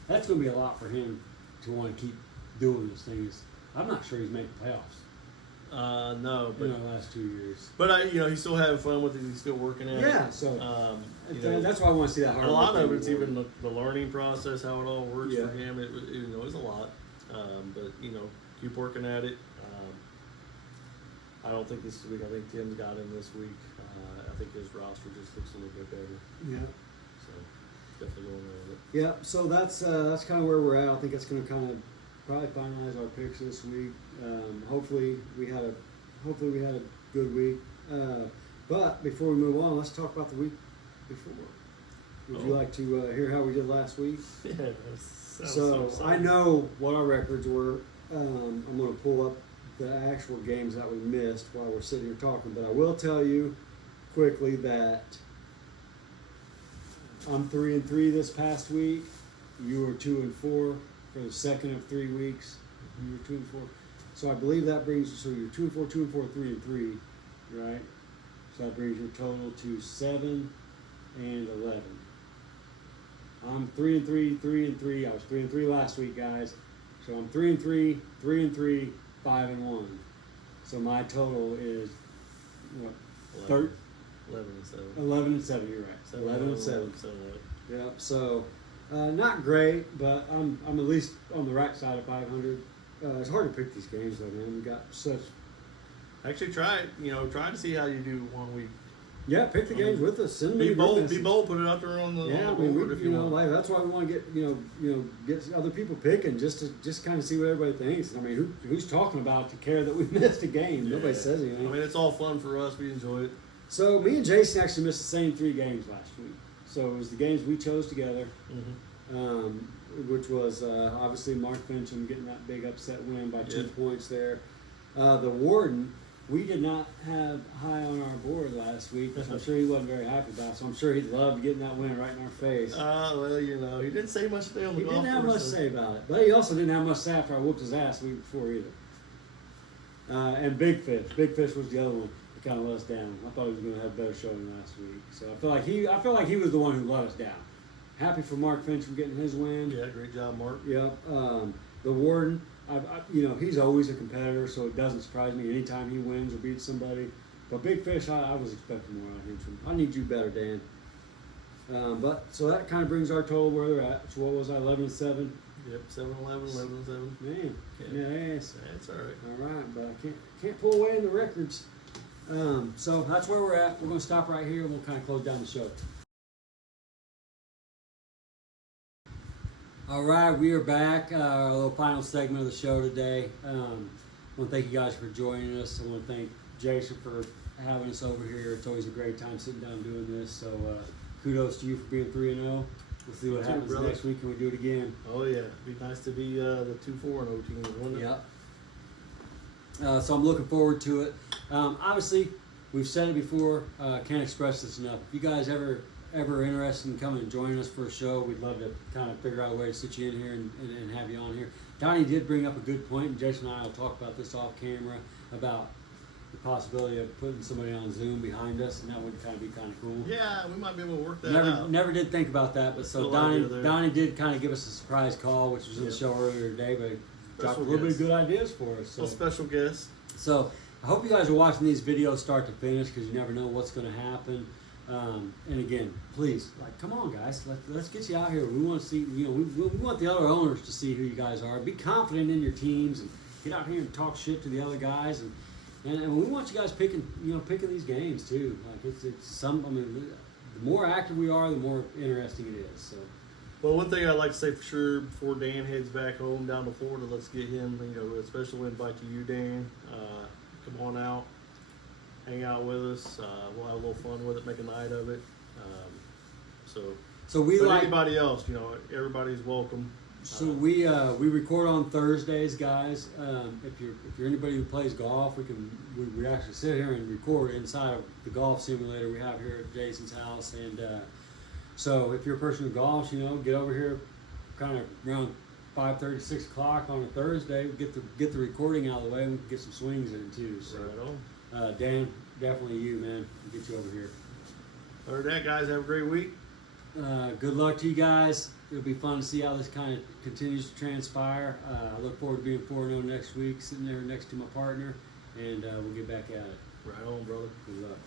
that's going to be a lot for him to want to keep doing this thing. I'm not sure he's making playoffs. No, but in the last 2 years. But he's still having fun with it. He's still working at it. Yeah, so that's why I want to see that hard. A lot of it's even the learning process, how it all works Yeah. for him. It's a lot, but keep working at it. I don't think this week. I think Tim's got him this week. I think his roster just looks a little bit better. Yeah. So definitely going on with it. Yeah. So that's kind of where we're at. I think that's going to kind of probably finalize our picks this week. Hopefully we had a good week. But before we move on, let's talk about the week before. Would you like to hear how we did last week? Yeah. So I know what our records were. I'm going to pull up the actual games that we missed while we're sitting here talking, but I will tell you quickly that I'm 3-3 this past week. You were 2-4. for the second of 3 weeks. You were 2-4. So I believe that brings you. So you're 2-4, 2-4, 3-3, right? So that brings your total to 7 and 11. I'm 3-3, 3-3. I was 3-3 last week, guys. So I'm 3-3, 3-3, 5-1. So my total is what? 11 and 7. 11 and 7. You're right. 11 and 7. 7. Yep. So not great, but I'm at least on the right side of 500. It's hard to pick these games though, man. We got such. Actually, try to see how you do one week. Yeah, pick the games with us. Send me Be a bold. message. Be bold. Put it out there on the Yeah, I on the mean, board we, if you want. like that's why we want to get get other people picking just to kind of see what everybody thinks. I mean, who's talking about to care that we missed a game? Yeah. Nobody says anything. I mean, it's all fun for us. We enjoy it. So me and Jason actually missed the same 3 games last week. So it was the games we chose together, which was obviously Mark Fincham getting that big upset win by 2 points there. The Warden, we did not have high on our board last week, which I'm sure he wasn't very happy about. So I'm sure he loved getting that win right in our face. Well, he didn't say much today on the He golf didn't have course, much to so- say about it, but he also didn't have much to say after I whooped his ass the week before either. And Big Fish was the other one that kind of let us down. I thought he was going to have a better showing last week, so I feel like he was the one who let us down. Happy for Mark Finch for getting his win. Yeah, great job, Mark. Yep. The Warden, he's always a competitor, so it doesn't surprise me anytime he wins or beats somebody. But Big Fish, I was expecting more out of him. I need you better, Dan. But so that kind of brings our total where they're at. So what was I, 11 and 7? Yep, 7-11, 11-7. Man, yes. That's all right. All right, but I can't pull away in the records. So that's where we're at. We're going to stop right here and we'll kind of close down the show. All right, we are back. Our little final segment of the show today. I want to thank you guys for joining us. I want to thank Jason for having us over here. It's always a great time sitting down doing this. So kudos to you for being 3-0. We'll see what You too, happens brother. next week when we do it again. Oh yeah, it'd be nice to be the 2-4-0 team, wouldn't it? Yep. So I'm looking forward to it. Obviously, we've said it before. Can't express this enough. If you guys ever interested in coming and joining us for a show, we'd love to kind of figure out a way to sit you in here and have you on here. Donnie did bring up a good point, and Jason and I will talk about this off camera about the possibility of putting somebody on Zoom behind us, and that would kind of be kind of cool. Yeah, we might be able to work that out. Never did think about that, but so Still idea there. Donnie did kind of give us a surprise call, which was in the Yep. show earlier today, but he dropped a Special little bit of guest. good ideas for us. Well, So, special guest. so I hope you guys are watching these videos start to finish because you never know what's going to happen. And again, please, come on, guys, let's get you out here. We want to see, we want the other owners to see who you guys are. Be confident in your teams and get out here and talk shit to the other guys. And we want you guys picking these games too. The more active we are, the more interesting it is. So. Well, one thing I'd like to say for sure before Dan heads back home down to Florida, let's get him, a special invite to you, Dan. Come on out, hang out with us. We'll have a little fun with it, make a night of it. So we but like anybody else, everybody's welcome. So we record on Thursdays, guys. If you're anybody who plays golf, we actually sit here and record inside of the golf simulator we have here at Jason's house. And so if you're a person who golfs, get over here, kind of around 5:30, 6 o'clock on a Thursday. Get the recording out of the way, and we can get some swings in too. So Right on. Dan, definitely you, man. We'll get you over here. Other than that, guys, have a great week. Good luck to you guys. It'll be fun to see how this kind of continues to transpire. I look forward to being 4-0 next week, sitting there next to my partner, and we'll get back at it. Right on, brother. Good luck.